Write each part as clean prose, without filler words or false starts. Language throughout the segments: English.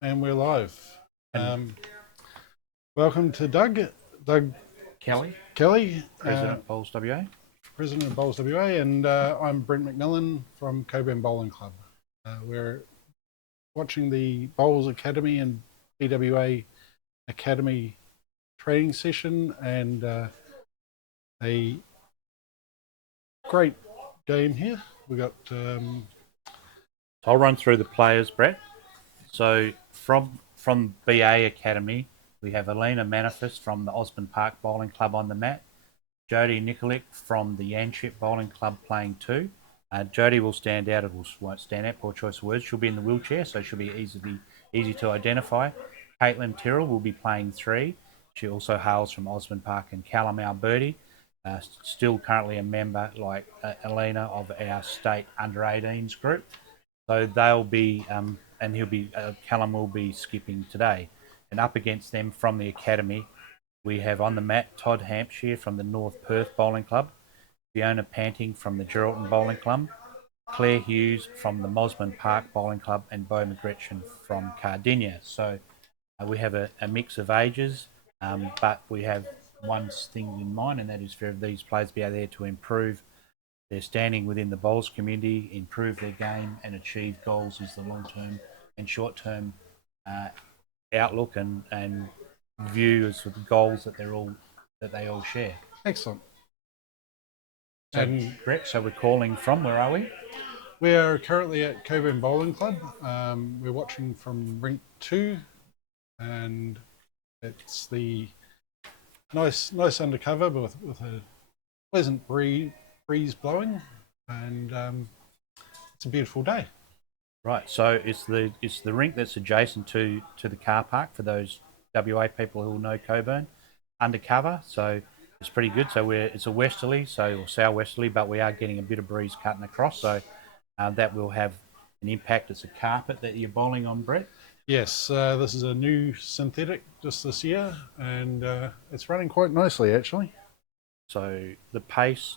And we're live. And Welcome to Doug Kelly, Kelly, President Bowls WA. President of Bowls WA, and I'm Brent McMillan from Cockburn Bowling Club. We're watching the Bowls Academy and BWA Academy training session, and a great game here. We got I'll run through the players, Brett. So from BA Academy, we have Elena Manifis from the Osborne Park Bowling Club on the mat. Jodie Nicolic from the Yanship Bowling Club playing two. Jodie will stand out. It won't stand out. Poor choice of words. She'll be in the wheelchair, so she'll be easy to identify. Kaitlyn Tyrell will be playing three. She also hails from Osborne Park, and Callum Alberti, still currently a member like Elena of our state under-18s group. So they'll be, and Callum will be skipping today. And up against them from the academy, we have on the mat Todd Hampshire from the North Perth Bowling Club, Fiona Panting from the Geraldton Bowling Club, Klaire Hughes from the Mosman Park Bowling Club, and Beau McGrechan from Cardinia. So we have a mix of ages, but we have one thing in mind, and that is for these players to be out there to improve their standing within the bowls community, improve their game, and achieve goals is the long-term and short-term outlook and view as the goals that they all share. excellent. So, And Brett, so we're calling from, where are we? we are currently at Cockburn Bowling Club. We're watching from Rink 2, and it's the nice undercover with a pleasant breeze blowing, and it's a beautiful day. Right, so it's the rink that's adjacent to the car park for those WA people who will know Cockburn, undercover. So it's pretty good. So it's a westerly, or southwesterly, but we are getting a bit of breeze cutting across. So that will have an impact. It's a carpet that you're bowling on, Brett. Yes, this is a new synthetic just this year, and it's running quite nicely actually. So the pace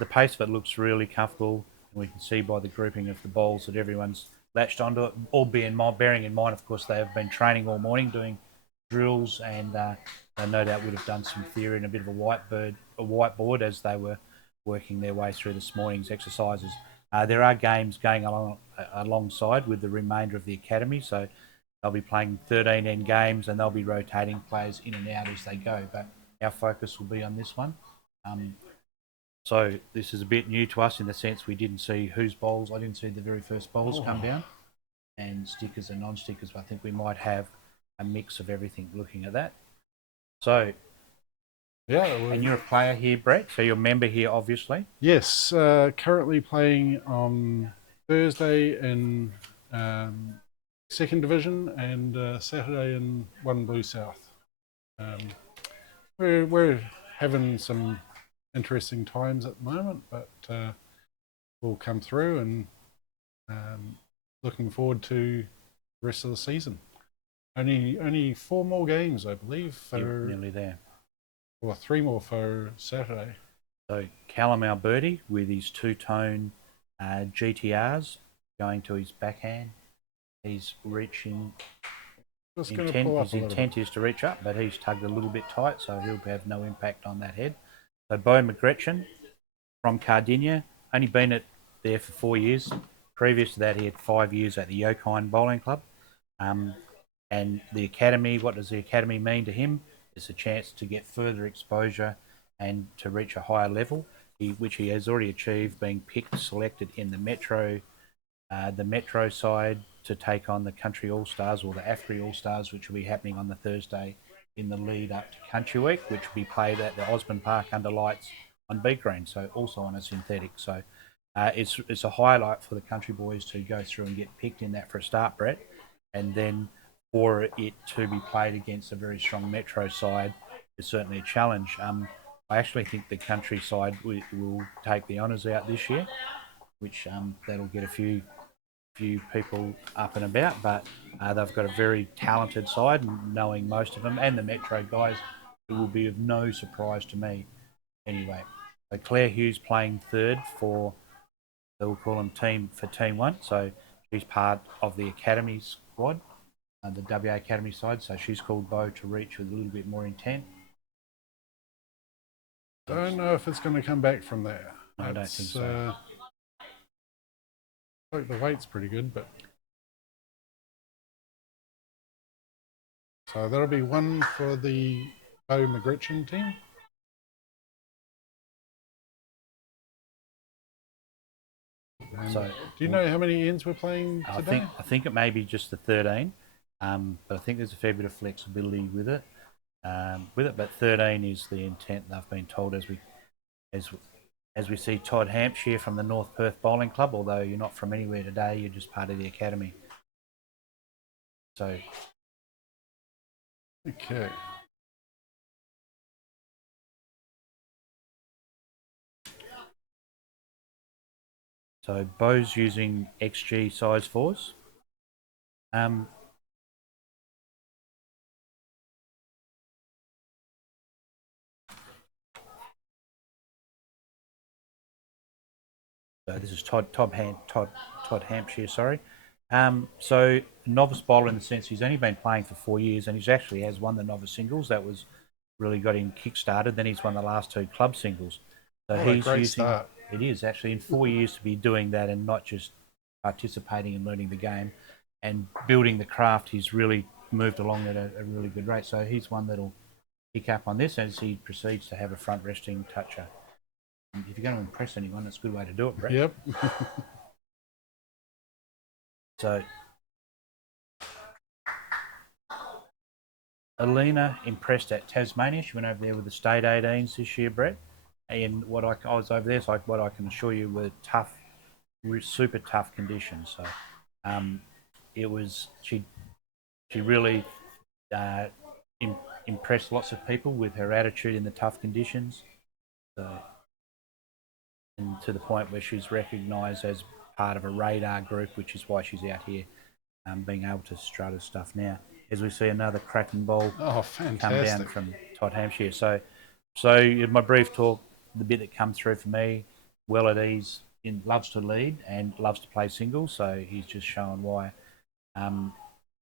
of it looks really comfortable, and we can see by the grouping of the bowls that everyone's latched onto it. All bearing in mind, of course, they have been training all morning, doing drills, and they no doubt would have done some theory and a bit of a whiteboard as they were working their way through this morning's exercises. There are games going alongside with the remainder of the academy, so they'll be playing 13 end games, and they'll be rotating players in and out as they go. But our focus will be on this one. So this is a bit new to us in the sense we didn't see whose bowls. I didn't see the very first bowls come down, and stickers and non-stickers. But I think we might have a mix of everything looking at that. So, Yeah, and you're a player here, Brett, so you're a member here, obviously. yes, currently playing on Thursday in second division and Saturday in One Blue South. Um, we're having some interesting times at the moment, but we'll come through, and looking forward to the rest of the season. Only four more games, I believe, You're nearly there. or three more for Saturday. So Callum Alberti with his two-tone GTRs going to his backhand. He's reaching. Just going to pull up His intent is to reach up, but he's tugged a little bit tight, so he'll have no impact on that head. So Beau McGrechan from Cardinia, only been there for 4 years. Previous to that, he had 5 years at the Yokine Bowling Club. And the academy, what does the academy mean to him? It's a chance to get further exposure and to reach a higher level, which he has already achieved, being selected in the Metro side to take on the Country All Stars, or the AFRI All Stars, which will be happening on the Thursday in the lead up to Country Week, which will be played at the Osborne Park under lights on beat green, so also on a synthetic. So it's a highlight for the country boys to go through and get picked in that for a start, Brett, and then for it to be played against a very strong Metro side is certainly a challenge. I actually think the country side will take the honours out this year, which that'll get a few people up and about, but they've got a very talented side, knowing most of them, and the Metro guys, it will be of no surprise to me anyway. So Klaire Hughes playing third for, we'll call him team one, so she's part of the academy squad. the WA Academy side. So she's called Beau to reach with a little bit more intent. Don't know if it's going to come back from there. I don't think so. Like the weight's pretty good, but so that'll be one for the Beau McGrechan team. And So, do you know how many ends we're playing today? I think it may be just the 13, but I think there's a fair bit of flexibility with it. But 13 is the intent. They've been told as we see Todd Hampshire from the North Perth Bowling Club. Although you're not from anywhere today, you're just part of the academy. So Okay. So Beau's using XG size 4s. So this is Todd Hampshire, sorry. So novice bowler in the sense he's only been playing for 4 years, and he's actually has won the novice singles. That was really got him kick-started. Then he's won the last 2 club singles. So What a he's great using start. it is actually in 4 years to be doing that and not just participating and learning the game and building the craft. He's really moved along at a really good rate. So he's one that'll pick up on this as he proceeds to have a front resting toucher. If you're going to impress anyone, that's a good way to do it, Brett. Yep. So Elena impressed at Tasmania. She went over there with the state 18s this year, Brett. And I was over there, so what I can assure you were tough, super tough conditions. So it was she really impressed lots of people with her attitude in the tough conditions. So, and to the point where she's recognised as part of a radar group, which is why she's out here being able to strut her stuff now. As we see another cracking ball come down from Todd Hampshire. So in my brief talk, the bit that comes through for me, well at ease, loves to lead and loves to play singles. So he's just showing why.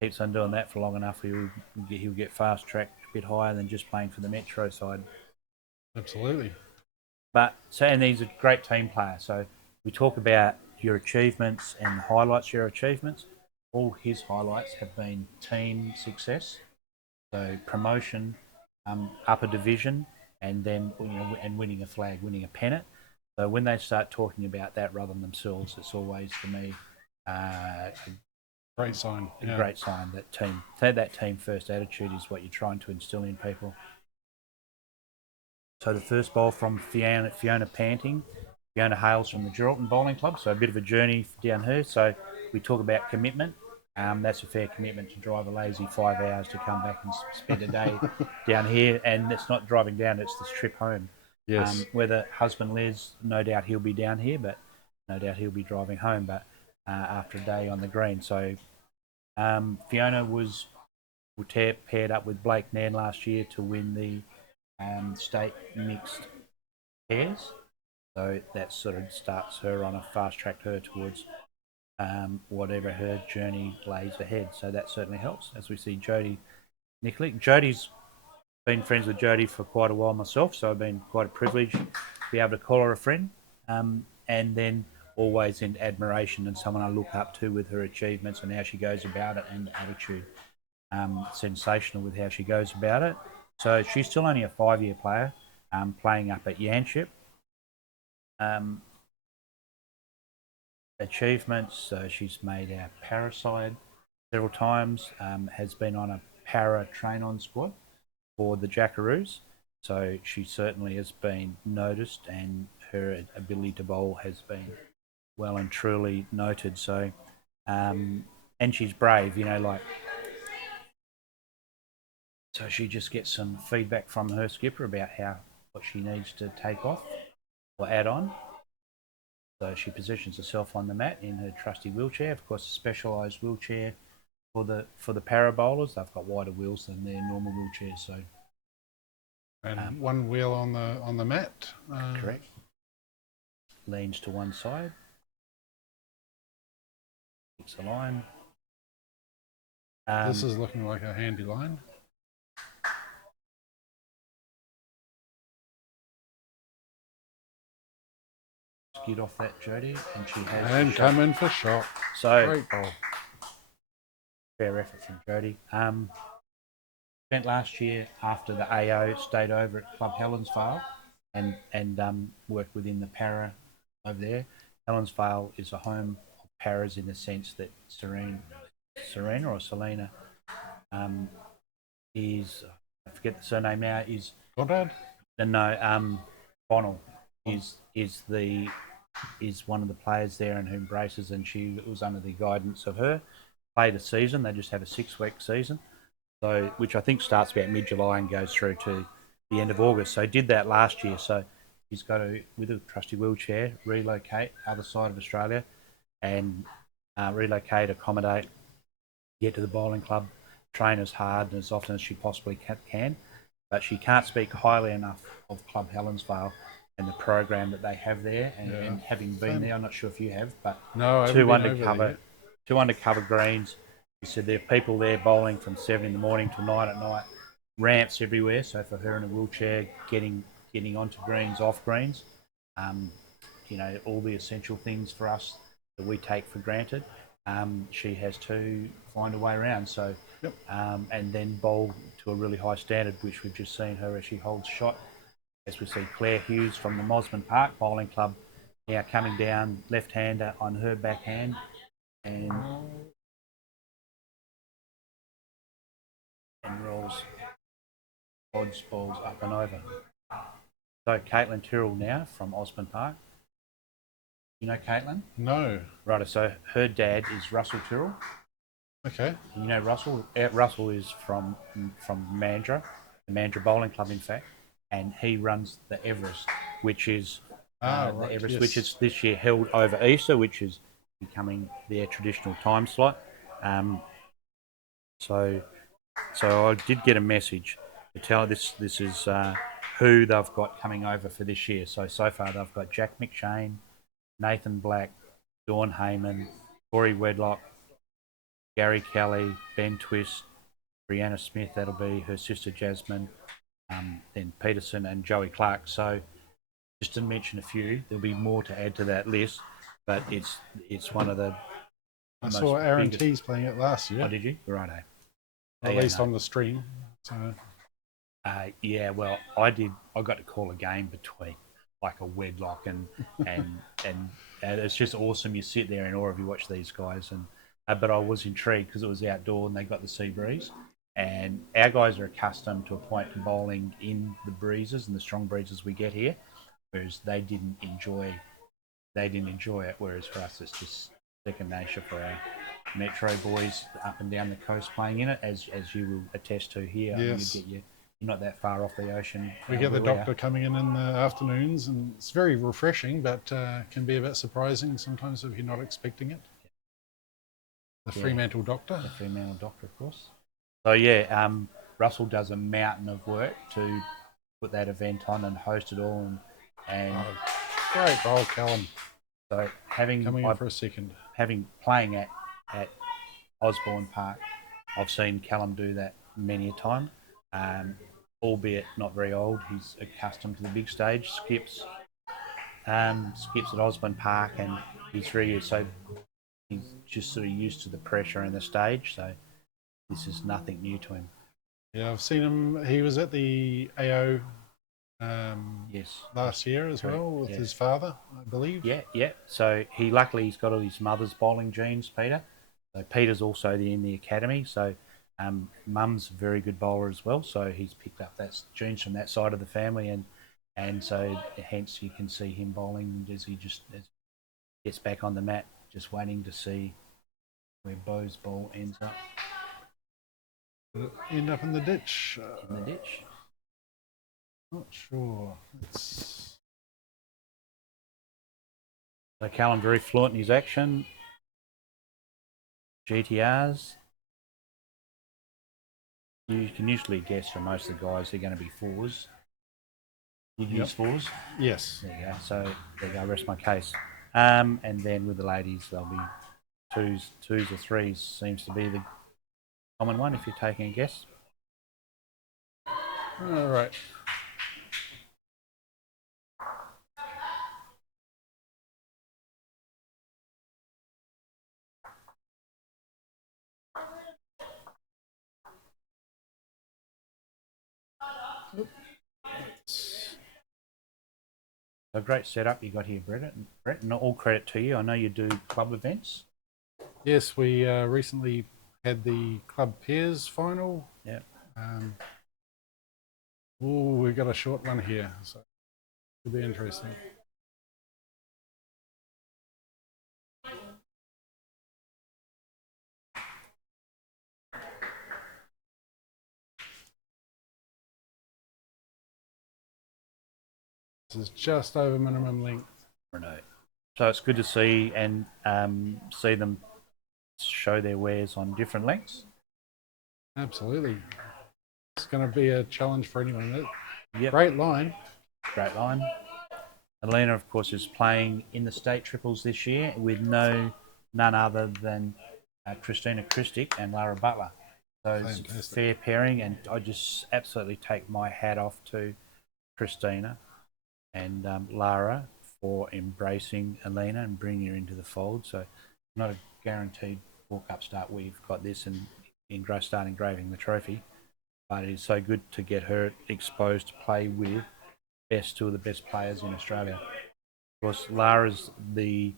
Keeps on doing that for long enough, he'll get fast tracked a bit higher than just playing for the Metro side. Absolutely. And he's a great team player. So we talk about your achievements and highlights your achievements. All his highlights have been team success, so promotion, upper division, and then and winning a flag, winning a pennant. So when they start talking about that rather than themselves, it's always for me great sign. A great sign that team first attitude is what you're trying to instill in people. So the first bowl from Fiona Panting. Fiona hails from the Geraldton Bowling Club, so a bit of a journey down her. So we talk about commitment. That's a fair commitment to drive a lazy 5 hours to come back and spend a day down here. And it's not driving down, it's this trip home. Yes. Whether husband Les, no doubt he'll be down here, but no doubt he'll be driving home, but after a day on the green. So Fiona was paired up with Blake Nairn last year to win the state mixed pairs. So that sort of starts her on a fast track her towards whatever her journey lays ahead. So that certainly helps. As we see Jodie Nicolic. Jodie's been friends with Jodie for quite a while myself, so I've been quite a privilege to be able to call her a friend. And then always in admiration and someone I look up to with her achievements and how she goes about it and attitude. Sensational with how she goes about it. So she's still only a 5-year player, playing up at Yanship. Achievements, so she's made our para side several times, has been on a para train-on squad for the Jackaroos. So she certainly has been noticed and her ability to bowl has been well and truly noted. So, and she's brave, so she just gets some feedback from her skipper about what she needs to take off or add on. So she positions herself on the mat in her trusty wheelchair, of course a specialised wheelchair for the para bowlers. They've got wider wheels than their normal wheelchairs. So and one wheel on the mat. Correct. Leans to one side. Keeps the line. This is looking like a handy line. Get off that, Jodie, and she has. And come in for shot. So great ball. Fair effort from Jodie. Spent last year after the AO stayed over at Club Helensvale and worked within the para over there. Helensvale is a home of paras in the sense that Serena or Selena is, I forget the surname now, is Goddard? No, Bonnell is one of the players there and who embraces, and she was under the guidance of her. Played a season. They just have a 6-week season, so which I think starts about mid-July and goes through to the end of August. So did that last year. So he's got to, with a trusty wheelchair, relocate other side of Australia and relocate, accommodate, get to the bowling club, train as hard and as often as she possibly can. But she can't speak highly enough of Club Helensvale and the program that they have there. And having been there, I'm not sure if you have, but no, two undercover greens. He said there are people there bowling from 7 in the morning till 9 at night, ramps everywhere. So for her in a wheelchair, getting onto greens, off greens, all the essential things for us that we take for granted. She has to find a way around. So, and then bowl to a really high standard, which we've just seen her as she holds shot. As we see Klaire Hughes from the Mosman Park Bowling Club now coming down left-hander on her backhand and rolls odds balls up and over. So Kaitlyn Tyrell now from Osborne Park. You know Kaitlyn? No. Right, so her dad is Russell Tyrell. Okay. You know Russell? Russell is from Mandurah, the Mandurah Bowling Club, in fact, and he runs the Everest, which is the Everest, which is this year held over Easter, which is becoming their traditional time slot. So I did get a message to tell this is who they've got coming over for this year. So far they've got Jack McShane, Nathan Black, Dawn Heyman, Corey Wedlock, Gary Kelly, Ben Twist, Brianna Smith, that'll be her sister Jasmine, then Peterson and Joey Clark. So just to mention a few, there'll be more to add to that list, but it's one of the I saw Aaron T's playing it last year. Oh, did you? Righto. At least on the stream. So. Yeah, well, I did. I got to call a game between like a Wedlock and it's just awesome. You sit there in awe of you watch these guys, and but I was intrigued because it was outdoor and they got the sea breeze, and our guys are accustomed to a point to bowling in the breezes and the strong breezes we get here, whereas they didn't enjoy it. Whereas for us, it's just second nature for our metro boys up and down the coast playing in it, as you will attest to here. Yes. You're not that far off the ocean. We get the doctor coming in the afternoons, and it's very refreshing, but can be a bit surprising sometimes if you're not expecting it. The Fremantle doctor. The Fremantle doctor, of course. So yeah, Russell does a mountain of work to put that event on and host it all, and great bowl, Callum. So having playing at Osborne Park, I've seen Callum do that many a time. Albeit not very old, he's accustomed to the big stage. Skips at Osborne Park, and he's 3 years, so he's just sort of used to the pressure and the stage. So this is nothing new to him. Yeah, I've seen him. He was at the AO last year as well with his father, I believe. Yeah. So he's got all his mother's bowling genes, Peter. So Peter's also in the academy. So Mum's a very good bowler as well. So he's picked up that genes from that side of the family, and so hence you can see him bowling as he gets back on the mat, just waiting to see where Beau's ball ends up. Will it end up in the ditch? In the ditch. Not sure. So Callum very fluent in his action. GTRs. You can usually guess for most of the guys they're going to be fours. You'd use fours? Yes. There you go. So there you go, rest my case. And then with the ladies, they'll be twos or threes seems to be common one if you're taking a guess. All right. A great setup you got here, Brett, and all credit to you. I know you do club events. Yes, we recently had the club pairs final. Yeah. We got a short one here, so it'll be interesting. This is just over minimum length. Right. So it's good to see and see them show their wares on different lengths. Absolutely. It's going to be a challenge for anyone. Yep. Great line. Great line. Elena, of course, is playing in the state triples this year with none other than Christina Christic and Lara Butler. So it's a fair pairing, and I just absolutely take my hat off to Christina and Lara for embracing Elena and bringing her into the fold. So not a guaranteed World Cup start. We've got this and start engraving the trophy, but it is so good to get her exposed to play with two of the best players in Australia. Of course, Lara's the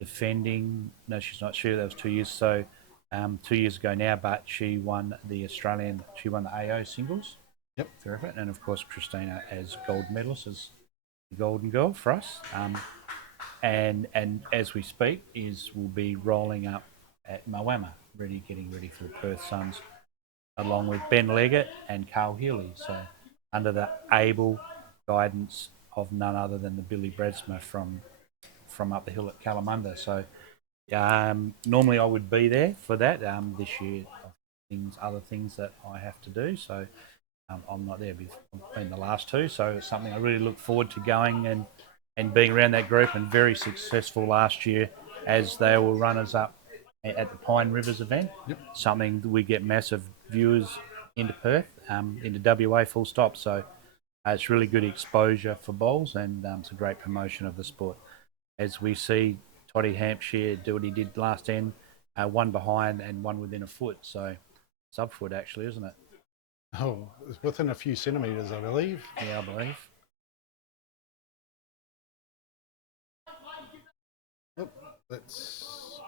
defending. No, she's not. That was 2 years. So 2 years ago now, but she won the Australian. She won the AO singles. Yep. For it, and of course Christina as gold medalist as the golden girl for us. And as we speak, will be rolling up at Moama, getting ready for the Perth Suns, along with Ben Leggett and Carl Healy. So under the able guidance of none other than the Billy Bredsma from up the hill at Kalamunda. So normally I would be there for that. This year, other things that I have to do. So I'm not there. I've been the last two. So it's something I really look forward to going and being around that group, and very successful last year as they were runners up at the Pine Rivers event. Yep. Something that we get massive viewers into Perth, into WA full stop. So it's really good exposure for bowls, and it's a great promotion of the sport. As we see Todd Hampshire do what he did last end, one behind and one within a foot. So sub foot actually, isn't it? Oh, it's within a few centimetres, I believe. Yeah, I believe. Let's.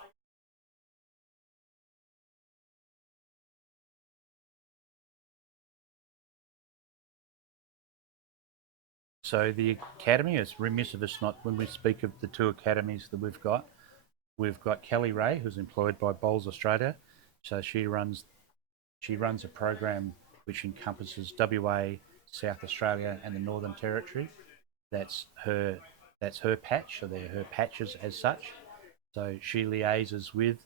So the academy is remiss of us not when we speak of the two academies that we've got. We've got Kelly Ray, who's employed by Bowls Australia. So she runs a program which encompasses WA, South Australia, and the Northern Territory. That's her patch, so they're her patches as such. So she liaises with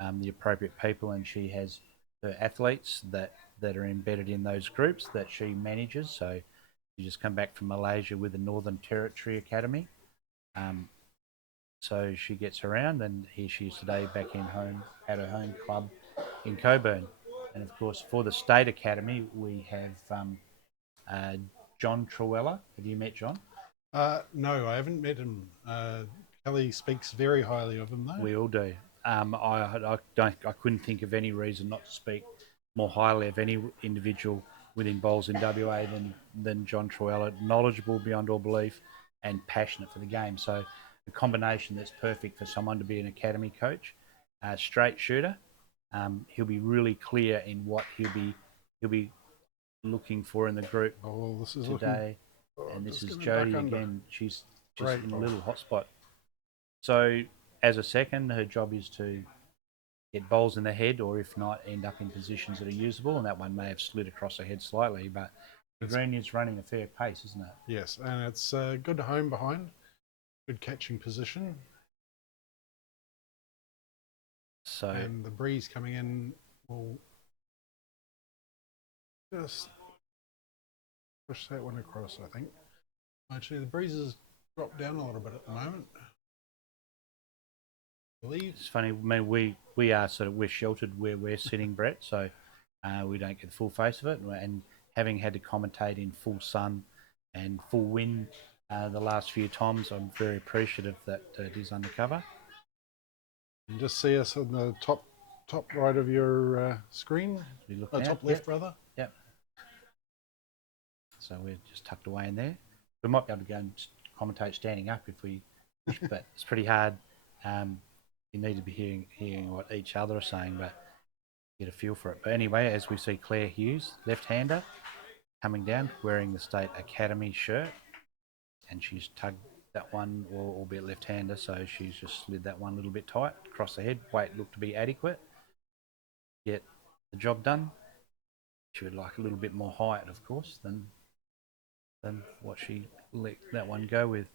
the appropriate people, and she has her athletes that are embedded in those groups that she manages. So she just come back from Malaysia with the Northern Territory Academy. So she gets around, and here she is today back at her home club in Cockburn. And of course, for the State Academy, we have John Trawella. Have you met John? No, I haven't met him. Kelly speaks very highly of him, though. We all do. I couldn't think of any reason not to speak more highly of any individual within bowls in WA than John Trawella. Knowledgeable beyond all belief and passionate for the game. So a combination that's perfect for someone to be an academy coach. Straight shooter. He'll be really clear in what he'll be looking for in the group this is today. And this is Jodie again. She's just in a little hotspot. So as a second, her job is to get bowls in the head, or if not, end up in positions that are usable. And that one may have slid across her head slightly, but the green is running a fair pace, isn't it? Yes, and it's good home behind, good catching position. So and the breeze coming in will just push that one across, I think. Actually, the breeze has dropped down a little bit at the moment. I believe. It's funny. I mean, we're sheltered where we're sitting, Brett. So we don't get the full face of it. And having had to commentate in full sun and full wind the last few times, I'm very appreciative that it is undercover. And just see us on the top right of your screen. Top left, rather. Yep. So we're just tucked away in there. We might be able to go and commentate standing up if we wish, but it's pretty hard. You need to be hearing what each other are saying, but get a feel for it. But anyway, as we see Klaire Hughes, left-hander, coming down, wearing the State Academy shirt, and she's tugged that one, albeit left-hander, so she's just slid that one a little bit tight across the head. Weight looked to be adequate. Get the job done. She would like a little bit more height, of course, than what she let that one go with.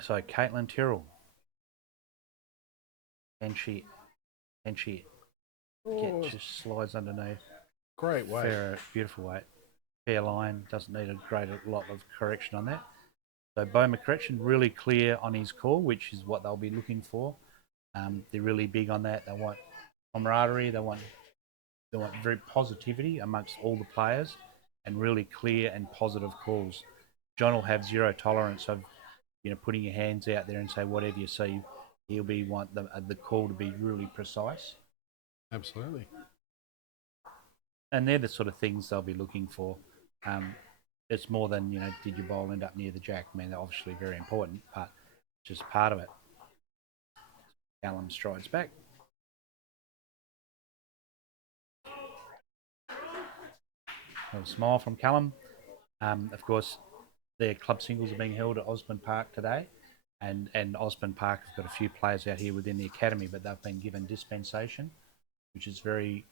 So Kaitlyn Tyrell, can she just slides underneath? Great weight. Beautiful weight. Fair line, doesn't need a lot of correction on that. So Beau McGrechan really clear on his call, which is what they'll be looking for. They're really big on that. They want camaraderie. They want very positivity amongst all the players, and really clear and positive calls. John will have zero tolerance of putting your hands out there and say whatever you see. He'll want the call to be really precise. Absolutely. And they're the sort of things they'll be looking for. It's more than, did your bowl end up near the jack? I mean, they're obviously very important, but just part of it. Callum strides back. A smile from Callum. Of course, their club singles are being held at Osborne Park today, and Osborne Park have got a few players out here within the academy, but they've been given dispensation, which is very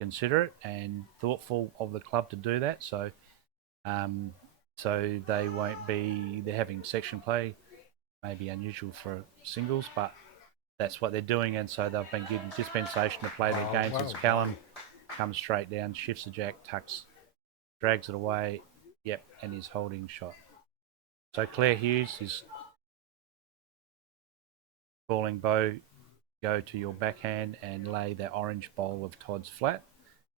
considerate and thoughtful of the club to do that. So they won't be. They're having section play, maybe unusual for singles, but that's what they're doing, and so they've been given dispensation to play their games. As Callum comes straight down, shifts the jack, tucks, drags it away, and is holding shot. So Klaire Hughes is calling Beau, go to your backhand and lay that orange bowl of Todd's flat,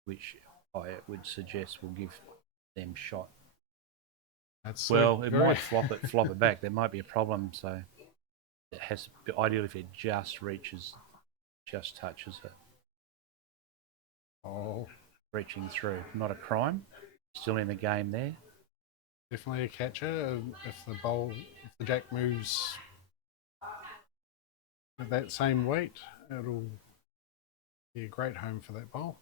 which I would suggest will give them shot. Might flop it back. There might be a problem, so it has to be ideal if it just touches it. Oh, reaching through, not a crime. Still in the game there. Definitely a catcher. If the jack moves at that same weight, it'll be a great home for that bowl,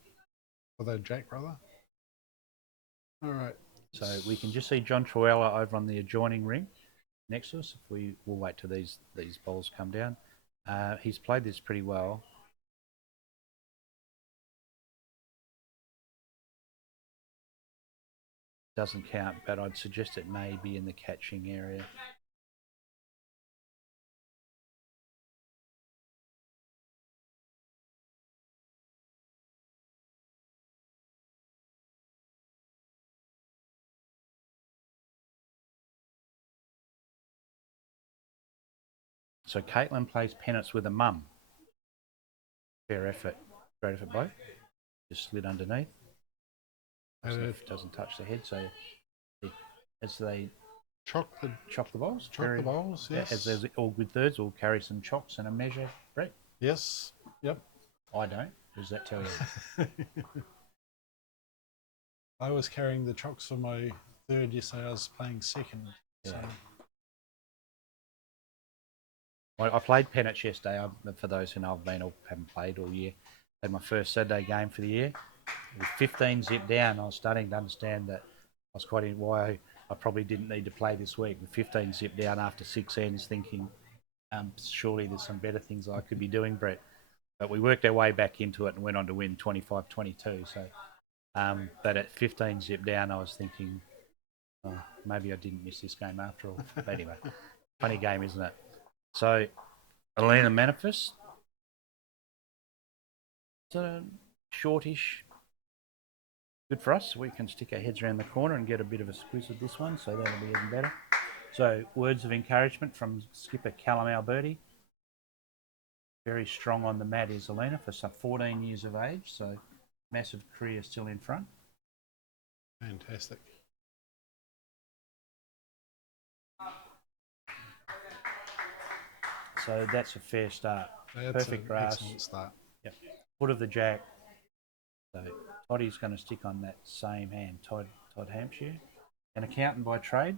for the jack, rather. All right. So we can just see John Truella over on the adjoining ring next to us. We'll wait till these bowls come down. He's played this pretty well. Doesn't count, but I'd suggest it may be in the catching area. So Kaitlyn plays pennants with a mum. Fair effort. Great effort, Beau. Just slid underneath. Doesn't touch the head, so as they chock the balls. The balls, yes. As there's all good thirds, we'll carry some chocks and a measure, Brett. Yes. Yep. I don't. Does that tell you? I was carrying the chocks for my third yesterday. I was playing second. Yeah. So. I played pennants yesterday. For those who know, haven't played all year. Had my first Saturday game for the year. With 15 zip down, I was starting to understand that I was quite in why I probably didn't need to play this week. With 15 zip down after 6 ends, thinking surely there's some better things I could be doing, Brett. But we worked our way back into it and went on to win 25-22. So, but at 15 zip down, I was thinking, maybe I didn't miss this game after all. But anyway, funny game, isn't it? So, Elena Manifis. It's a shortish. Good for us. We can stick our heads around the corner and get a bit of a squeeze of this one, so that'll be even better. So, words of encouragement from skipper Callum Alberti. very strong on the mat is Elena for some 14 years of age, so massive career still in front. Fantastic. So that's a fair start. That's Perfect an grass. excellent start. Yep. Foot of the jack. So Toddy's going to stick on that same hand, Todd Hampshire, an accountant by trade.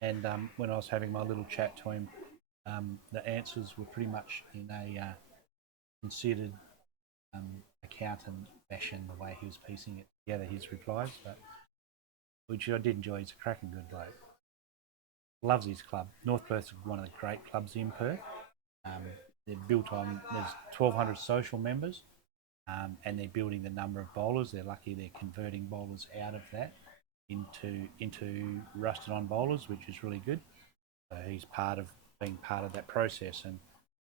And when I was having my little chat to him, the answers were pretty much in a considered accountant fashion, the way he was piecing it together, his replies, but which I did enjoy. He's a cracking good bloke. Loves his club. North Perth's one of the great clubs in Perth. They're built on, there's 1,200 social members, and they're building the number of bowlers. They're lucky they're converting bowlers out of that into rusted on bowlers, which is really good. So he's being part of that process and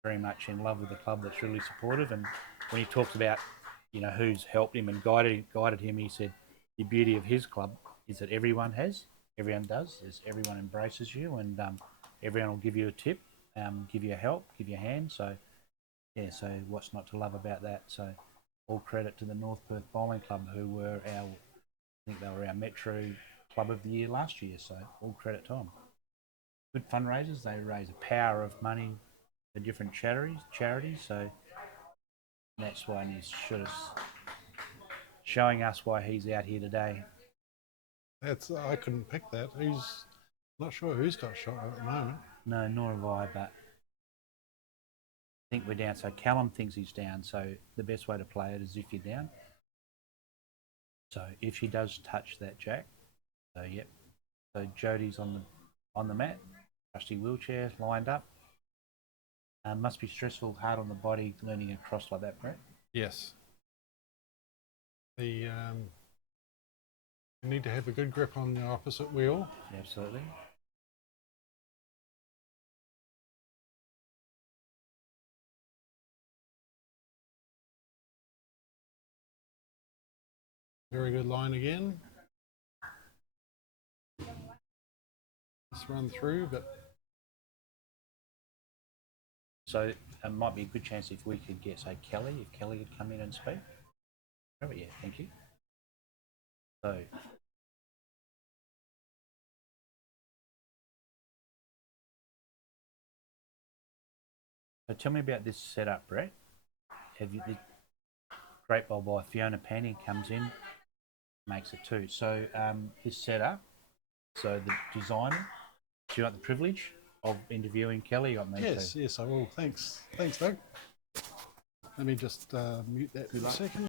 very much in love with the club. That's really supportive. And when he talks about, who's helped him and guided him, he said the beauty of his club is that everyone does, is everyone embraces you, and everyone will give you a tip, give you a help, give you a hand. So yeah, so what's not to love about that? So all credit to the North Perth Bowling Club, who were I think they were our Metro Club of the Year last year. So all credit to them. Good fundraisers. They raise a power of money for different charities. So that's why he's showing us why he's out here today. I couldn't pick that. Not sure who's got shot at the moment. No, nor have I, but I think we're down. So Callum thinks he's down. So the best way to play it is if you're down. So if he does touch that jack, so yep. So Jodie's on the mat, trusty wheelchair lined up. Must be stressful, hard on the body, leaning across like that, Brett. Yes. You need to have a good grip on the opposite wheel. Absolutely. Very good line again. Just run through, but so it might be a good chance if we could get, say, Kelly, if Kelly could come in and speak. Oh, yeah, thank you. So tell me about this setup, Brett. The great bowl by Fiona Panting comes in, makes it two. So this setup, so the designer, do you want the privilege of interviewing Kelly? You got me yes, too. Yes, I will. Thanks, Doug. Let me just mute that for a second.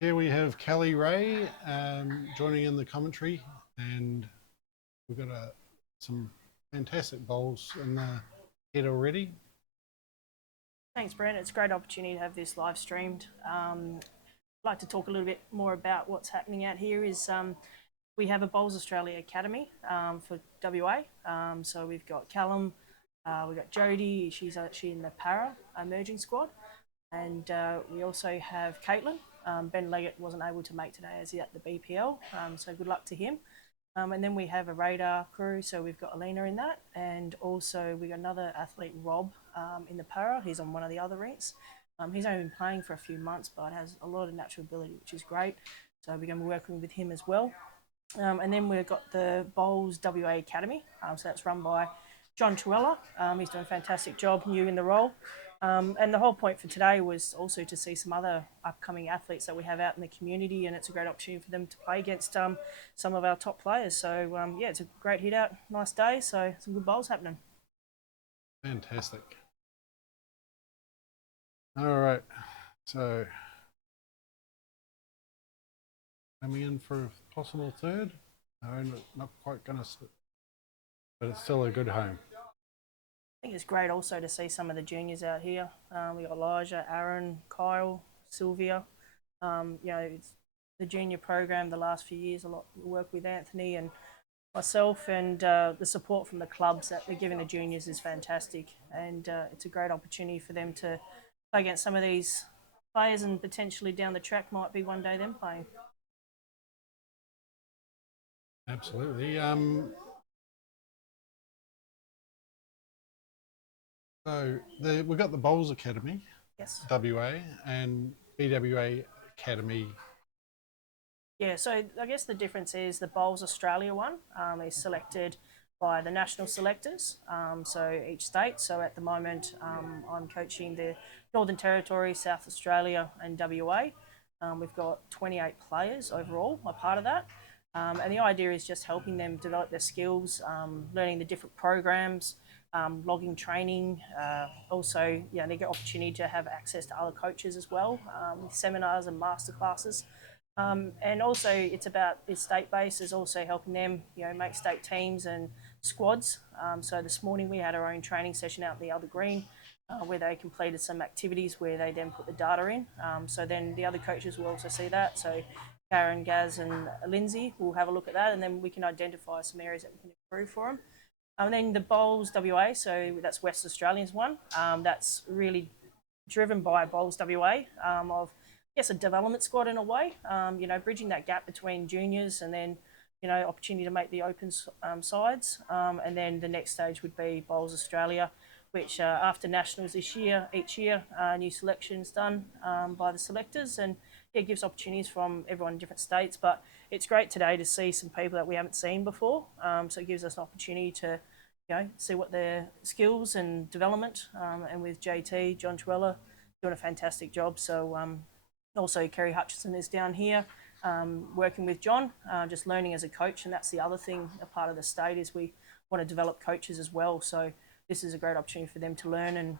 Here we have Kelly Ray joining in the commentary, and we've got some fantastic bowls in the head already. Thanks, Brent. It's a great opportunity to have this live streamed. I'd like to talk a little bit more about what's happening out here. We have a Bowls Australia Academy for WA. So we've got Callum, we've got Jodie, she's actually in the para emerging squad. And we also have Kaitlyn. Ben Leggett wasn't able to make today as he's at the BPL, so good luck to him. And then we have a radar crew, so we've got Elena in that, and also we got another athlete, Rob, in the para. He's on one of the other rinks. He's only been playing for a few months, but has a lot of natural ability, which is great. So we're going to be working with him as well. And then we've got the Bowls WA Academy, so that's run by John Truella. He's doing a fantastic job, new in the role. And the whole point for today was also to see some other upcoming athletes that we have out in the community, and it's a great opportunity for them to play against some of our top players. So, yeah, it's a great hit out, nice day, so some good bowls happening. Fantastic. All right, so coming in for a possible third. No, not quite going to sit, but it's still a good home. I think it's great also to see some of the juniors out here. We got Elijah, Aaron, Kyle, Sylvia. The the junior program the last few years. A lot of work with Anthony and myself, and the support from the clubs that they're giving the juniors is fantastic, and it's a great opportunity for them to play against some of these players, and potentially down the track might be one day them playing. Absolutely. So we've got the Bowls Academy, Yes. WA, and BWA Academy. Yeah, so I guess the difference is the Bowls Australia one is selected by the national selectors, so each state. So at the moment, I'm coaching the Northern Territory, South Australia, and WA. We've got 28 players overall, a part of that. And the idea is just helping them develop their skills, learning the different programs, logging training. Also, they get opportunity to have access to other coaches as well, with seminars and masterclasses. And also, it's state-based, is also helping them, make state teams and squads. So this morning we had our own training session out in the other green, where they completed some activities where they then put the data in. So then the other coaches will also see that. So Karen, Gaz, and Lindsay will have a look at that, and then we can identify some areas that we can improve for them. And then the Bowls WA, so that's West Australians one. That's really driven by Bowls WA, of a development squad in a way, bridging that gap between juniors and then, opportunity to make the open sides. And then the next stage would be Bowls Australia, which after Nationals each year, new selections done by the selectors, and it gives opportunities from everyone in different states. But it's great today to see some people that we haven't seen before, so it gives us an opportunity to see what their skills and development, and with JT, John Truella, doing a fantastic job. So also Kerry Hutchison is down here, working with John, just learning as a coach. And that's the other thing, a part of the state, is we want to develop coaches as well. So this is a great opportunity for them to learn and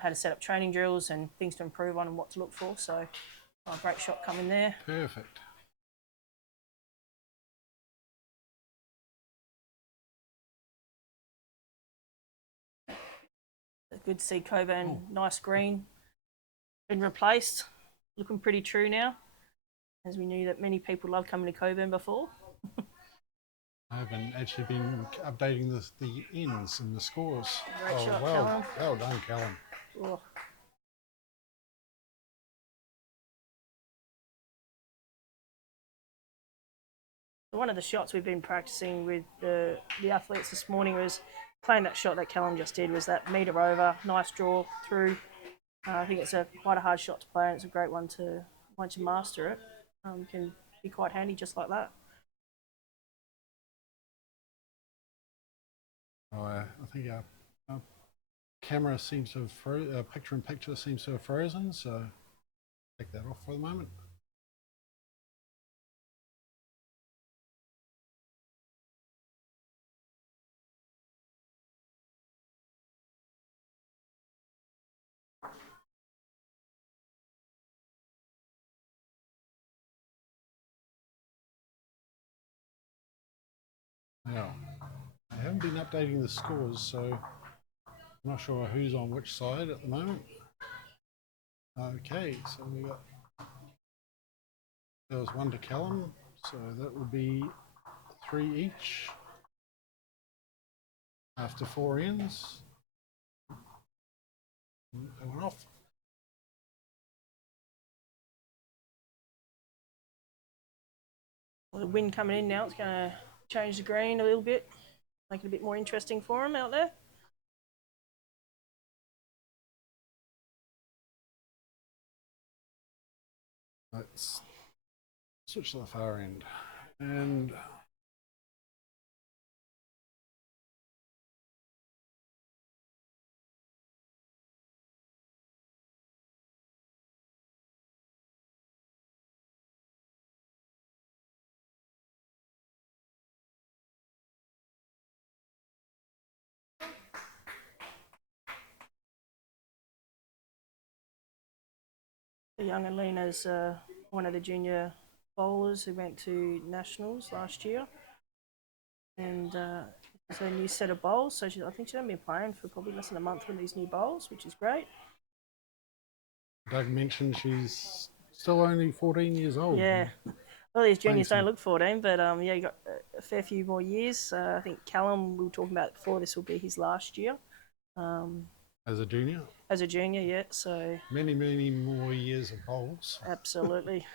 how to set up training drills and things to improve on and what to look for. So great shot coming there. Perfect. Good to see Cockburn, nice green, been replaced, looking pretty true now, as we knew that many people loved coming to Cockburn before. I haven't actually been updating the ends and the scores. Great shot, well, Callum. well done, Callum. Oh. One of the shots we've been practicing with the athletes this morning was playing that shot that Callum just did, was that metre over, nice draw through. I think it's quite a hard shot to play, and it's a great one to, once you master it, can be quite handy just like that. I think our camera seems to have picture-in-picture seems to have frozen, so take that off for the moment. Now, I haven't been updating the scores, so I'm not sure who's on which side at the moment. Okay, so we got, there was one to Callum, so that would be 3 each after 4 ends. That went off. Well, the wind coming in now, it's going to change the green a little bit, make it a bit more interesting for them out there. Let's switch to the far end. And The young Elena's one of the junior bowlers who went to Nationals last year, and it's a new set of bowls. So I think she's only been playing for probably less than a month with these new bowls, which is great. Doug mentioned she's still only 14 years old. Yeah, Well, these playing juniors don't some- look 14, but yeah, you got a fair few more years. I think Callum, we were talking about before, this will be his last year as a junior. as a junior, yeah. So Many more years of bowls. absolutely.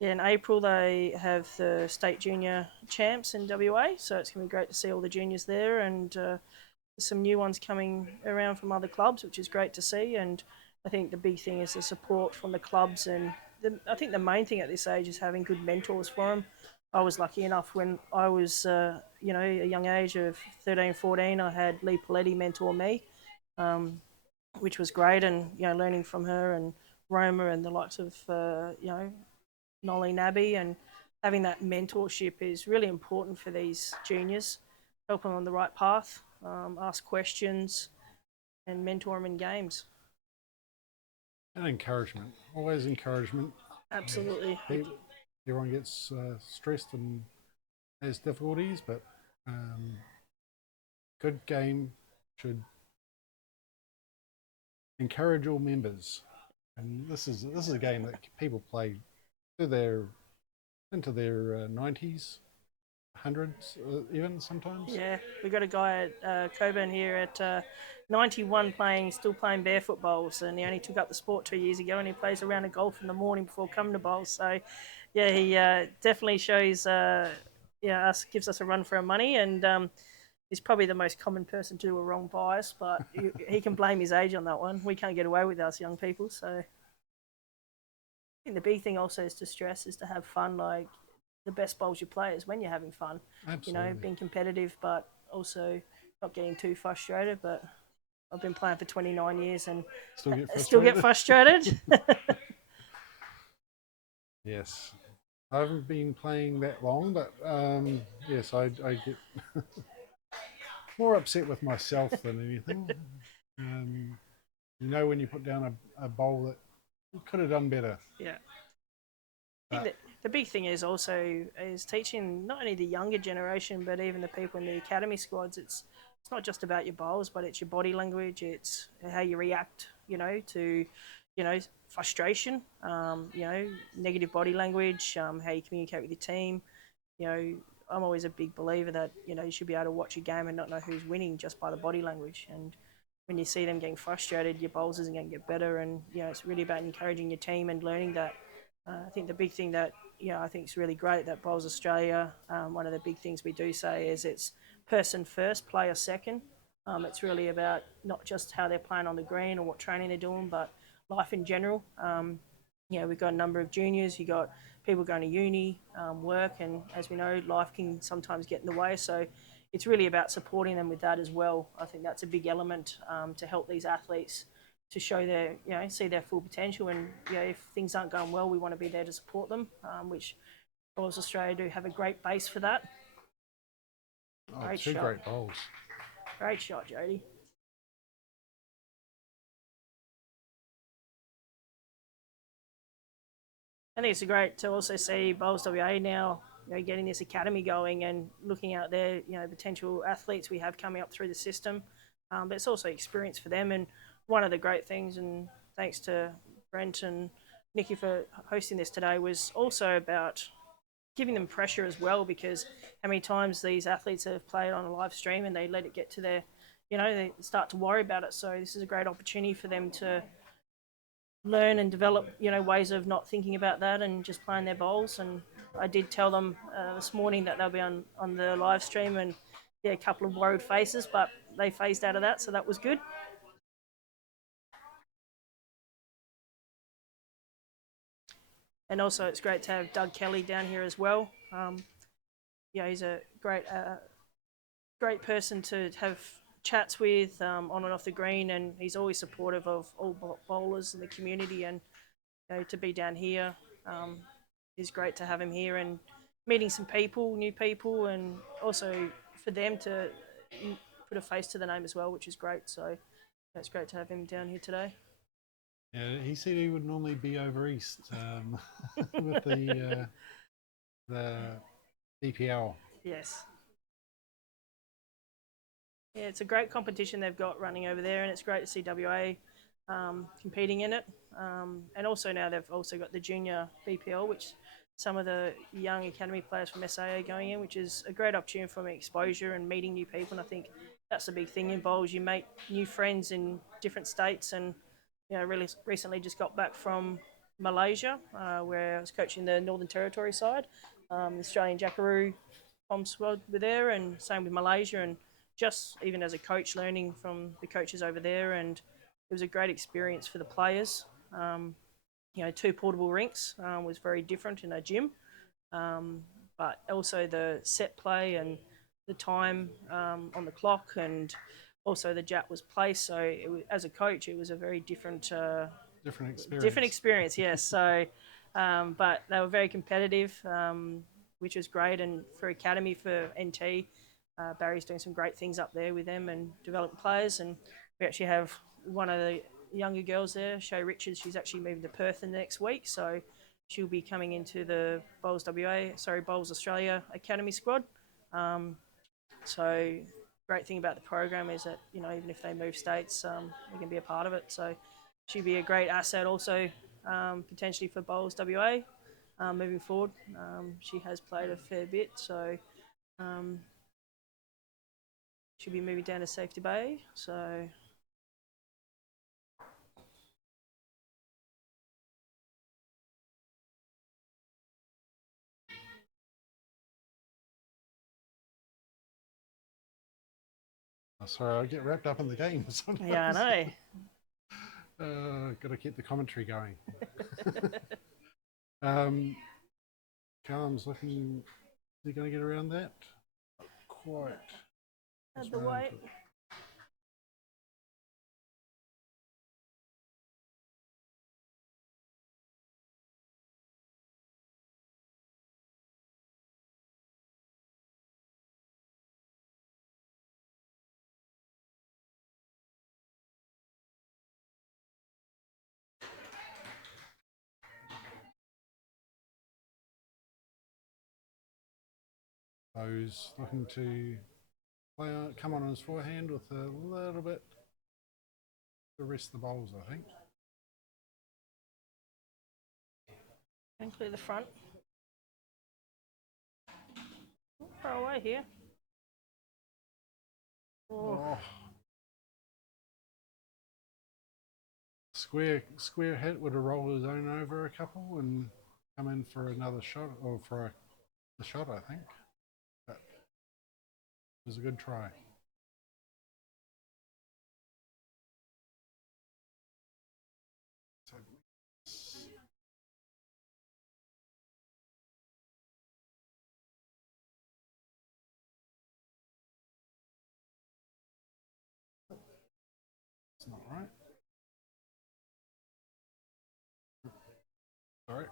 Yeah, in April they have the state junior champs in WA, so it's going to be great to see all the juniors there, and some new ones coming around from other clubs, which is great to see. And I think the big thing is the support from the clubs, and I think the main thing at this age is having good mentors for them. I was lucky enough when I was, a young age of 13, 14, I had Lee Paletti mentor me, which was great, and learning from her and Roma and the likes of Nolly Nabby, and having that mentorship is really important for these juniors, help them on the right path, ask questions, and mentor them in games. And encouragement. Always encouragement. Absolutely. Everyone gets stressed and has difficulties, but good game should encourage all members. And this is a game that people play into their 90s, hundreds, even sometimes. Yeah, we got a guy at Cockburn here at 91 still playing barefoot bowls, and he only took up the sport 2 years ago, and he plays a round of golf in the morning before coming to bowls. So, yeah, he definitely shows, gives us a run for our money, and he's probably the most common person to do a wrong bias, but he can blame his age on that one. We can't get away with us young people, so. I think the big thing also is to stress is to have fun. Like, the best bowls you play is when you're having fun. Absolutely. Being competitive, but also not getting too frustrated. But I've been playing for 29 years and Still get frustrated. Yes. I haven't been playing that long, but yes, I get more upset with myself than anything. When you put down a bowl that you could have done better. Yeah. I think the big thing is also is teaching not only the younger generation, but even the people in the academy squads. It's not just about your bowls, but it's your body language. It's how you react, to, frustration, negative body language, how you communicate with your team. I'm always a big believer that, you should be able to watch a game and not know who's winning just by the body language. And when you see them getting frustrated, your bowls isn't going to get better. And, it's really about encouraging your team and learning that. I think the big thing that, I think is really great that Bowls Australia, one of the big things we do say is it's person first, player second. It's really about not just how they're playing on the green or what training they're doing, but life in general. We've got a number of juniors, you've got people going to uni, work, and as we know, life can sometimes get in the way. So it's really about supporting them with that as well. I think that's a big element to help these athletes to show see their full potential. And, if things aren't going well, we want to be there to support them, which Bowls Australia do have a great base for that. Great shot. Great bowls. Great shot, Jodie. I think it's great to also see Bowls WA now, getting this academy going and looking out there, potential athletes we have coming up through the system. But it's also experience for them. And one of the great things, and thanks to Brent and Nikki for hosting this today, was also about giving them pressure as well, because how many times these athletes have played on a live stream and they let it get to their, they start to worry about it. So this is a great opportunity for them to learn and develop, ways of not thinking about that and just playing their bowls. And I did tell them this morning that they'll be on the live stream, and a couple of worried faces, but they phased out of that, so that was good. And also, it's great to have Doug Kelly down here as well. He's a great person to have chats with on and off the green, and he's always supportive of all bowlers in the community. And to be down here is great to have him here and meeting some new people, and also for them to put a face to the name as well, which is great. So it's great to have him down here today. Yeah, he said he would normally be over east with the EPL. Yes. Yeah, it's a great competition they've got running over there, and it's great to see WA competing in it. And also now they've also got the junior BPL, which some of the young academy players from SAA going in, which is a great opportunity for me, exposure and meeting new people. And I think that's the big thing in bowls. You make new friends in different states, and really recently just got back from Malaysia, where I was coaching the Northern Territory side. The Australian Jackaroo squad were there, and same with Malaysia, and just even as a coach, learning from the coaches over there, and it was a great experience for the players. 2 portable rinks was very different in a gym, but also the set play and the time on the clock, and also the jat was placed. So as a coach, it was a very different experience. Yes. So, but they were very competitive, which was great. And for Academy, for NT, Barry's doing some great things up there with them and developing players. And we actually have one of the younger girls there, Shay Richards. She's actually moving to Perth in the next week, so she'll be coming into the Bowls Australia Academy squad. So great thing about the program is that even if they move states, we can be a part of it. So she'd be a great asset also, potentially for Bowls WA moving forward. She has played a fair bit, so she'll be moving down to Safety Bay. So. Sorry, I get wrapped up in the game sometimes. Yeah, I know. Got to keep the commentary going. Callum's looking. Is he going to get around that? Not quite. Had the weight. Beau's looking to come on his forehand with a little bit the rest of the bowls, I think. And clear the front. Far away here. Oh. Square hit would have rolled his own over a couple and come in for another shot, or for the shot, I think. But it was a good try. It's not right. Sorry.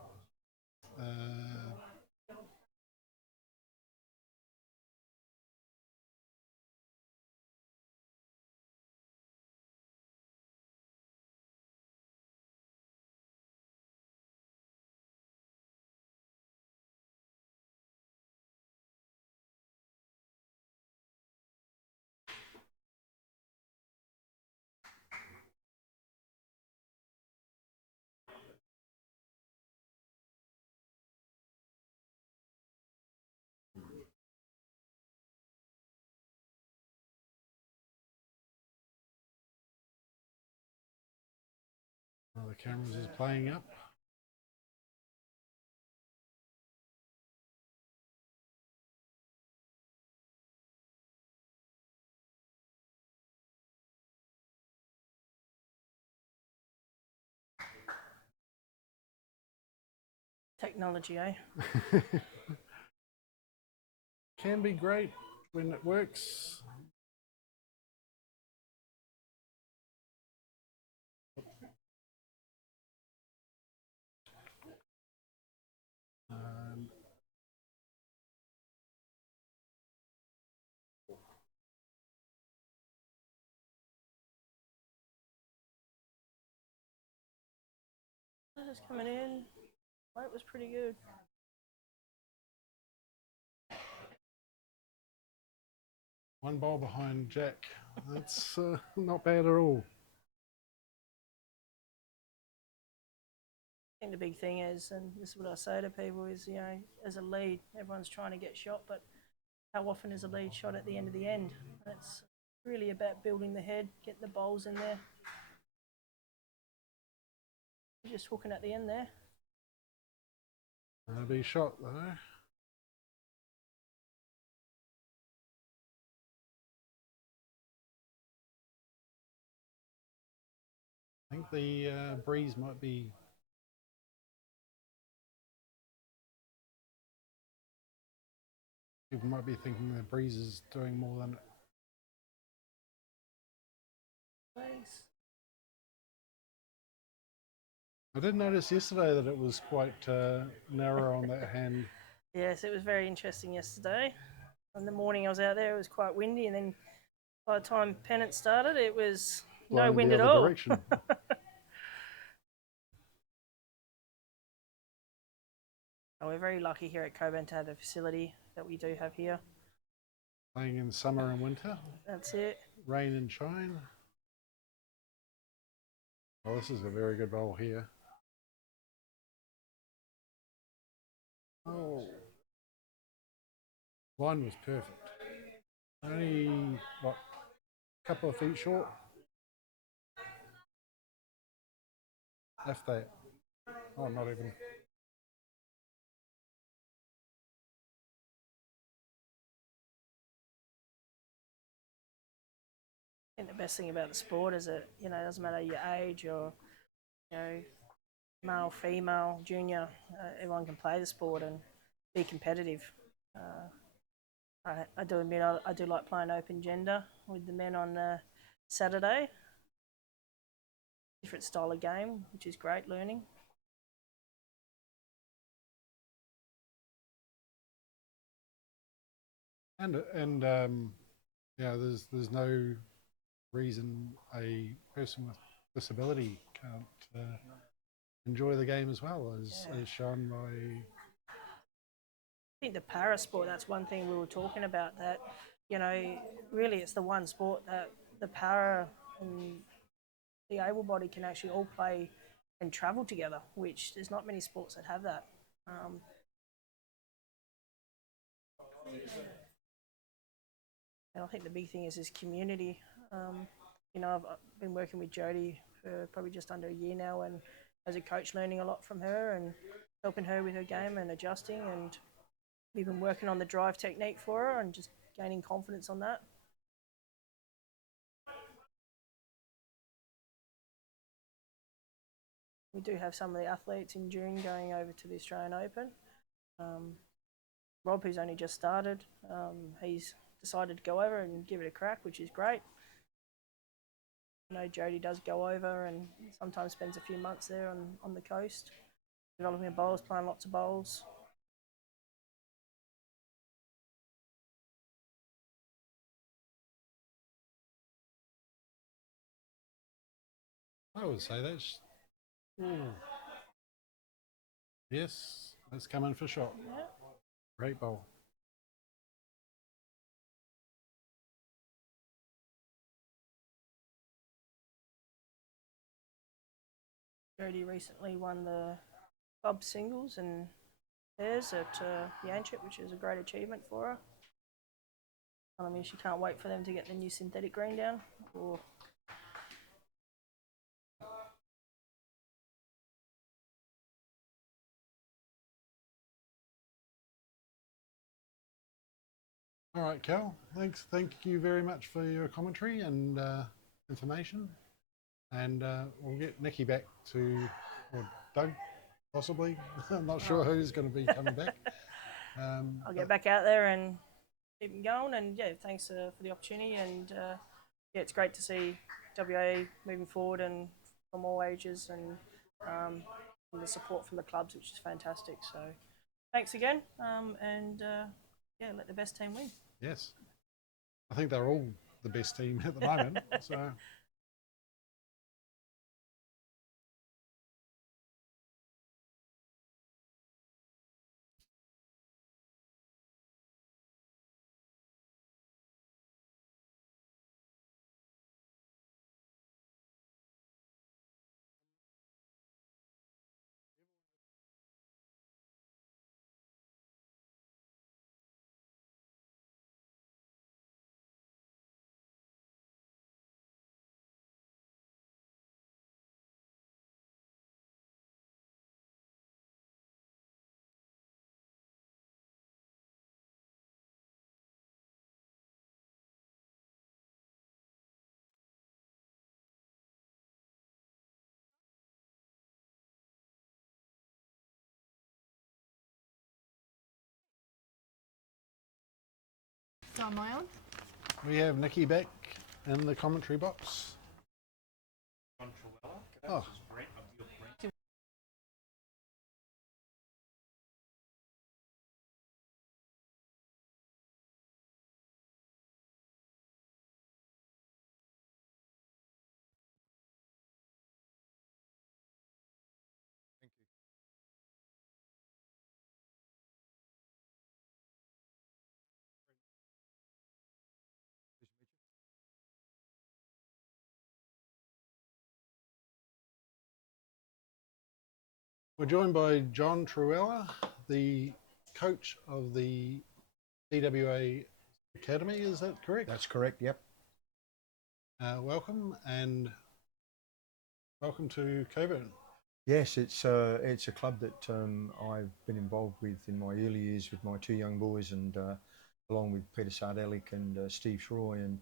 One of the cameras is playing up. Technology, eh? Can be great when it works. That is coming in. Weight was pretty good. One bowl behind Jack. That's not bad at all. think the big thing is, and this is what I say to people, is, you know, as a lead, everyone's trying to get shot, but how often is a lead shot at the end of the end? And it's really about building the head, getting the bowls in there. Just hooking at the end there. That'll be shot though. I think the breeze might be. People might be thinking the breeze is doing more than. Nice. I did notice yesterday that it was quite narrow on that hand. Yes, it was very interesting yesterday. In the morning I was out there, it was quite windy, and then by the time pennant started, it was no Blowing wind the at other all. direction. And we're very lucky here at Cockburn to have the facility that we do have here. Playing in summer and winter, That's it. rain and shine. Oh, this is a very good bowl here. Oh, line was perfect. Only what, a couple of feet short. If that. Oh, not even. I think the best thing about the sport is that, you know, it doesn't matter your age or, you know, male, female, junior, everyone can play the sport and be competitive. I do admit I do like playing open gender with the men on Saturday. Different style of game, which is great learning. And yeah, there's no reason a person with disability can't enjoy the game as well, as shown by. I think the para sport, that's one thing we were talking about, that, you know, really it's the one sport that the para and the able body can actually all play and travel together, which there's not many sports that have that. And I think the big thing is community. You know, I've been working with Jodie for probably just under a year now, and as a coach, learning a lot from her and helping her with her game and adjusting. And we've been working on the drive technique for her and just gaining confidence on that. We do have some of the athletes in June going over to the Australian Open. Rob, who's only just started, he's decided to go over and give it a crack, which is great. I know Jodie does go over and sometimes spends a few months there on the coast, developing bowls, playing lots of bowls. I would say that's. Ooh. Yes, that's coming for shot. Yeah. Great bowl. Jodie recently won the club singles and pairs at Yanchep, which is a great achievement for her. I mean, she can't wait for them to get the new synthetic green down. Or All right, Cal. Thanks. Thank you very much for your commentary and information. And we'll get Nikki back to, or Doug, possibly. I'm not sure who's going to be coming back. I'll get back out there and keep them going. And yeah, thanks for the opportunity. And yeah, it's great to see WA moving forward and from all ages and the support from the clubs, which is fantastic. So thanks again. And yeah, let the best team win. Yes. I think they're all the best team at the moment. So. So am I on? We have Nikki back in the commentary box. Oh. Thank you. We're joined by John Truella, the coach of the DWA Academy. Is that correct? That's correct, yep. Welcome and welcome to Cockburn. Yes, it's a club that I've been involved with in my early years with my two young boys, and along with Peter Sardelik and Steve Shroy and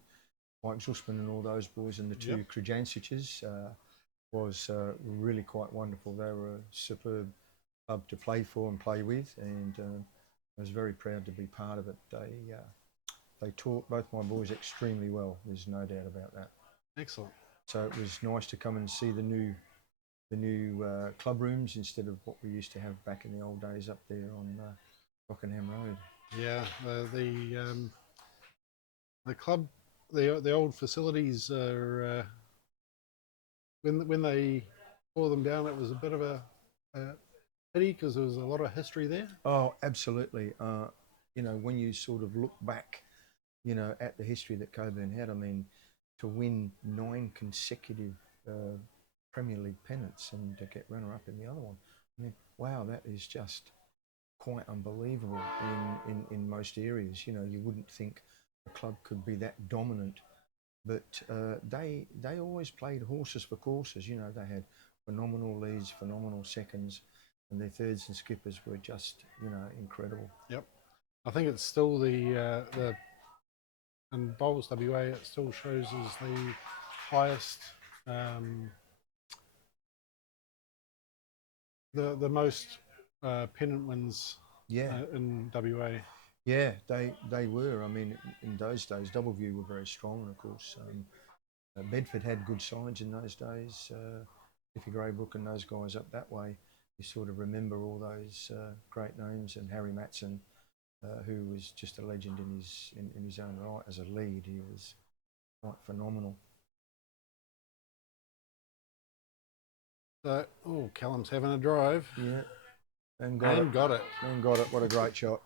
Mike Zussman and all those boys, and the two Krajansic's was really quite wonderful. They were a superb club to play for and play with, and I was very proud to be part of it. They taught both my boys extremely well. There's no doubt about that. Excellent. So it was nice to come and see the new club rooms instead of what we used to have back in the old days up there on Rockingham Road. Yeah, the club, the old facilities are when they tore them down, it was a bit of a pity because there was a lot of history there. Oh, absolutely. You know, when you sort of look back, you know, at the history that Cockburn had, I mean, to win 9 consecutive Premier League pennants and to get runner-up in the other one, I mean, wow, that is just quite unbelievable in most areas. You know, you wouldn't think a club could be that dominant, but they always played horses for courses. You know, they had phenomenal leads, phenomenal seconds, and their thirds and skippers were just, you know, incredible. Yep, I think it's still the in Bowls WA, it still shows as the highest, the most pennant wins. Yeah. In WA. Yeah, they were. I mean, in those days, Doubleview were very strong, and of course, Bedford had good sides in those days. Cliffy Greybrook and those guys up that way, you sort of remember all those great names, and Harry Matson, who was just a legend in his own right as a lead. He was quite phenomenal. So, Callum's having a drive. Yeah, and got it. And got it. What a great shot.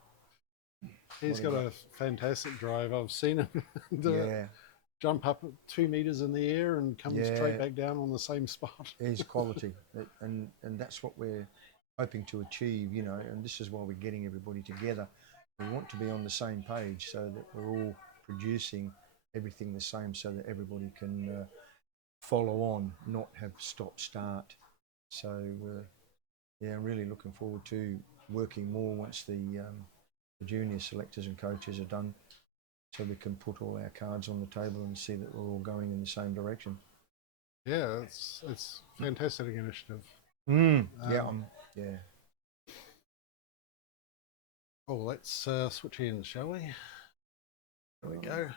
He's got a fantastic drive. I've seen him jump up 2 meters in the air and come straight back down on the same spot. He's quality, and that's what we're hoping to achieve, you know, and this is why we're getting everybody together. We want to be on the same page so that we're all producing everything the same, so that everybody can follow on, not have stop-start. So, yeah, I'm really looking forward to working more once the junior selectors and coaches are done, so we can put all our cards on the table and see that we're all going in the same direction. Yeah, it's a fantastic initiative. Yeah. Oh, let's switch hands, shall we? There we go.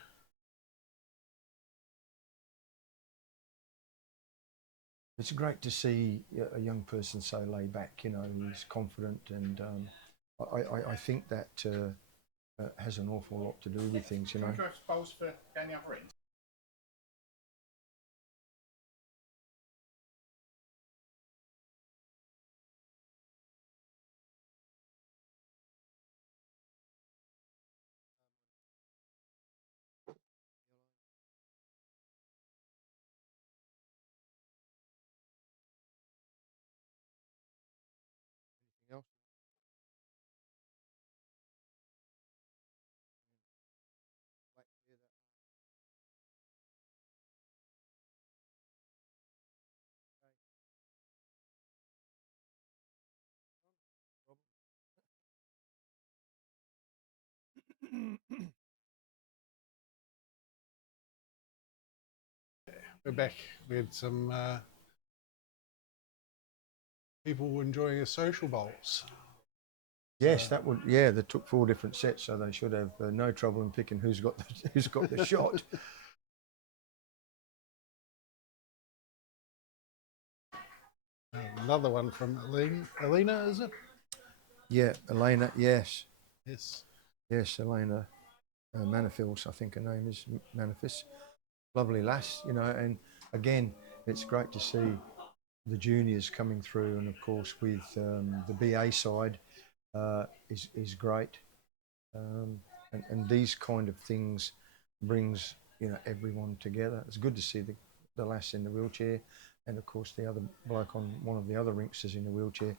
It's great to see a young person so laid back, you know, who's confident, and I think that has an awful lot to do with things, you know. For down the other end? Anything else? We're back. We had some people enjoying a social bowls. Yes, that would. Yeah, they took 4 different sets, so they should have no trouble in picking who's got who's got the shot. Another one from Elena, is it? Yeah, Elena. Yes, Yes. yes, Elena Manifis. I think her name is Manifis. Lovely lass, you know. And again, it's great to see the juniors coming through, and of course with the BA side is great. And these kind of things brings, you know, everyone together. It's good to see the lass in the wheelchair, and of course the other bloke on one of the other rinks is in the wheelchair.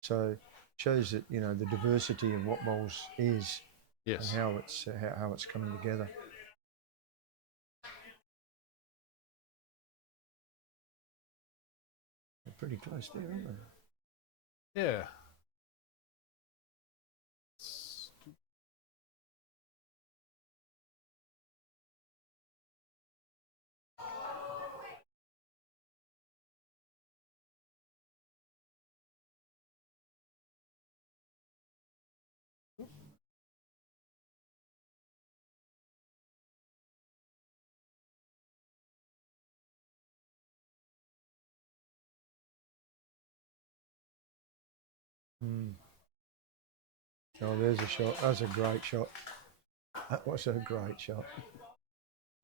So shows that, you know, the diversity of what bowls is, Yes. and how it's coming together. They're pretty close there, aren't they? Yeah. Mm. Oh, there's a shot. That's a great shot. That was a great shot.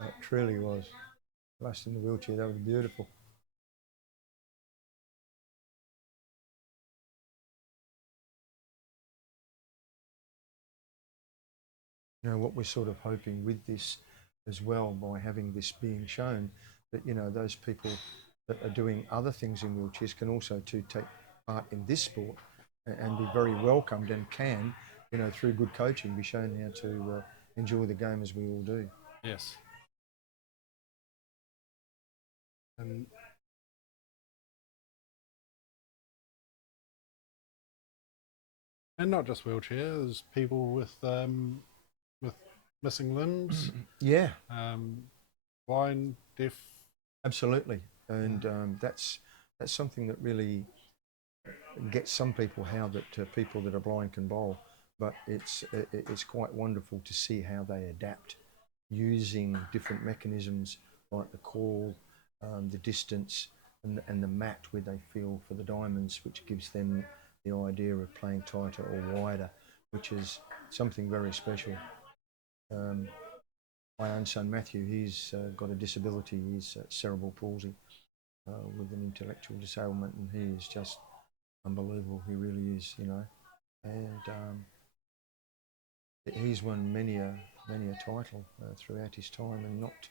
That truly was. Last in the wheelchair, that was beautiful. You know, what we're sort of hoping with this as well, by having this being shown, that, you know, those people that are doing other things in wheelchairs can also to take part in this sport and be very welcomed, and can, you know, through good coaching, be shown how to enjoy the game as we all do. Yes. And not just wheelchairs, people with missing limbs, Yeah, blind, deaf. absolutely. And that's something that really gets some people, how that people that are blind can bowl. But it's quite wonderful to see how they adapt using different mechanisms like the call, the distance, and the mat where they feel for the diamonds, which gives them the idea of playing tighter or wider, which is something very special. My own son Matthew, he's got a disability. He's cerebral palsy with an intellectual disablement, and he is just unbelievable. He really is, you know. And he's won many a title throughout his time, and not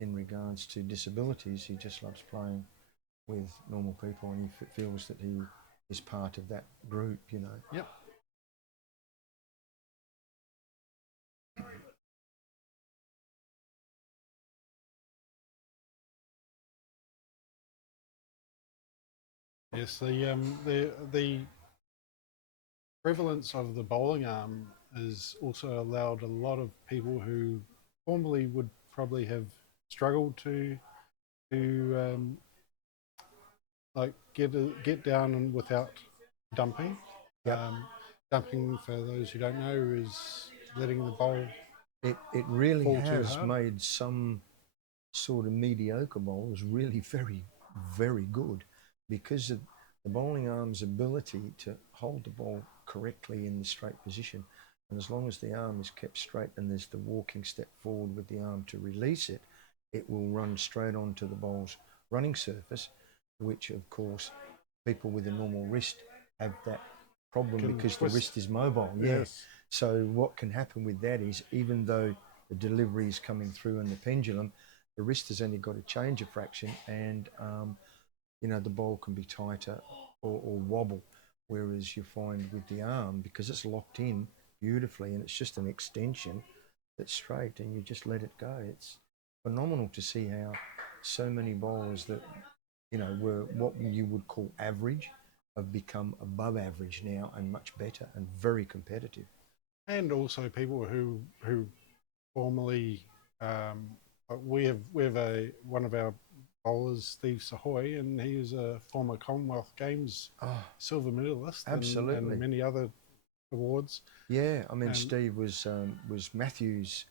in regards to disabilities. He just loves playing with normal people, and he feels that he is part of that group, you know. Yep. Yes, the prevalence of the bowling arm has also allowed a lot of people who formerly would probably have struggled to like get down and without dumping. Yep. Dumping, for those who don't know, is letting the bowl. It really fall too has hard. made some sort of mediocre bowlers really very good, because of the bowling arm's ability to hold the ball correctly in the straight position. And as long as the arm is kept straight and there's the walking step forward with the arm to release it, it will run straight onto the bowl's running surface, which of course people with a normal wrist have that problem Can because twist. the wrist is mobile. Yes. So what can happen with that is, even though the delivery is coming through in the pendulum, the wrist has only got to change a fraction, and you know, the ball can be tighter or wobble. Whereas you find with the arm, because it's locked in beautifully and it's just an extension that's straight, and you just let it go. It's phenomenal to see how so many bowlers that, you know, were what you would call average have become above average now, and much better and very competitive. And also people who formerly we have one of our bowlers, Steve Sahoy, and he is a former Commonwealth Games silver medalist, Absolutely. and many other awards. Yeah, I mean, And- Steve was Matthew's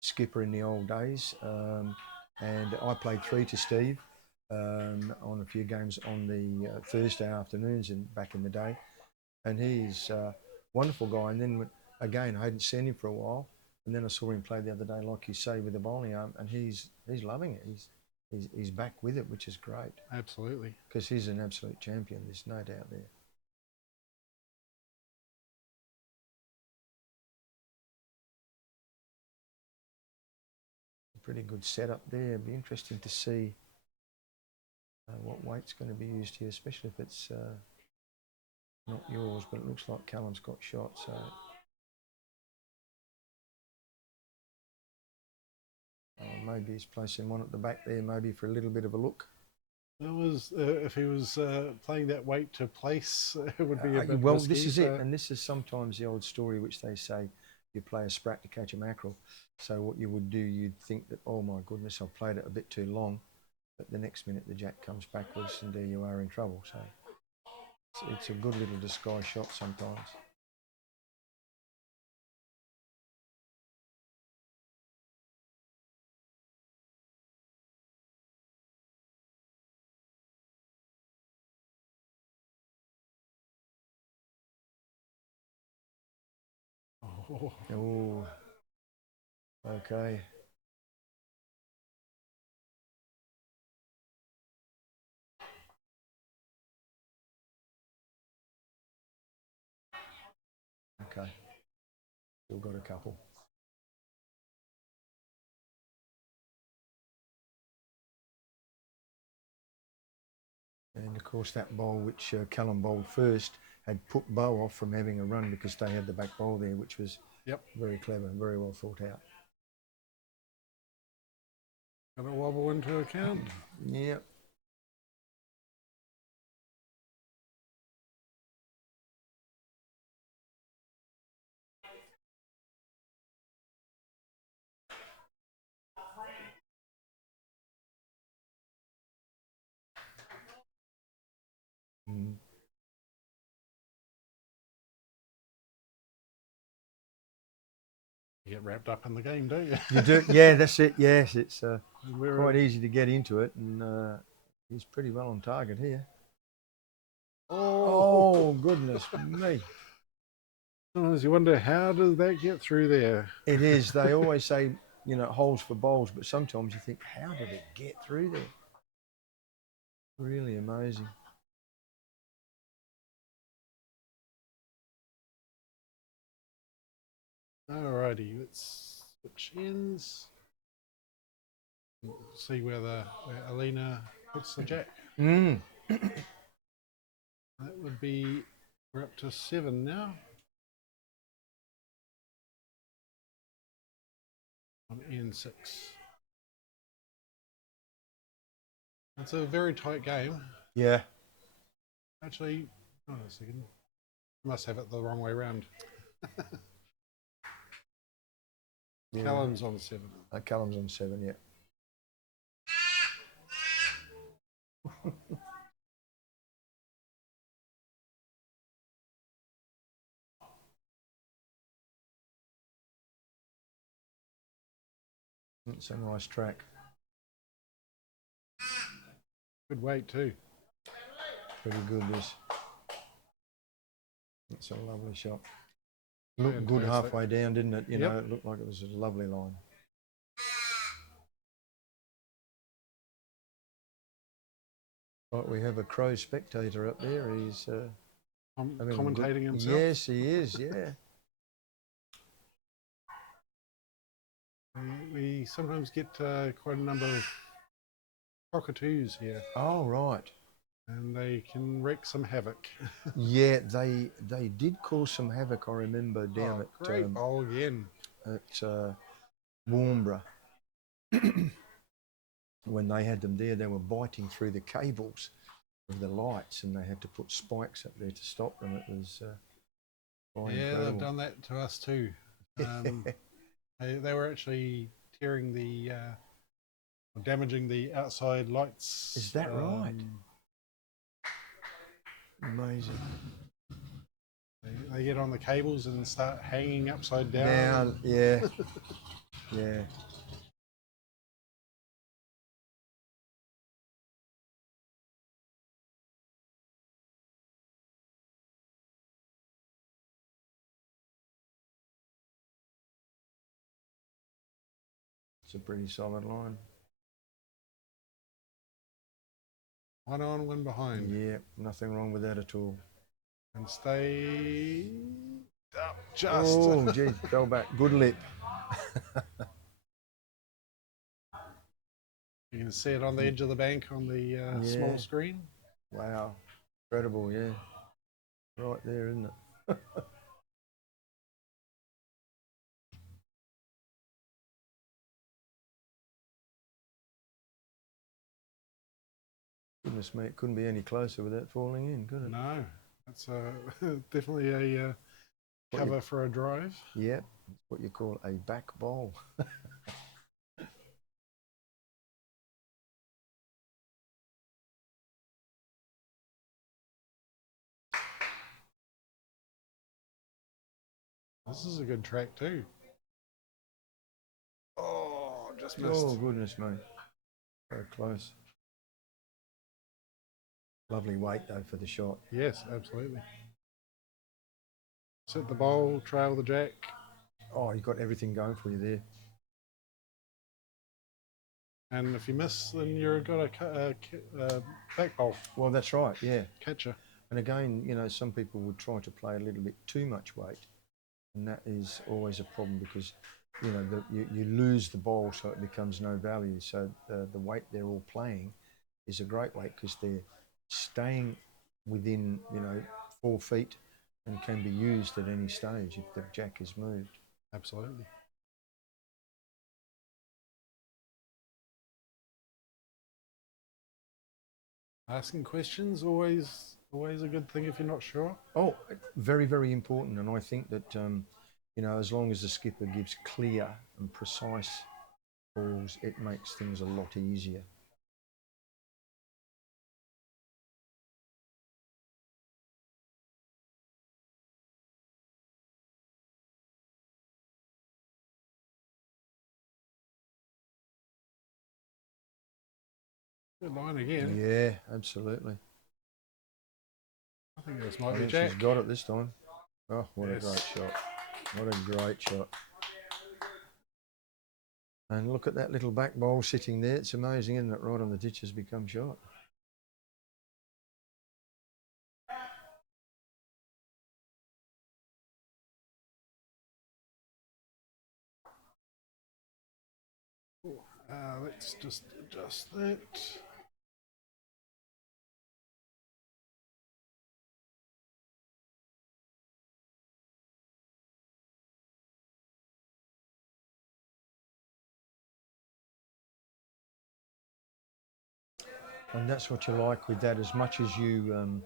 skipper in the old days, and I played 3 to Steve on a few games on the Thursday afternoons back in the day, and he's a wonderful guy. And then again, I hadn't seen him for a while, and then I saw him play the other day, like you say, with the bowling arm, and he's loving it. He's back with it, which is great Absolutely. because he's an absolute champion. There's no doubt there. Pretty good setup there. It'd be interesting to see what weight's going to be used here, especially if it's not yours, but it looks like Callum's got shot. So maybe he's placing one at the back there, maybe for a little bit of a look. That was if he was playing that weight to place, it would be a bit well, risky, this is so- it, and this is sometimes the old story which they say you play a sprat to catch a mackerel. So what you would do, you'd think that, oh my goodness, I've played it a bit too long, but the next minute the jack comes backwards and there you are in trouble. So it's a good little disguise shot sometimes. Oh, Oh, okay. Okay. Still got a couple. And of course that bowl which Callum bowled first had put Beau off from having a run because they had the back bowl there, which was very clever, very well thought out. got a wobble into account. Yep. Mm. You get wrapped up in the game, don't you? You do, yeah, that's it. Yes, it's We're, quite easy to get into it, and he's pretty well on target here. Oh, goodness me! Sometimes you wonder, how does that get through there? It is. They always say, you know, holes for bowls, but sometimes you think, how did it get through there? Really amazing. Alrighty, let's switch ends. See where Elena puts the jack. Mm. That would be, we're up to 7 now. On N6. It's a very tight game. Yeah. Actually, hold on a second. I must have it the wrong way around. Yeah. Callum's on 7. Callum's on 7, yeah. It's a nice track. Good weight too. Pretty good, this. It's a lovely shot. Looked good Fantastic. halfway down, didn't it? You Yep. know, it looked like it was a lovely line. Right, we have a Crow spectator up there. He's having a good- Commentating himself. Yes, he is. Yeah. We sometimes get quite a number of cockatoos here, Oh, right. and they can wreak some havoc. Yeah, they did cause some havoc. I remember down Great bowl again. at Warnborough. When they had them there, they were biting through the cables of the lights, and they had to put spikes up there to stop them. It was quite Yeah, incredible. they've done that to us too. They were actually tearing damaging the outside lights. Is that right? Amazing. They get on the cables and start hanging upside down. Down, yeah, yeah. It's a pretty solid line. 1 on, 1 behind. Yeah, nothing wrong with that at all. And stay up just. Oh, gee, fell back. Good lip. You can see it on the edge of the bank on the small screen. Wow, incredible, yeah. Right there, isn't it? Goodness me, it couldn't be any closer without falling in, could it? No, that's definitely a cover for a drive. Yep, it's what you call a back bowl. This is a good track too. Oh, just missed. Oh, goodness me. So close. Lovely weight, though, for the shot. Yes, absolutely. Set the bowl, trail the jack. Oh, you've got everything going for you there. And if you miss, then you've got a back bowl Well, that's right, yeah. catcher. And again, you know, some people would try to play a little bit too much weight. And that is always a problem because, you know, you lose the ball, so it becomes no value. So the weight they're all playing is a great weight because they're staying within, you know, 4 feet and can be used at any stage if the jack is moved. Absolutely. Asking questions, always a good thing if you're not sure. Oh, very, very important. And I think that, you know, as long as the skipper gives clear and precise balls, it makes things a lot easier. Good line again. Yeah, absolutely. I think this I might be think jack. she's got it this time. Oh, what Yes. a great shot. What a great shot. And look at that little back bowl sitting there. It's amazing, isn't it? Right on the ditch has become shot. Let's just adjust that. And that's what you like with that. As much as you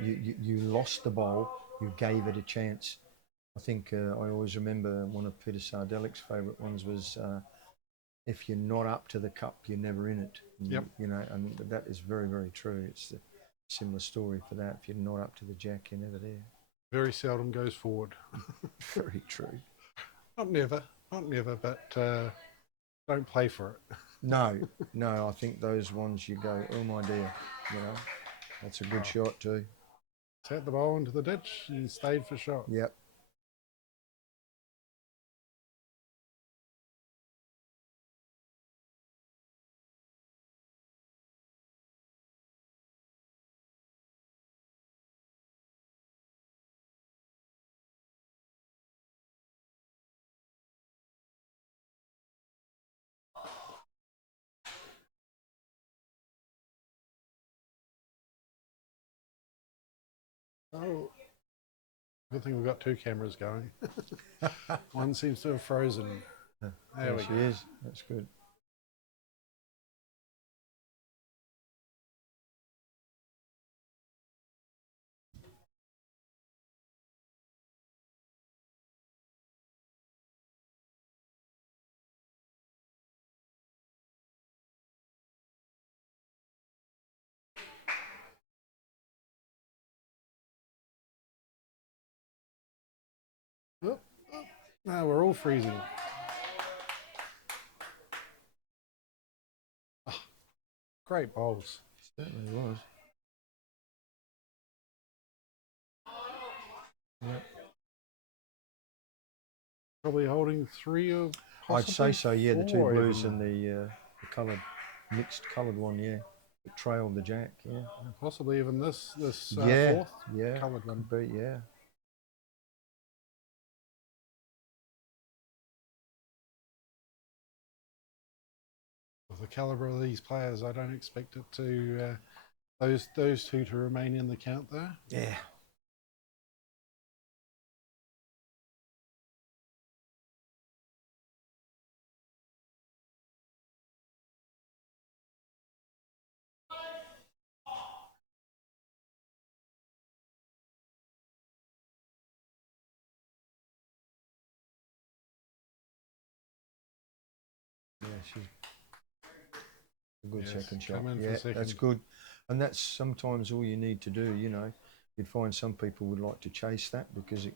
lost the bowl, you gave it a chance. I think I always remember one of Peter Sardellic's favourite ones was if you're not up to the cup, you're never in it. And, Yep. You know, and that is very, very true. It's a similar story for that. If you're not up to the jack, you're never there. Very seldom goes forward. Very true. Not never, but don't play for it. No, I think those ones you go, oh my dear, you know, that's a good shot too. Set the ball into the ditch and stayed for shot. Yep. Oh, good thing we've got 2 cameras going. One seems to have frozen. There we she go. is. That's good. Oh, no, we're all freezing. Oh, great bowls. Certainly was. Yep. Probably holding 3 or I'd say so. Yeah, the two 4 blues even. and the coloured, mixed coloured one. Yeah, that trailed the jack. Yeah. Possibly even this Yeah. fourth Yeah. coloured one. Could be. Yeah. With the calibre of these players, I don't expect it to those two to remain in the count there. Yeah. Yeah, she's a good Yes, second shot. come in for Yeah, that's second. good. And that's sometimes all you need to do, you know. You'd find some people would like to chase that because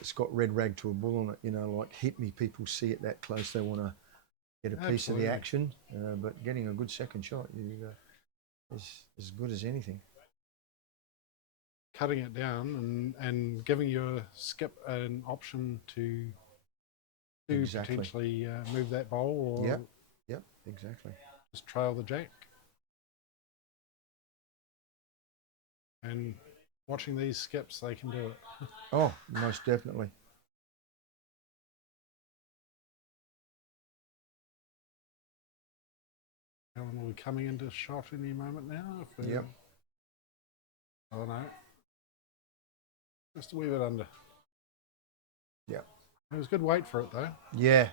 it's got red rag to a bull on it, you know, like hit me. People see it that close, they want to get a piece of Absolutely. the action. But getting a good second shot is as good as anything. Cutting it down and giving your skip an option to Exactly. potentially move that bowl or Yep, exactly. just trail the jack. And watching these skips, they can do it. Oh, most definitely. Helen will be coming into shot any moment now. Yep. Oh no. Just a wee bit under. Yep. It was good weight for it though. Yeah.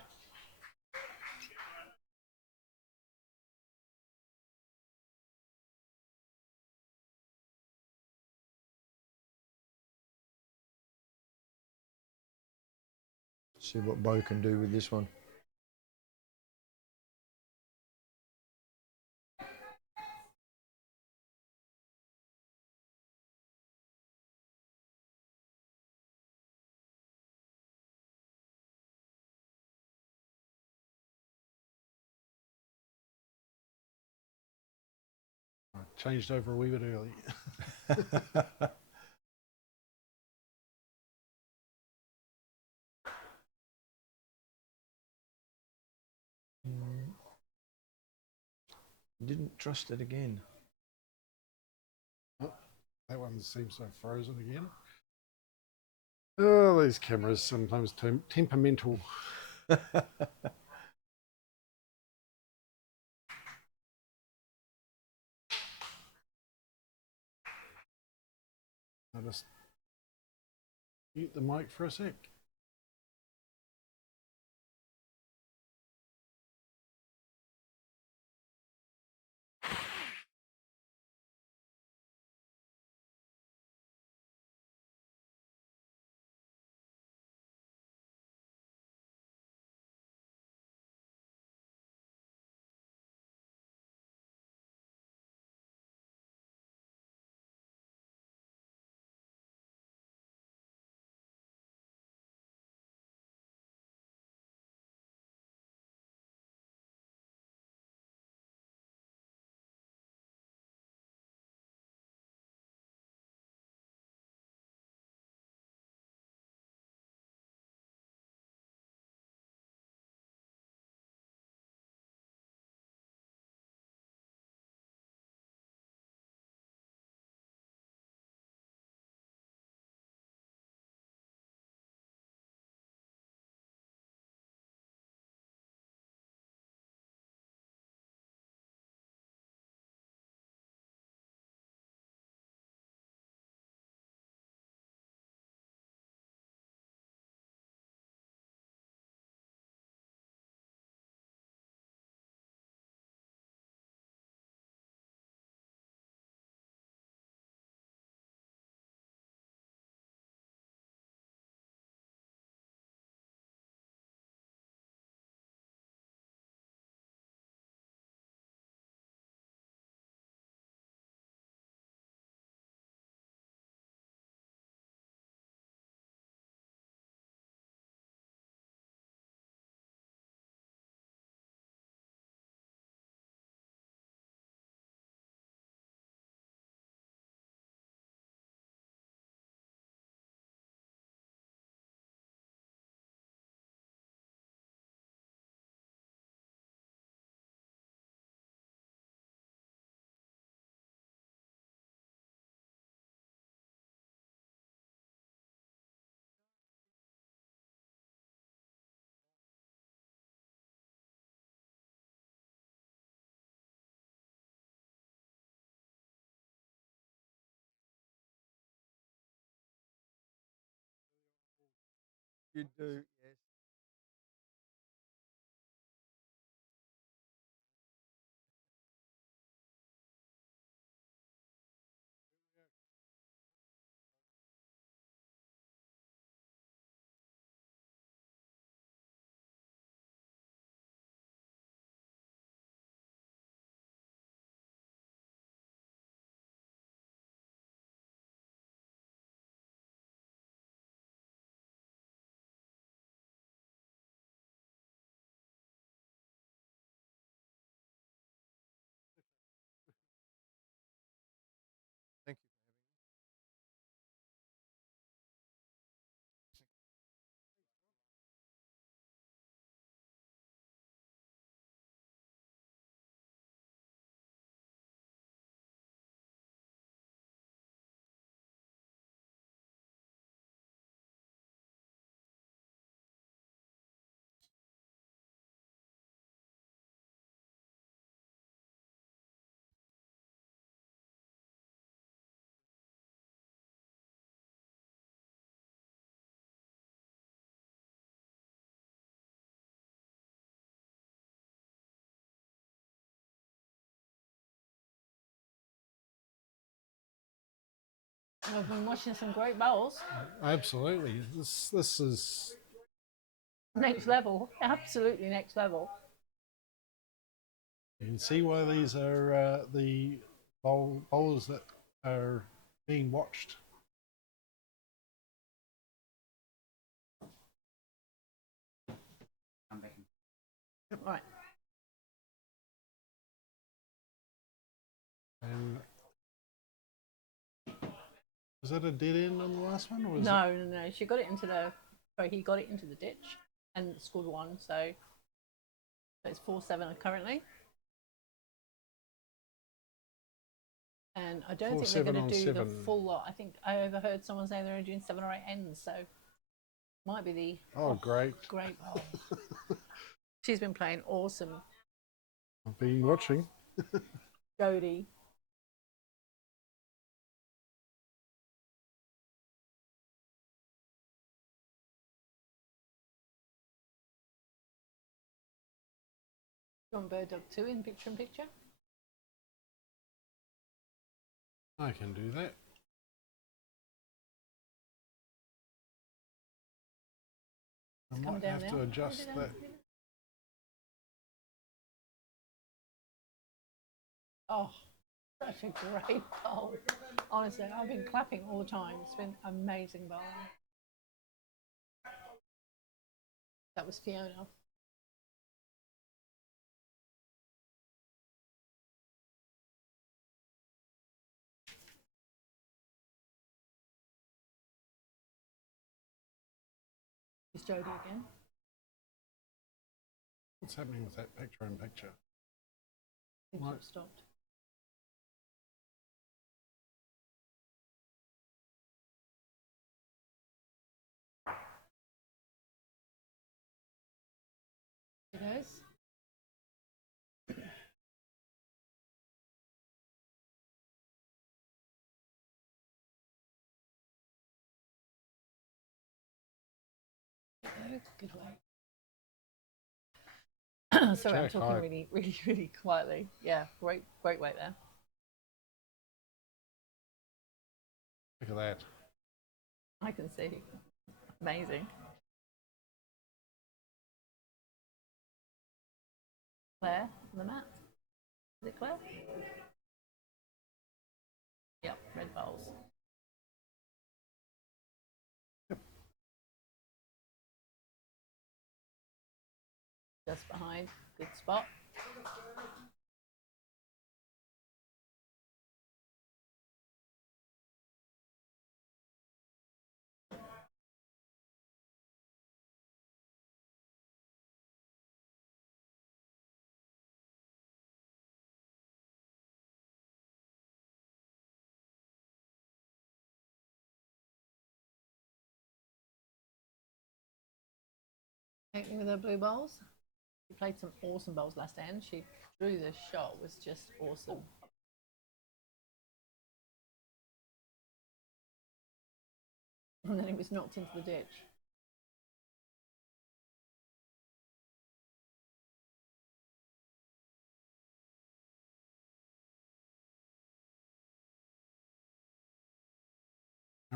See what Beau can do with this one. I changed over a wee bit early. Didn't trust it again. Oh, that one seems so frozen again. Oh, these cameras sometimes temperamental. I'll just mute the mic for a sec. You do, yes. Thank you for having me. I've been watching some great bowls. Absolutely. This is Next level. Absolutely next level. you can see why these are the bowlers that are being watched. Come back. Right. And was that a dead end on the last one, or was No, no, no. She got it into the. Sorry, he got it into the ditch and scored one. So it's 4-7 currently. And I don't think they're 4-7 going on to do 7. the full lot. I think I overheard someone say they're only doing 7 or 8 ends. So might be the. Oh, great! Great bowl. She's been playing awesome. I've been watching. Jodie. John Bird Dog 2 in picture. I can do that. I Come might down have now. to adjust that. Oh, such a great bowl. Honestly, I've been clapping all the time. It's been amazing bowling. That was Fiona. It's Jodie again. What's happening with that picture-in-picture? I think Right. it stopped. It is. Good way. Sorry, I'm Jack, talking hi. really quietly. Yeah, great weight there. Look at that. I can see. Amazing. Klaire on the mat. Is it Klaire? Yep, red bowls. Just behind. Good spot. Caitlyn with her blue bowls. She played some awesome bowls last end. She drew the shot, was just awesome. And then it was knocked into the ditch.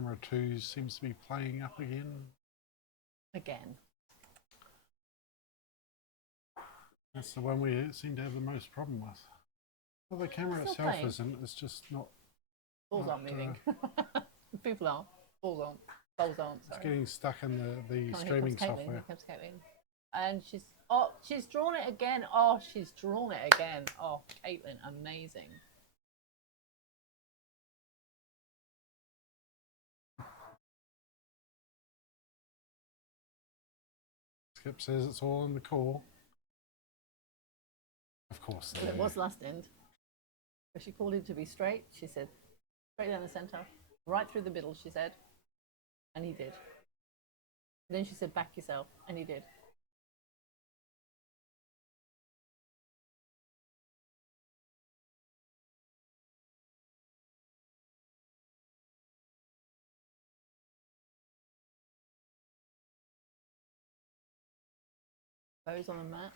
camera 2 seems to be playing up again. Again. That's the one we seem to have the most problem with. Well, the camera Still itself playing. isn't. It's just not. Balls aren't moving. People aren't. Balls aren't. Balls aren't. It's Sorry. getting stuck in the Oh, here streaming comes Kaitlyn, software. Here comes Kaitlyn. And she's drawn it again. Oh, she's drawn it again. Oh, Kaitlyn, amazing. Skip says it's all in the call. Of course. Well, it was last end. But she called him to be straight. She said, straight down the centre, right through the middle, she said. And he did. And then she said, back yourself. And he did. Beau's on the mat.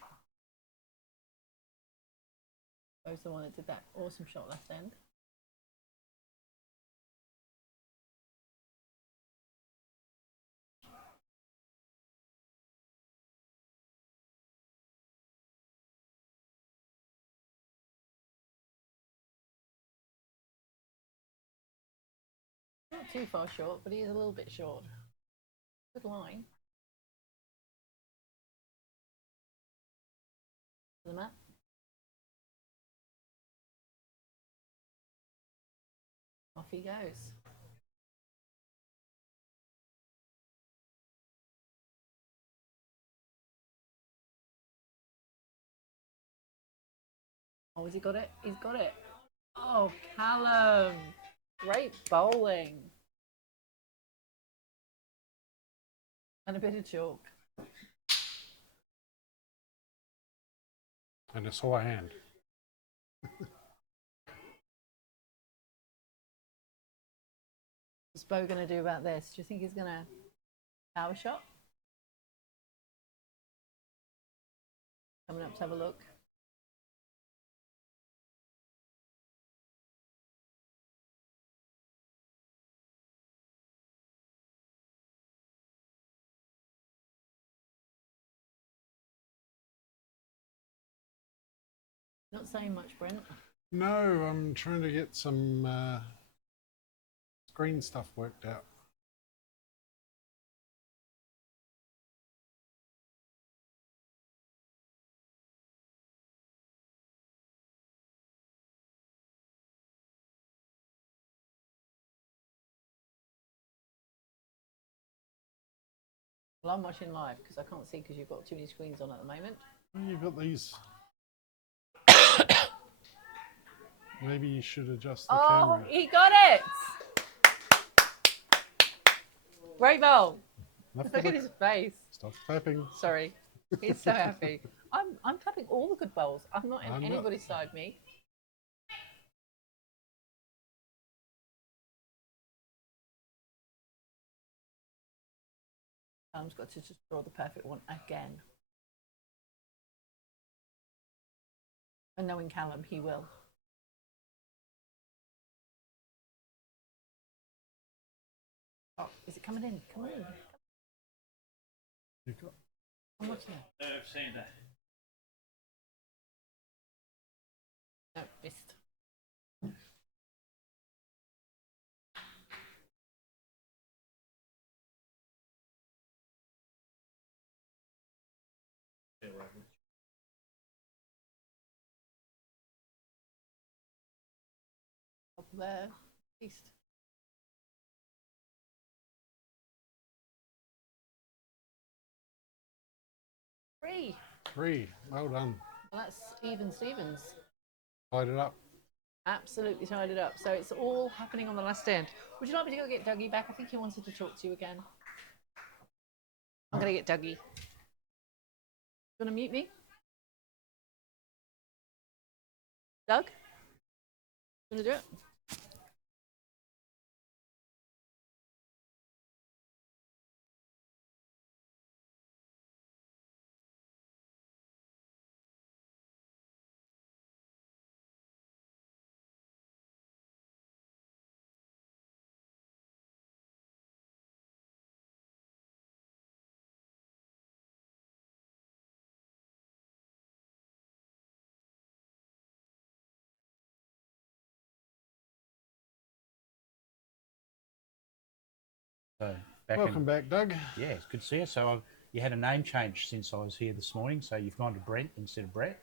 Beau's the one that did that awesome shot last end. Not too far short, but he is a little bit short. Good line. To the mat. Off he goes. Oh, has he got it? He's got it. Oh, Callum. Great bowling. And a bit of chalk. And a sore hand. What's Beau going to do about this? Do you think he's going to power shot? Coming up to have a look. Not saying much, Brent. No, I'm trying to get some screen stuff worked out. Well, I'm watching live because I can't see because you've got too many screens on at the moment. Well, you've got these. Maybe you should adjust the Oh, camera. he got it! Great bowl. Enough Look of at the- his face. Stop clapping. Sorry, he's so happy. I'm clapping all the good bowls. I'm not in I'm not. anybody's side, me. Callum's got to just draw the perfect one again. And knowing Callum, he will. Oh, is it coming in? Come on in. You've got I'm watching it. I've seen that. No, missed. Up there, east. Three. 3. Well done. Well, that's even Stevens. Tied it up. Absolutely tied it up. So it's all happening on the last end. Would you like me to go get Dougie back? I think he wanted to talk to you again. I'm going to get Dougie. You want to mute me? Doug? You want to do it? So back Welcome back, Doug. Yeah, it's good to see you. So you had a name change since I was here this morning, so you've gone to Brent instead of Brett.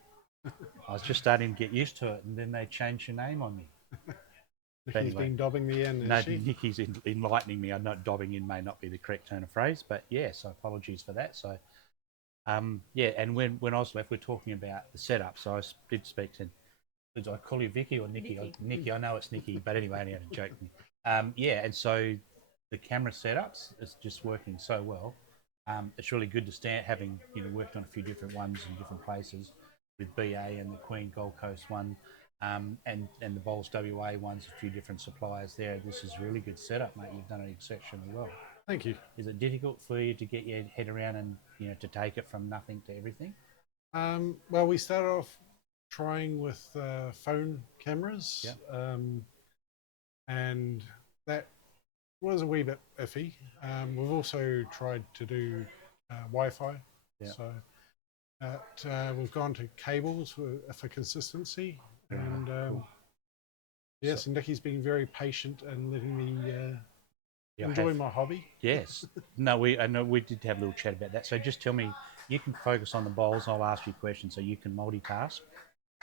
I was just starting to get used to it, and then they changed your name on me. Nikki's Anyway, been dobbing me in, No, is she? Nikki's enlightening me. I know dobbing in may not be the correct turn of phrase, but yeah, so apologies for that. So, yeah, and when I was left, we're talking about the setup. So I did speak to, did I call you Vicky or Nikki? Nikki, I know it's Nikki, but anyway, I only had a joke. Yeah, and so the camera setups is just working so well. It's really good to stand, having worked on a few different ones in different places with BA and the Queen Gold Coast one, and the Bowls WA ones, a few different suppliers there. This is really good setup, mate. You've done it exceptionally well. Thank you. Is it difficult for you to get your head around and to take it from nothing to everything? Well, we started off trying with phone cameras, Yep. and that was a wee bit iffy. We've also tried to do Wi-Fi, Yep. so we've gone to cables for consistency. And cool. yes, and Nikki's been very patient and letting me Yeah, enjoy my hobby. Yes. I know we did have a little chat about that. So just tell me, you can focus on the bowls. I'll ask you questions, so you can multitask.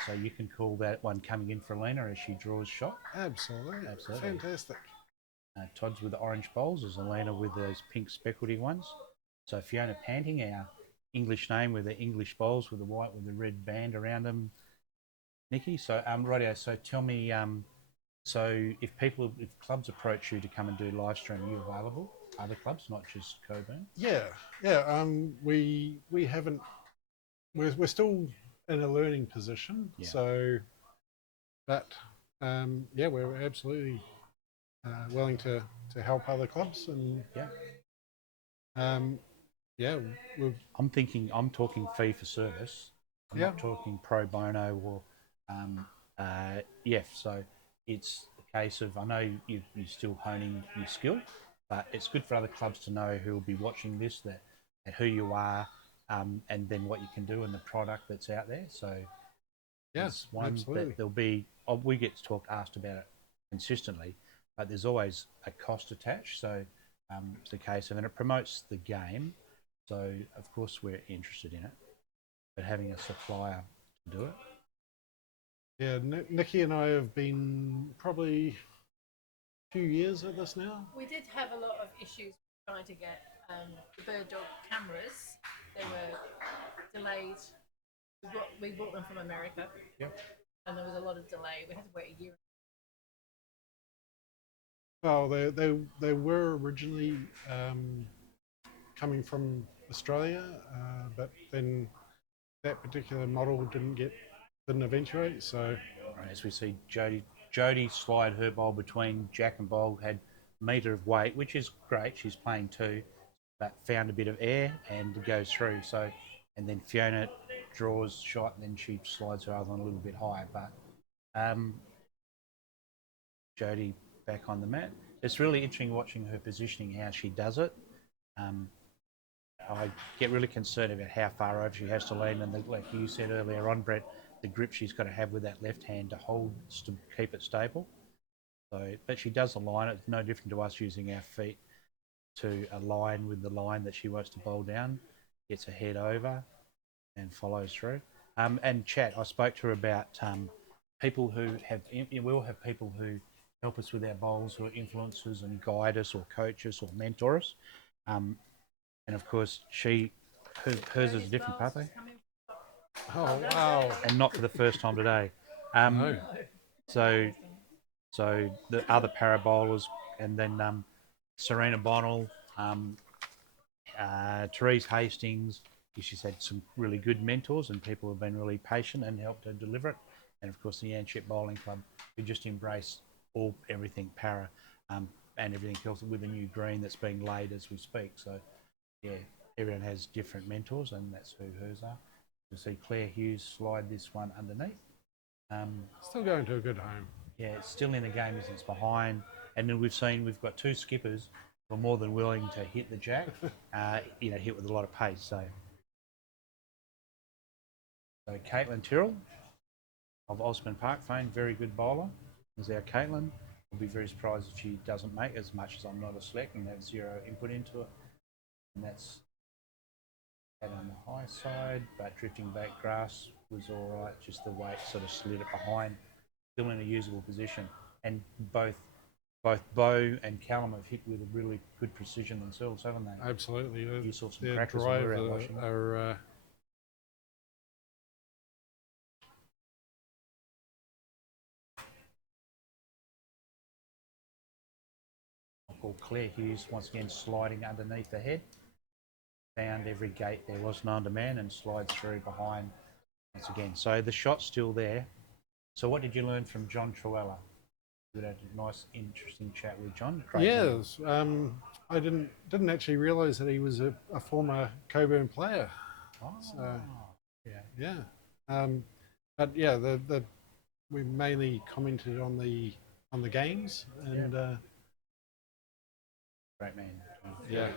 So you can call that one coming in for Elena as she draws shot. Absolutely. Fantastic. Todd's with the orange bowls, as Elena with those pink speckledy ones. So Fiona Panting, our English name with the English bowls with the white with the red band around them. Nikki, so rightio. So tell me, so if clubs approach you to come and do live stream, are you available? Other clubs, not just Cockburn? Yeah. We haven't. We're still in a learning position. Yeah. So, but yeah, we're absolutely willing to help other clubs, and yeah, I'm talking fee for service. I'm not talking pro bono or so it's a case of, I know you're still honing your skill, but it's good for other clubs to know who will be watching this, that who you are, and then what you can do and the product that's out there. So yes, one absolutely. that there'll be, we get asked about it consistently, but there's always a cost attached. So it's the case of, and it promotes the game. So of course we're interested in it, but having a supplier to do it. Yeah, Nikki and I have been probably 2 years at this now. We did have a lot of issues trying to get the bird dog cameras. They were delayed. We bought them from America. Yep. And there was a lot of delay. We had to wait a year. Well, they were originally coming from Australia, but then that particular model didn't eventuate. So As we see Jodie slide her bowl between Jack and Bowl, had a metre of weight, which is great. She's playing two, but found a bit of air and goes through. So, and then Fiona draws shot, and then she slides her other one a little bit higher. But Jodie back on the mat. It's really interesting watching her positioning, how she does it. I get really concerned about how far over she has to lean, and like you said earlier on, Brett, the grip she's got to have with that left hand to keep it stable. So, but she does align it. It's no different to us using our feet to align with the line that she wants to bowl down. Gets her head over and follows through. And chat, I spoke to her about people who have. We all have people who help us with our bowls, who are influencers and guide us, or coach us, or mentor us. And of course, hers is a different pathway. oh wow, And not for the first time today. no. So the other parabowlers, and then Serena Bonnell, Therese Hastings. She's had some really good mentors, and people have been really patient and helped her deliver it. And of course, the Cockburn Bowling Club, who just embrace everything para, and everything else with a new green that's being laid as we speak. So yeah, everyone has different mentors, and that's who hers are. You'll see Klaire Hughes slide this one underneath. Still going to a good home. Yeah, it's still in the game as it's behind. And then we've got two skippers who are more than willing to hit the jack, hit with a lot of pace. So Kaitlyn Tyrell of Osborne Park fame, very good bowler, is our Kaitlyn. I'll be very surprised if she doesn't make as much as I'm not a select and have zero input into it. And that's on the high side, but drifting back grass was all right. Just the weight sort of slid it behind, still in a usable position. And both Beau and Callum have hit with a really good precision themselves, haven't they? Absolutely. You saw some Their practice drive when we were out watching. are Or Klaire Hughes once again sliding underneath the head. Found every gate there was known to man and slides through behind once again. So the shot's still there. So what did you learn from John Truella? We had a nice, interesting chat with John. Great man. yes. I didn't actually realise that he was a former Cockburn player. Oh, So, yeah. yeah. But yeah, we mainly commented on the games and Great man. yeah.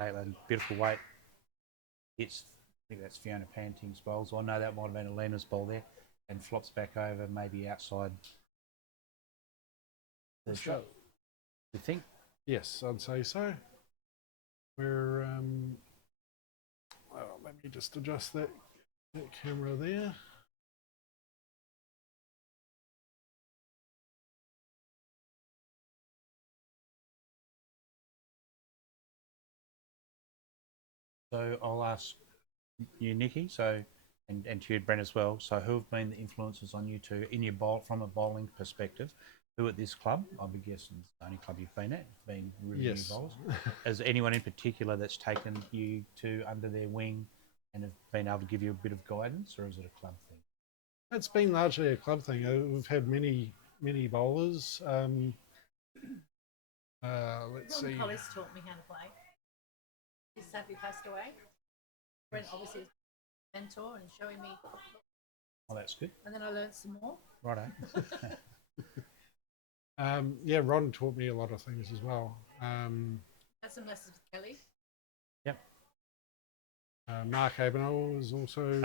Kaitlyn, beautiful weight. It's, I think that's Fiona Panting's bowls. I know that might have been Elena's bowl there. And flops back over, maybe outside the shot. You think? Yes, I'd say so. We're well, let me just adjust that camera there. So I'll ask you, Nikki, so and to you, Brent, as well. So who have been the influences on you two in your bowl from a bowling perspective? Who at this club? I would guess it's the only club you've been at, been really Yes. new bowlers. Is anyone in particular that's taken you two under their wing and have been able to give you a bit of guidance, or is it a club thing? It's been largely a club thing. We've had many bowlers. Let's Ron see. Collis taught me how to play. He's sadly passed away. Brent obviously is a mentor and showing me, Oh, that's good. and then I learned some more. Righto. Yeah, Ron taught me a lot of things as well. Had some lessons with Kelly. Yep. Mark Abenell is also.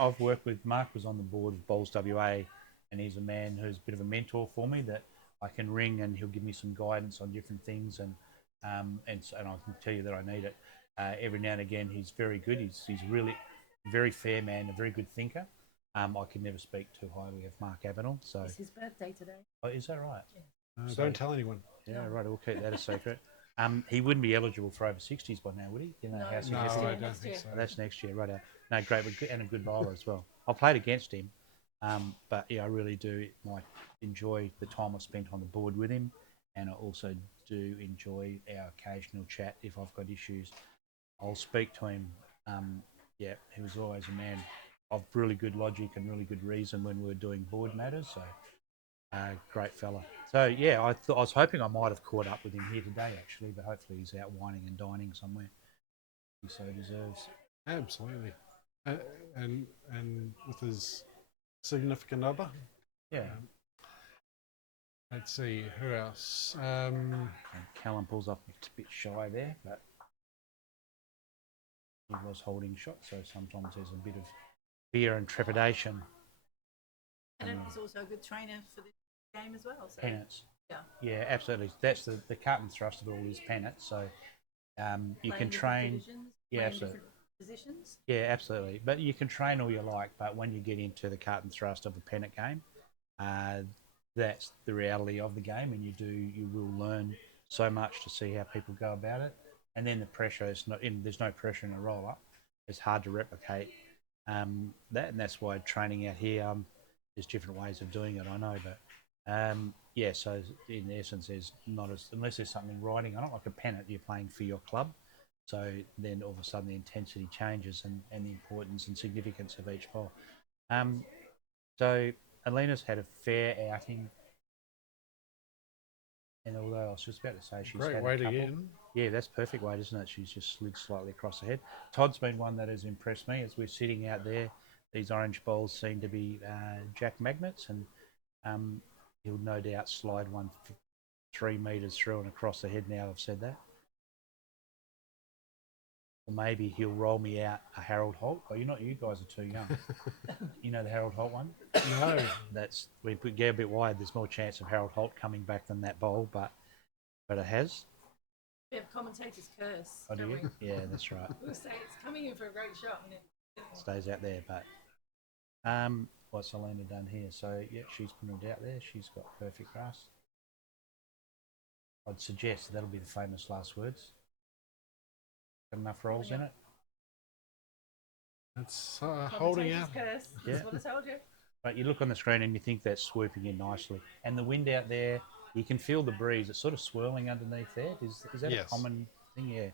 I've worked with Mark. Was on the board of Bowls WA, and he's a man who's a bit of a mentor for me that I can ring and he'll give me some guidance on different things, and I can tell you that I need it. Every now and again, he's very good. He's really very fair man, a very good thinker. I can never speak too highly of Mark Abenell. So, It's his birthday today. oh, is that right? Yeah. Don't tell anyone. Yeah, right. We'll keep that a secret. He wouldn't be eligible for over 60s by now, would he? You know No, how no, No, significant. I next don't think year. so. That's next year, right? No, great, and a good bowler as well. I played against him, but yeah, I really do enjoy the time I spent on the board with him, and I also do enjoy our occasional chat if I've got issues. I'll speak to him. Yeah, he was always a man of really good logic and really good reason when we were doing board matters. So, great fella. So yeah, I was hoping I might have caught up with him here today actually, but hopefully he's out wining and dining somewhere. He so deserves. Absolutely. And with his significant other. Yeah. Let's see who else. And Callum pulls up a bit shy there, but he was holding shots, so sometimes there's a bit of fear and trepidation. And he's also a good trainer for this game as well. So. Pennants. Yeah. Yeah, absolutely. That's the cut and thrust of all is pennants. So you Playing can different train. divisions, Yeah, playing absolutely. different positions. Yeah, absolutely. But you can train all you like, but when you get into the cut and thrust of a pennant game, that's the reality of the game, and you will learn so much to see how people go about it. And then the pressure is not in. There's no pressure in a roll up. It's hard to replicate that, and that's why training out here. There's different ways of doing it. I know, but yeah. So in essence, there's not unless there's something riding on it, like a pennant. You're playing for your club. So then all of a sudden the intensity changes and the importance and significance of each bowl. So Elena's had a fair outing. And although I was just about to say she's Great had weight a couple. again. Yeah, that's perfect weight, isn't it? She's just slid slightly across the head. Todd's been one that has impressed me as we're sitting out there. These orange bowls seem to be jack magnets, and he'll no doubt slide one 3 metres through and across the head now I've said that. or maybe he'll roll me out a Harold Holt. Oh, you guys are too young. You know the Harold Holt one? No. That's we get a bit wide. There's more chance of Harold Holt coming back than that bowl, but it has. We have commentator's curse. Oh, do don't you? Yeah, that's right. We'll say it's coming in for a great shot, and it Stays out there, but what's Elena done here? So yeah, she's put it out there. She's got perfect grass. I'd suggest that'll be the famous last words. Got enough rolls in it. It's holding out. Commentator's curse. Yeah. That's what I told you. But you look on the screen and you think that's swooping in nicely, and the wind out there, you can feel the breeze. It's sort of swirling underneath there. Is that Yes. a common thing? Yeah,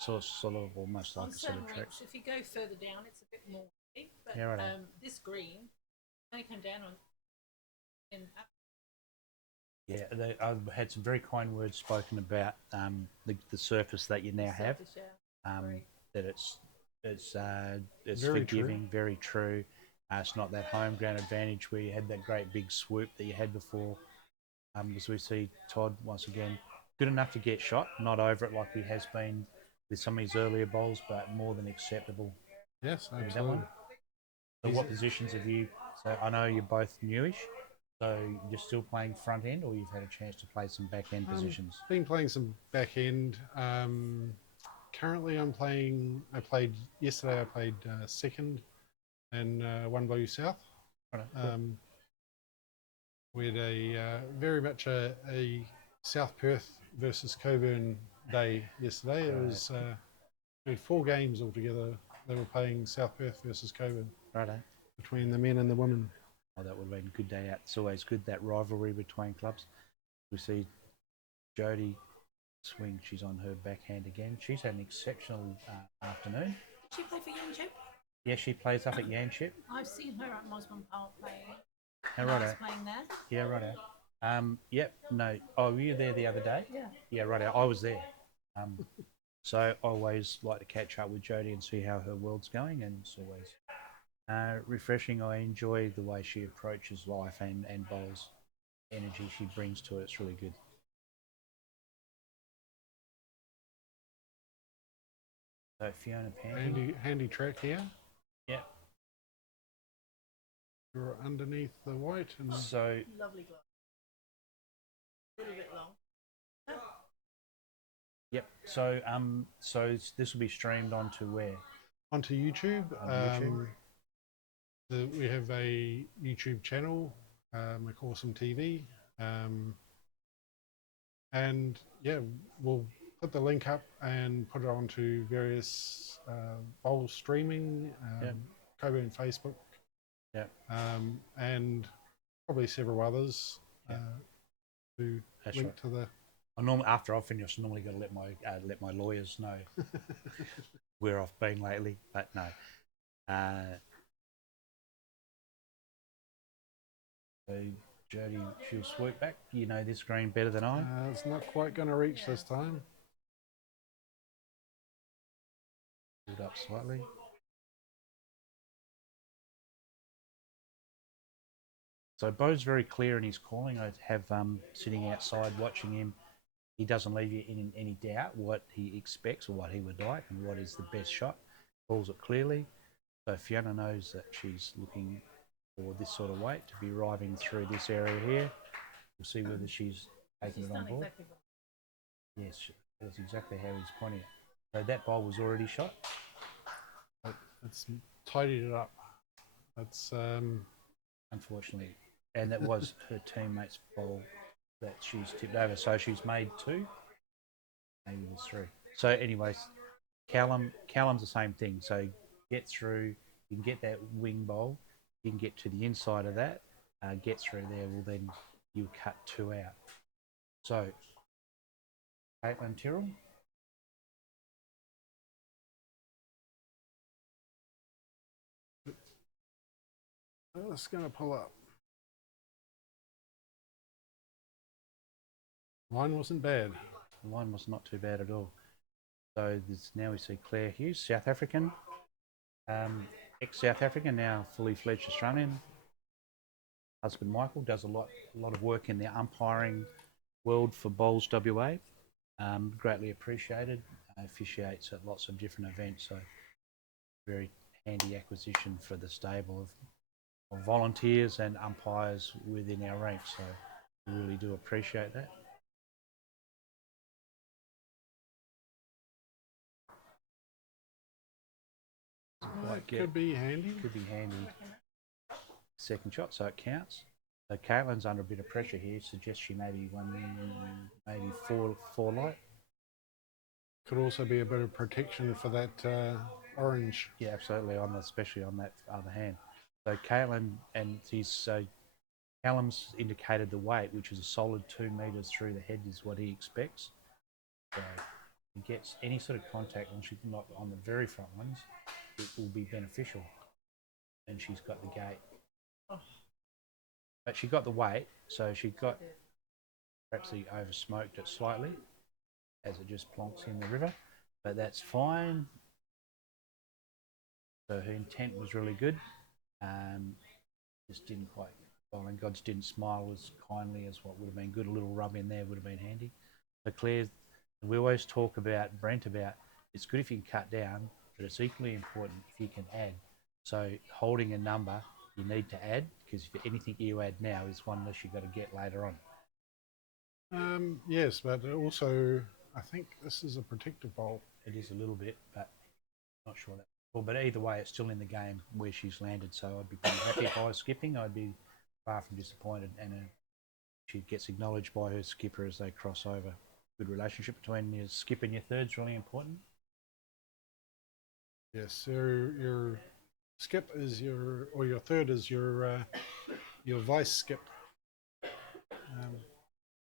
sort of almost like On a sort some of track. links, if you go further down, it's a bit more windy, but Yeah, right. this green only come down on. Yeah, I've had some very kind words spoken about the surface that you now have. Surface, yeah. Agree. That it's Very forgiving, true. very true. It's not that home ground advantage where you had that great big swoop that you had before. As we see Todd once again, good enough to get shot, not over it like he has been with some of his earlier bowls, but more than acceptable. Yes, With that absolutely. one. So what positions have you? So I know you're both newish. So you're still playing front end, or you've had a chance to play some back end positions? Been playing some back end. Currently, I played yesterday. I played second in One Blue South. Right, cool. We had very much a South Perth versus Cockburn day yesterday. It was we had 4 games altogether. They were playing South Perth versus Cockburn Righto. between the men and the women. Oh, that would have been a good day out. It's always good, that rivalry between clubs. We see Jodie swing. She's on her backhand again. She's had an exceptional afternoon. Did she play for Youngship? Yeah, she plays up at Yanship. I've seen her at Mosman Park playing. Yeah, I was righto. playing there. Yeah, righto. Yep, no. Oh, were you there the other day? Yeah. Yeah, righto. I was there. So I always like to catch up with Jodie and see how her world's going, and it's always refreshing. I enjoy the way she approaches life and bowls. Energy she brings to it, it's really good. So Fiona Panting. Handy track here. Yeah. You're underneath the white and So Lovely glove. A little bit long. yep. So this will be streamed onto where? onto YouTube. On YouTube. We have a YouTube channel, McCawsome TV, and yeah, we'll put the link up and put it onto various bowl streaming, Yep. Cockburn Facebook, Yep. and probably several others Yep. to That's link right. to the. I normally, after I've finished, I normally got to let my lawyers know where I've been lately, but no. So Jodie, she'll swoop back. You know this green better than I. It's not quite going to reach this time. Build up slightly. So Beau's very clear in his calling. I have sitting outside watching him. He doesn't leave you in any doubt what he expects or what he would like and what is the best shot. Calls it clearly. So Fiona knows that she's looking for this sort of weight to be arriving through this area here. We'll see whether she's taking She's it on done board. exactly what. Yes, that's exactly how he's pointing it. So that bowl was already shot. It's tidied it up. It's Unfortunately, and that was her teammate's bowl that she's tipped over. So she's made 2, maybe it was 3. So, anyways, Callum's the same thing. So get through. You can get that wing bowl. You can get to the inside of that. Get through there. Well, then you cut 2 out. So, Kaitlyn Tyrell. it's going to pull up. Mine wasn't bad. The line was not too bad at all. So now we see Klaire Hughes, South African, ex-South African, now fully fledged Australian. Husband Michael does a lot of work in the umpiring world for Bowls WA. Greatly appreciated. officiates at lots of different events. So very handy acquisition for the stable of volunteers and umpires within our ranks. So we really do appreciate that. Could be handy. Could be handy. Second shot, so it counts. So Kaitlyn's under a bit of pressure here. Suggests she maybe four light. Could also be a bit of protection for that orange. Yeah, absolutely. Especially on that other hand. So Kaitlyn Callum's indicated the weight, which is a solid 2 metres through the head, is what he expects. So if he gets any sort of contact, and she's not on the very front ones, it will be beneficial. And she's got the gate. But she got the weight, so she got, perhaps he over smoked it slightly as it just plonks in the river, but that's fine. So her intent was really good. Just didn't quite, Bowling Gods didn't smile as kindly as what would have been good. A little rub in there would have been handy. So Claire, we always talk about, Brent, about it's good if you can cut down, but it's equally important if you can add. So holding a number, you need to add, because if anything you add now is one less you've got to get later on. Yes, but also I think this is a protective bowl. It is a little bit, but not sure that. Well, but either way, it's still in the game where she's landed. So I'd be pretty happy if I was skipping. I'd be far from disappointed, and she gets acknowledged by her skipper as they cross over. Good relationship between your skipper and your third is really important. Yes, your skip is your third is your vice skip.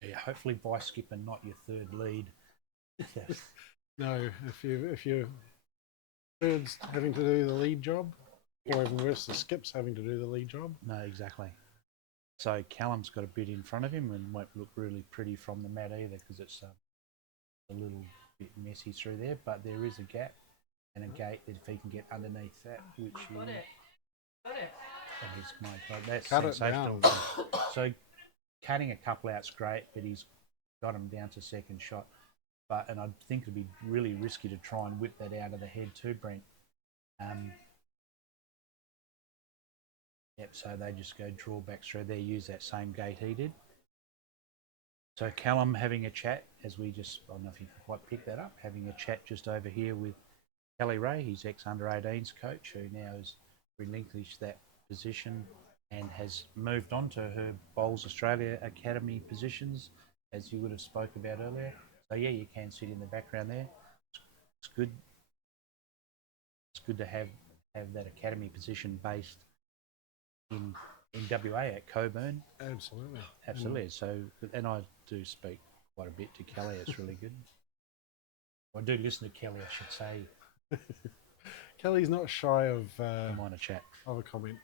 Yeah, hopefully vice skipper, not your third lead. No, if your third's having to do the lead job, or even worse, the skip's having to do the lead job. No, exactly. So Callum's got a bit in front of him and won't look really pretty from the mat either, because it's a little bit messy through there. But there is a gap and a gate that if he can get underneath that, which Got it. Got it. that is my God, that's Cut it sensational. down. So cutting a couple out's great, but he's got him down to second shot. And I think it'd be really risky to try and whip that out of the head too, Brent. Yep, so they just go draw back through there, use that same gate he did. So Callum having a chat, as we just, I don't know if you can quite pick that up, having a chat just over here with Kelly Ray, his ex-under-18s coach, who now has relinquished that position and has moved on to her Bowls Australia Academy positions, as you would have spoke about earlier. So yeah, you can sit in the background there. It's good. It's good to have that academy position based in WA at Cockburn. Absolutely. Absolutely. So, and I do speak quite a bit to Kelly. It's really good. I do listen to Kelly, I should say. Kelly's not shy of I'm on a chat. of a comment.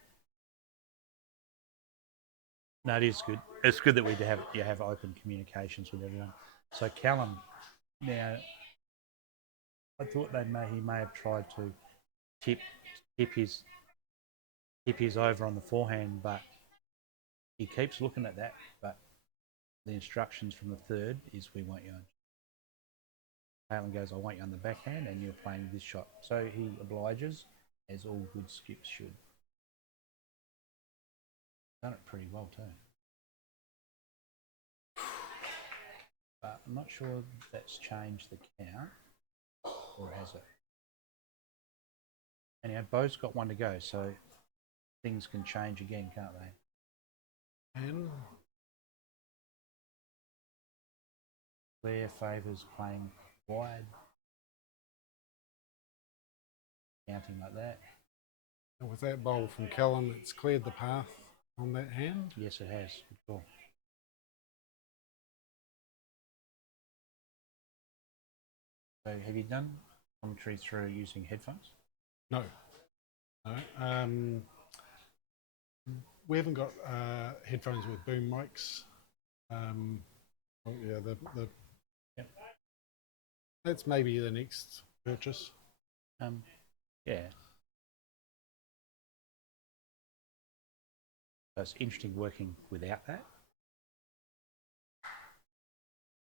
No, it is good. It's good that you have open communications with everyone. So Callum, now, I thought he may have tried to tip his over on the forehand, but he keeps looking at that. But the instructions from the third is we want you on. Kaitlyn goes, I want you on the backhand, and you're playing this shot. So he obliges, as all good skips should. Done it pretty well too. But I'm not sure that's changed the count, or has it? Anyhow, Beau's got one to go, so things can change again, can't they? And Claire favours playing wide, counting like that. with that bowl from Callum, it's cleared the path on that hand. Yes, it has. Good call. So have you done commentary through using headphones? No. We haven't got headphones with boom mics. Yep. That's maybe the next purchase. Yeah. So it's interesting working without that.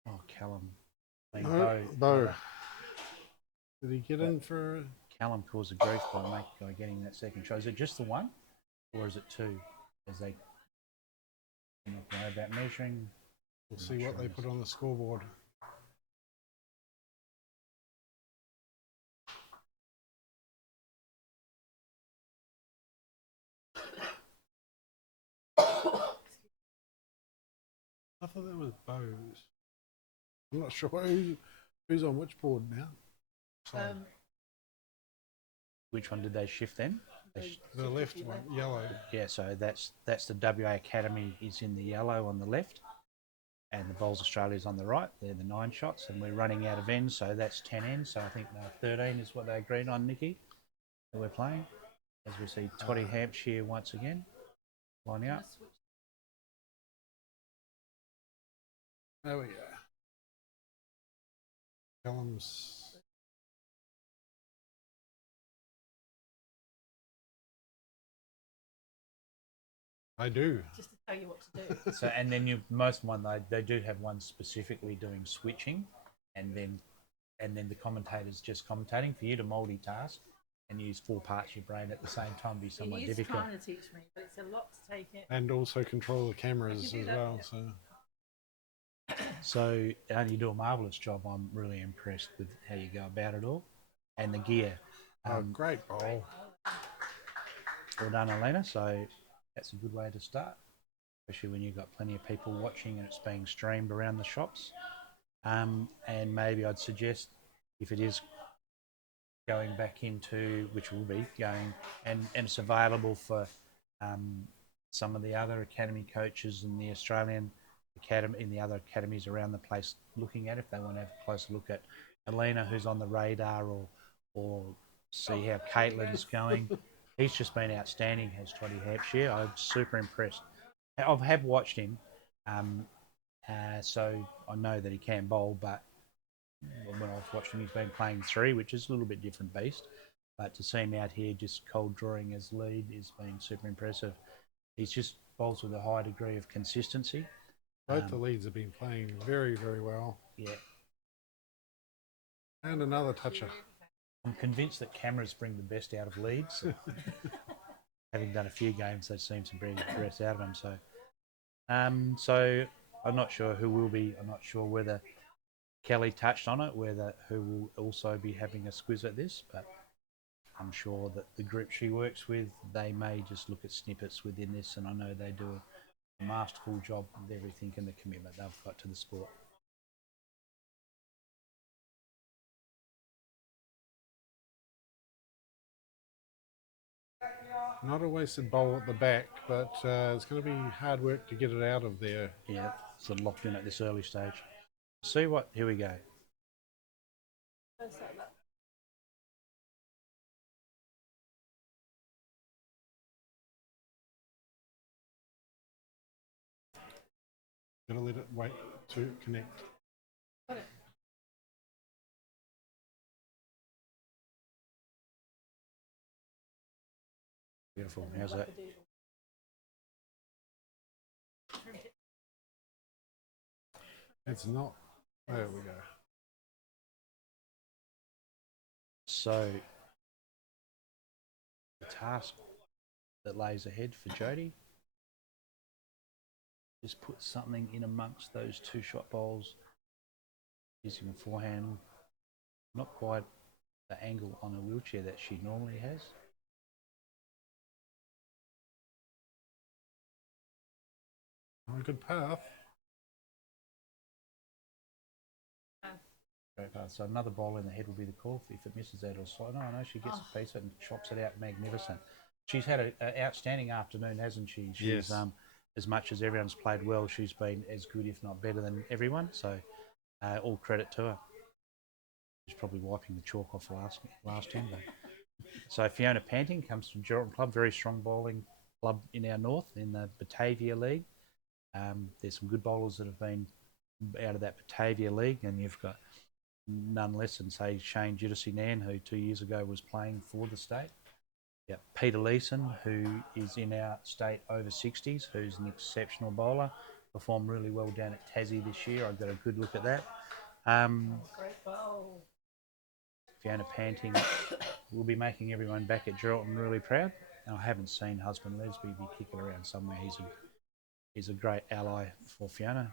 Oh, Callum. Beau. Did he get in for? Callum caused a grief by getting that second shot. Is it just the one, or is it two? As they I'm not know about measuring. We'll see what they put on the scoreboard. I thought that was Beau's. I'm not sure who's on which board now. So Which one did they shift then? the left one, yellow. Yeah, so that's the WA Academy is in the yellow on the left, and the Bowls Australia is on the right. They're the 9 shots, and we're running out of ends, so that's 10 ends. So I think 13 is what they agreed on, Nikki, that we're playing. As we see Todd Hampshire once again lining up. There we go. Callum's. I do. Just to tell you what to do. So and then most one they do have one specifically doing switching, and then the commentators just commentating. For you to multitask and use 4 parts of your brain at the same time be somewhat He is difficult. trying to teach me, but it's a lot to take in. And also control the cameras as well. So you do a marvellous job. I'm really impressed with how you go about it all, and the gear. Great bowl. Well done, Elena. So that's a good way to start, especially when you've got plenty of people watching and it's being streamed around the shops. And maybe I'd suggest, if it is going back into, which will be going, and it's available for some of the other academy coaches in the Australian academy, in the other academies around the place, looking at if they want to have a closer look at Elena, who's on the radar, or see how Kaitlyn's going. He's just been outstanding, has Todd Hampshire. I'm super impressed. I have watched him, so I know that he can bowl, but when I've watched him, he's been playing 3, which is a little bit different beast. But to see him out here just cold drawing as lead has been super impressive. He's just bowls with a high degree of consistency. Both the leads have been playing very, very well. Yeah. And another toucher. I'm convinced that cameras bring the best out of leads. Having done a few games, they've seen some brilliant progress out of them. So I'm not sure who will be. I'm not sure whether Kelly touched on it, who will also be having a squiz at this, but I'm sure that the group she works with, they may just look at snippets within this, and I know they do a masterful job with everything and the commitment they've got to the sport. Not a wasted bowl at the back, but it's going to be hard work to get it out of there. Yeah, sort of locked in at this early stage. See what? Here we go. Gotta let it wait to connect. Got it. Beautiful. How's that? It's not. There we go. So, the task that lays ahead for Jodie is put something in amongst those 2 shot bowls using a forehand, not quite the angle on a wheelchair that she normally has. On a good path. Great path. So another bowl in the head will be the call. If it misses that, it'll slide. No, she gets a piece of it and chops it out magnificent. She's had an outstanding afternoon, hasn't she? She's, Yes. As much as everyone's played well, she's been as good, if not better, than everyone. So all credit to her. She's probably wiping the chalk off last time. So Fiona Panting comes from Geraldton Club, very strong bowling club in our north in the Batavia League. There's some good bowlers that have been out of that Batavia League, and you've got none less than, say, Shane Judici-Nan, who 2 years ago was playing for the state. Yeah, Peter Leeson, who is in our state over 60s, who's an exceptional bowler, performed really well down at Tassie this year. I got a good look at that. Great bowl. Fiona Panting will be making everyone back at Geraldton really proud. And I haven't seen husband Lesby be kicking around somewhere. He's a great ally for Fiona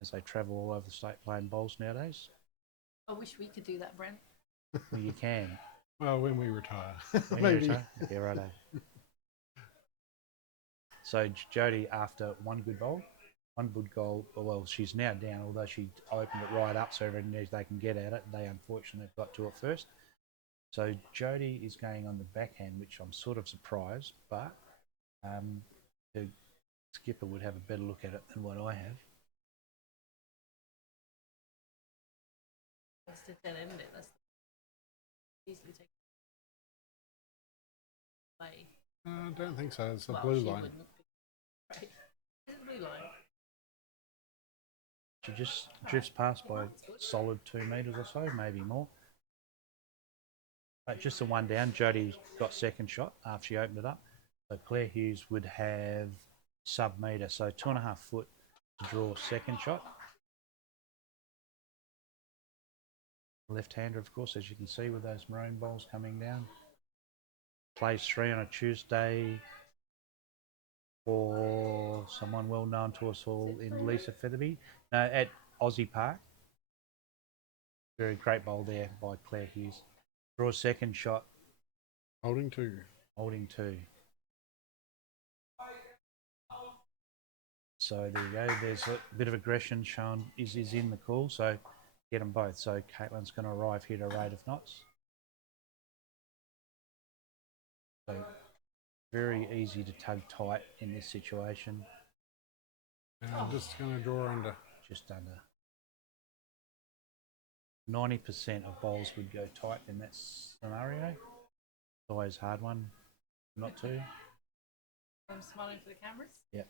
as they travel all over the state playing bowls nowadays. I wish we could do that, Brent. Well, you can. Well, when we retire, When you maybe. retire. Yeah, righto. So Jodie, after one good bowl, one good goal, well, she's now down, although she opened it right up so everyone knows they can get at it. They unfortunately got to it first. So Jodie is going on the backhand, which I'm sort of surprised, but the skipper would have a better look at it than what I have. It's to 10, isn't it? That's easily taken away. I don't think so. It's the Well, blue she line. wouldn't be. Right. It's the blue line. She just drifts past by a solid 2 metres or so, maybe more. But just the one down, Jodie got second shot after she opened it up. So Klaire Hughes would have sub-metre, so 2.5 foot to draw second shot. Left-hander, of course, as you can see with those maroon bowls coming down. Plays 3 on a Tuesday for someone well known to us all in Lisa Featherby. No, at Aussie Park. Very great bowl there by Klaire Hughes. Draws second shot, Holding 2. holding 2. So there you go. There's a bit of aggression shown is in the call. So get them both. So Kaitlyn's going to arrive here to rate of knots. So very easy to tug tight in this situation. And I'm just going to draw under. Just under 90% of bowls would go tight in that scenario. It's always a hard one not to. I'm smiling for the cameras. Yep.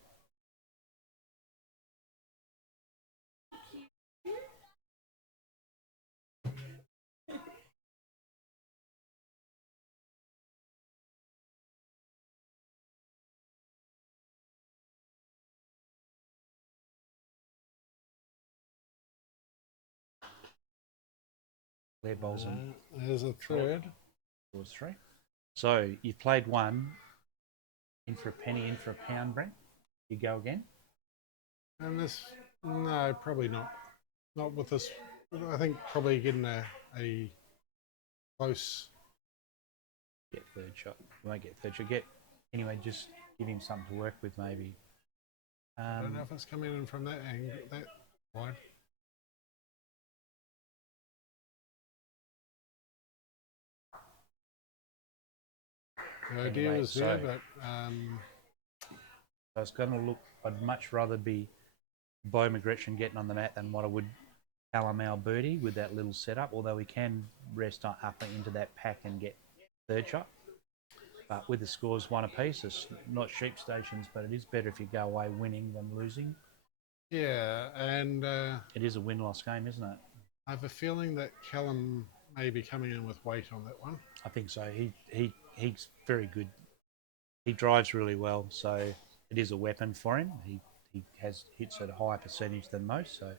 Their bowls and There's a third. was 3. So you've played one, in for a penny, in for a pound, Brent. You go again. And this, no, probably not. Not with this. I think probably getting a close. Get third shot. You won't get third shot. Get anyway. Just give him something to work with, maybe. I don't know if it's coming in from that angle, that wide. The idea Anyway, was there, so- but So it's going to look. I'd much rather be Beau McGrechan getting on the mat than what I would Callum Alberti with that little setup. Although he can rest up into that pack and get third shot. But with the scores 1 apiece, it's not sheep stations, but it is better if you go away winning than losing. yeah, and It is a win-loss game, isn't it? I have a feeling that Callum may be coming in with weight on that one. I think so. He's very good. He drives really well, so it is a weapon for him. He has hits at a higher percentage than most, so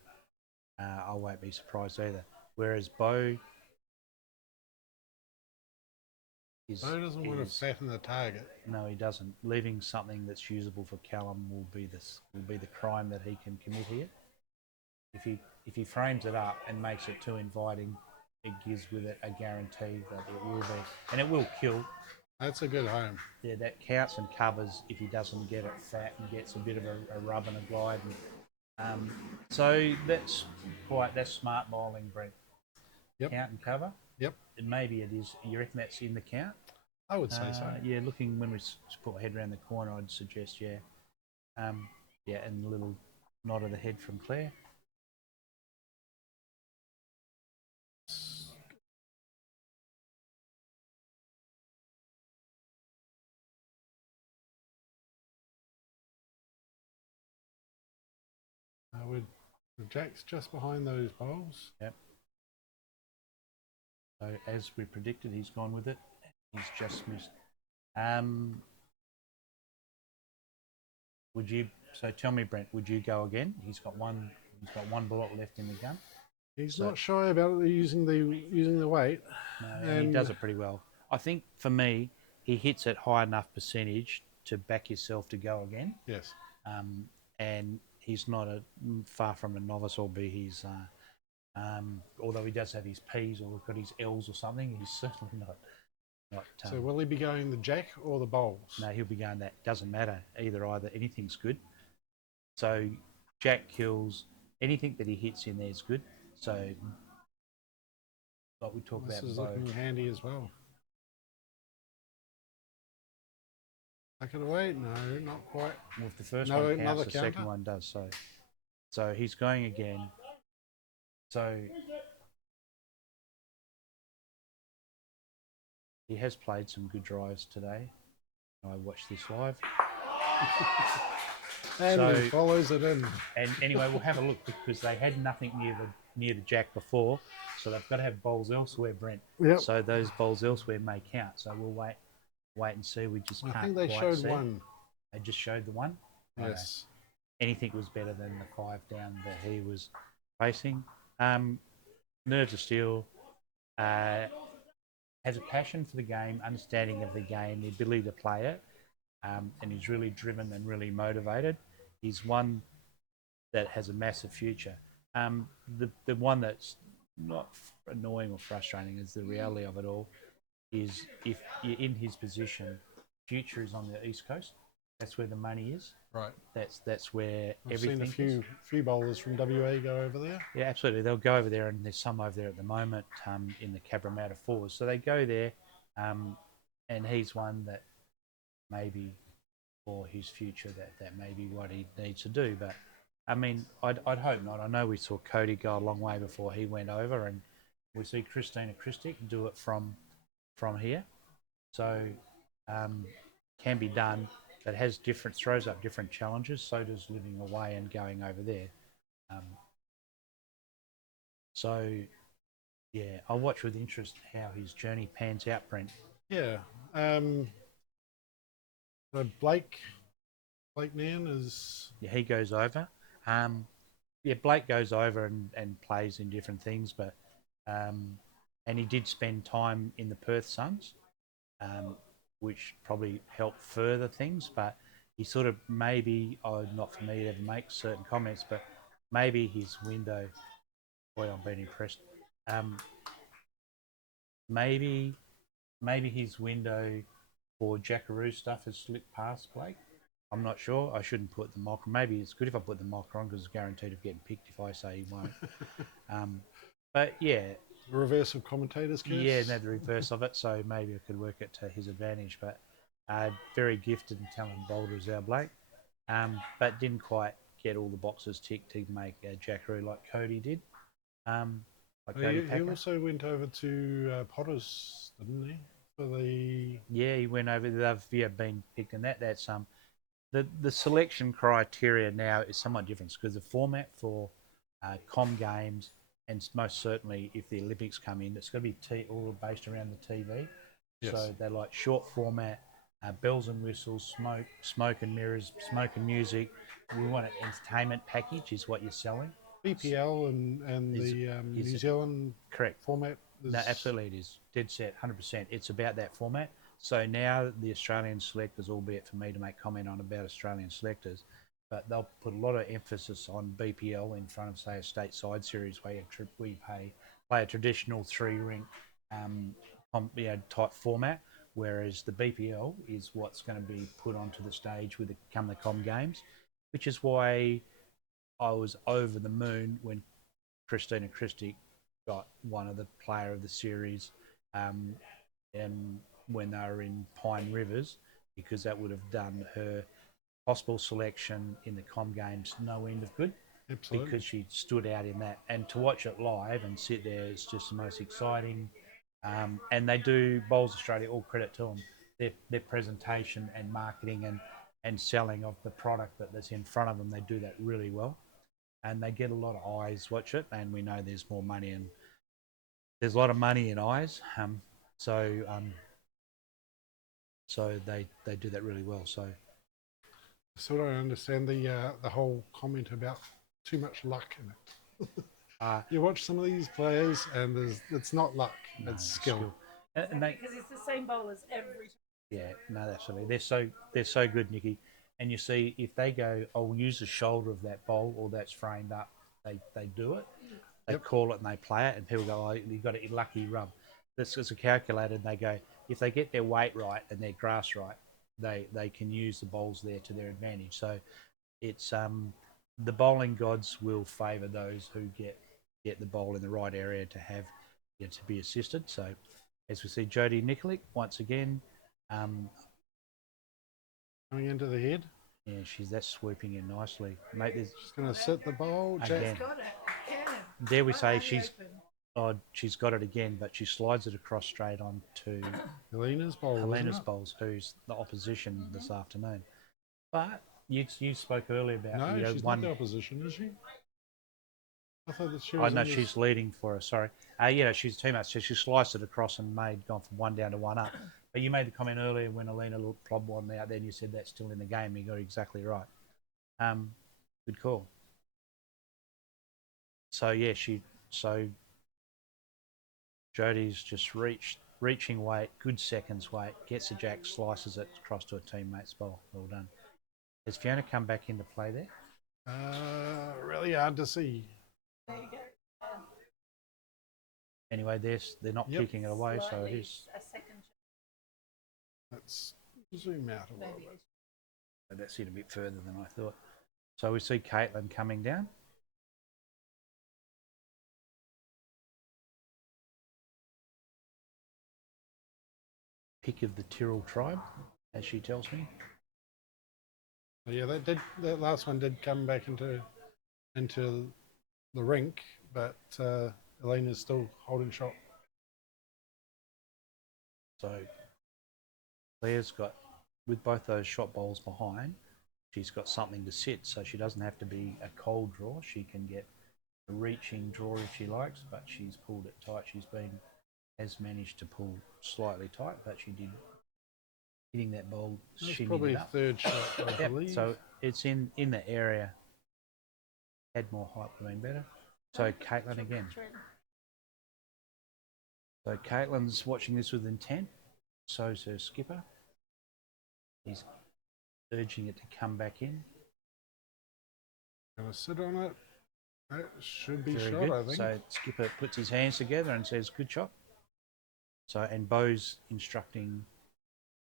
I won't be surprised either. Whereas Beau is Beau doesn't want to fatten the target. no, he doesn't. Leaving something that's usable for Callum will be the crime that he can commit here. If he frames it up and makes it too inviting, it gives with it a guarantee that it will be, and it will kill. That's a good home. Yeah, that counts and covers if he doesn't get it fat and gets a bit of a rub and a glide. And, so that's smart bowling, Brent. Yep. Count and cover. Yep, And maybe it is. You reckon that's in the count? I would say so. Yeah, looking when we put our head around the corner, I'd suggest yeah. Yeah, and a little nod of the head from Klaire. The Jack's just behind those bowls. Yep. So as we predicted, he's gone with it. He's just missed. Would you? So tell me, Brent, would you go again? He's got one bullet left in the gun. He's So- not shy about using the weight. No, and he And- does it pretty well. I think for me, he hits at high enough percentage to back yourself to go again. Yes. And he's not far from a novice, albeit he's although he does have his P's or got his L's or something, he's certainly not. So will he be going the jack or the bowls? No, he'll be going that. Doesn't matter either. Anything's good. So jack kills anything that he hits in there is good. So like we talk This about is Beau. looking handy as well. Tuck it away? No, not quite. Well, if the first No, one another counts, the second counter? one does. So he's going again. So he has played some good drives today. I watched this live. And So- he follows it in. And anyway, we'll have a look because they had nothing near the jack before, so they've got to have bowls elsewhere, Brent. Yep. So those bowls elsewhere may count. So we'll wait and see. We just I can't think they quite showed see. one. They just showed the one. Righto. Yes. Anything was better than the 5 down that he was facing. Nerves of steel. Has a passion for the game, understanding of the game, the ability to play it, and he's really driven and really motivated. He's one that has a massive future. The one that's not annoying or frustrating is the reality of it all is if you're in his position, future is on the East Coast. That's where the money is. Right. That's where I've everything seen a few bowlers from WA go over there. Yeah, absolutely. They'll go over there, and there's some over there at the moment in the Cabramatta Fours. So they go there, and he's one that maybe for his future that may be what he needs to do. But I mean, I'd hope not. I know we saw Cody go a long way before he went over, and we see Christina Christic do it from here. So can be done. That has throws up different challenges. So does living away and going over there. So, yeah, I'll watch with interest how his journey pans out, Brent. Yeah. So Blake Nan is. Yeah, he goes over. Yeah, Blake goes over and plays in different things, but and he did spend time in the Perth Suns, which probably helped further things. But he sort of maybe, not for me to ever make certain comments, but maybe his window. Boy, I'm being impressed. Maybe his window for Jackaroo stuff has slipped past Blake. I'm not sure. I shouldn't put the mocker. Maybe it's good if I put the mocker on because it's guaranteed of getting picked if I say he won't. But yeah, The reverse of commentators' curse. yeah, no, the reverse of it. So maybe I could work it to his advantage. But very gifted and talented bowler is our Blake. But didn't quite get all the boxes ticked to make Jackaroo like Cody did. He also went over to Potters, didn't he? For the Yeah, he went over. They've been picked, and that's the selection criteria now is somewhat different because the format for com games and most certainly if the Olympics come in, it's going to be all based around the TV. Yes. So they like short format, bells and whistles, smoke and mirrors, smoke and music. We want an entertainment package is what you're selling. BPL and Is- the is New it- Zealand Correct. format. No, absolutely it is. Dead set, 100%. It's about that format. So now the Australian selectors, albeit for me to make comment on about Australian selectors, but they'll put a lot of emphasis on BPL in front of, say, a stateside series where we play a traditional 3-ring type format, whereas the BPL is what's going to be put onto the stage with the Com Games, which is why I was over the moon when Christina Christic got one of the player of the series and when they were in Pine Rivers, because that would have done her possible selection in the Com Games no end of good. Absolutely. Because she stood out in that. And to watch it live and sit there is just the most exciting. And they do, Bowls Australia, all credit to them. Their presentation and marketing and selling of the product that's in front of them, they do that really well. And they get a lot of eyes watch it, and we know there's more money and there's a lot of money in eyes. So they do that really well. So So I understand the whole comment about too much luck in it. You watch some of these players, and it's not luck; it's skill. And they, Because it's the same bowlers every time. yeah, no, absolutely. They're so good, Nikki. And you see, if they go, I'll use the shoulder of that bowl or that's framed up, they do it. They call it and they play it, and people go, oh, you got a lucky rub. This is a calculator, and they go, if they get their weight right and their grass right, they can use the bowls there to their advantage. So it's the bowling gods will favour those who get the bowl in the right area to have to be assisted. So as we see, Jodie Nicolic once again. Coming into the head. Yeah, that's swooping in nicely, mate. There's Just going to sit the bowl. again. Got it. Yeah. Dare we say Right she's got it again, but she slides it across straight onto Helena's bowl. Helena's bowls, who's the opposition this afternoon. But you spoke earlier about No, she's one. not the opposition, is she? I thought that she I was. know she's leading for us. Sorry, yeah, she's teammate. So she sliced it across and gone from 1 down to 1 up. But you made the comment earlier when Elena plobbed one out there, and you said that's still in the game. You got exactly right. Good call. So yeah, Jodie's just reaching weight, good seconds weight, gets the jack, slices it across to a teammate's bowl. Well done. Has Fiona come back into play there? Really hard to see. There you go. Anyway, they're not kicking it away, so it is. A second. Let's zoom out a little Maybe. bit. That's it a bit further than I thought. So we see Kaitlyn coming down. Pick of the Tyrrell tribe, as she tells me. Yeah, that last one did come back into the rink, but Elena's still holding shot. So Claire's got, with both those shot bowls behind, she's got something to sit, so she doesn't have to be a cold draw. She can get a reaching draw if she likes, but she's pulled it tight. Has managed to pull slightly tight, but she did hitting that bowl. That's probably third shot, I believe. So it's in the area. Had more height would have been better. So Kaitlyn again. So Kaitlyn's watching this with intent. So's her skipper. He's urging it to come back in. Gonna sit on it. That should be Very shot, good. I think. So skipper puts his hands together and says, "Good shot." So and Beau's instructing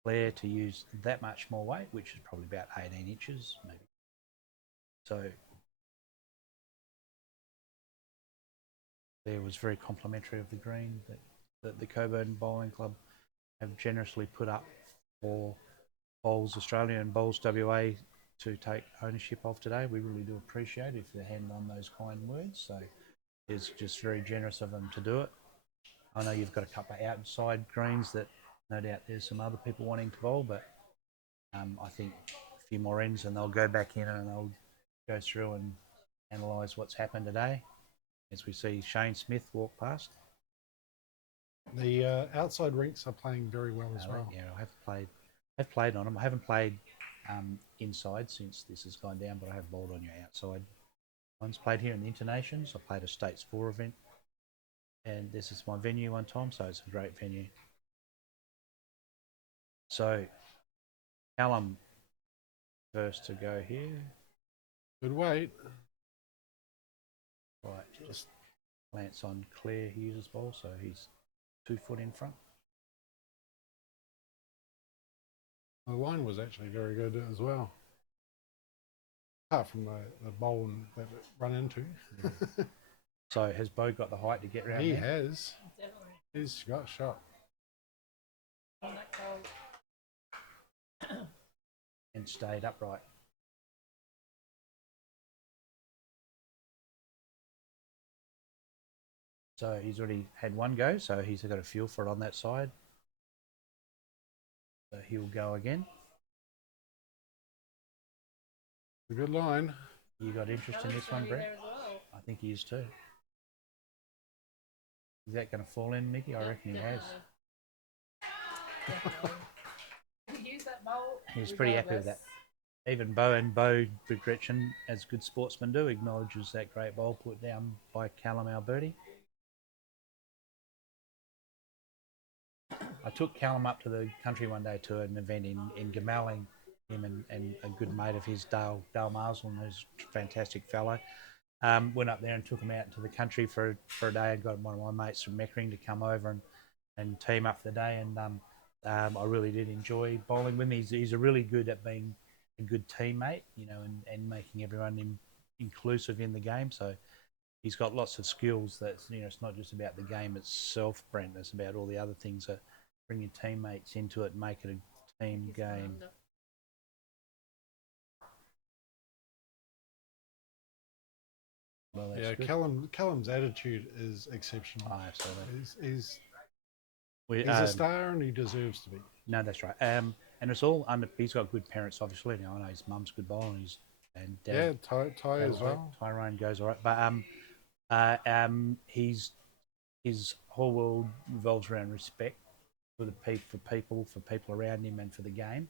Klaire to use that much more weight, which is probably about 18 inches, maybe. So Klaire was very complimentary of the green that the Cockburn Bowling Club have generously put up for Bowls Australia and Bowls WA to take ownership of today. We really do appreciate if they hand on those kind words. So it's just very generous of them to do it. I know you've got a couple of outside greens that no doubt there's some other people wanting to bowl, but I think a few more ends and they'll go back in and they'll go through and analyse what's happened today. As we see Shane Smith walk past. The outside rinks are playing very well as well. Yeah, I've played on them. I haven't played inside since this has gone down, but I have bowled on your outside. One's played here in the Internations. I played a States 4 event, and this is my venue one time, so it's a great venue. So, Callum first to go here. Good weight. Right, just glance on Klaire Hughes' bowl, so he's 2 foot in front. The line was actually very good as well. Apart from the bowl that it run into. Yeah. So has Beau got the height to get round He there? has. Definitely. He's got shot. On that goal. And stayed upright. So he's already had one go, so he's got a feel for it on that side. So he'll go again. A good line. You got interest in this one, Brett? I think he is too. Is that going to fall in, Mickey? I reckon he has. Definitely. We use that bowl. He was pretty happy with that. Even Beau McGrechan, as good sportsmen do, acknowledges that great bowl put down by Callum Alberti. I took Callum up to the country one day to an event in Gamelling, him and a good mate of his, Dale Marsland, who's a fantastic fellow. Went up there and took him out into the country for a day and got one of my mates from Meckering to come over and team up for the day. And I really did enjoy bowling with him. He's a really good at being a good teammate, you know, and making everyone inclusive in the game. So he's got lots of skills that's, you know, it's not just about the game itself, Brent. It's about all the other things that bring your teammates into it and make it a team game. Well, Yeah, good. Callum's attitude is exceptional. Oh, absolutely. He's a star and he deserves to be. No, that's right. And it's all under. He's got good parents, obviously. Now I know his mum's good bowler, and Yeah, Ty as well. Tyrone goes all right, but his whole world revolves around respect for people around him, and for the game.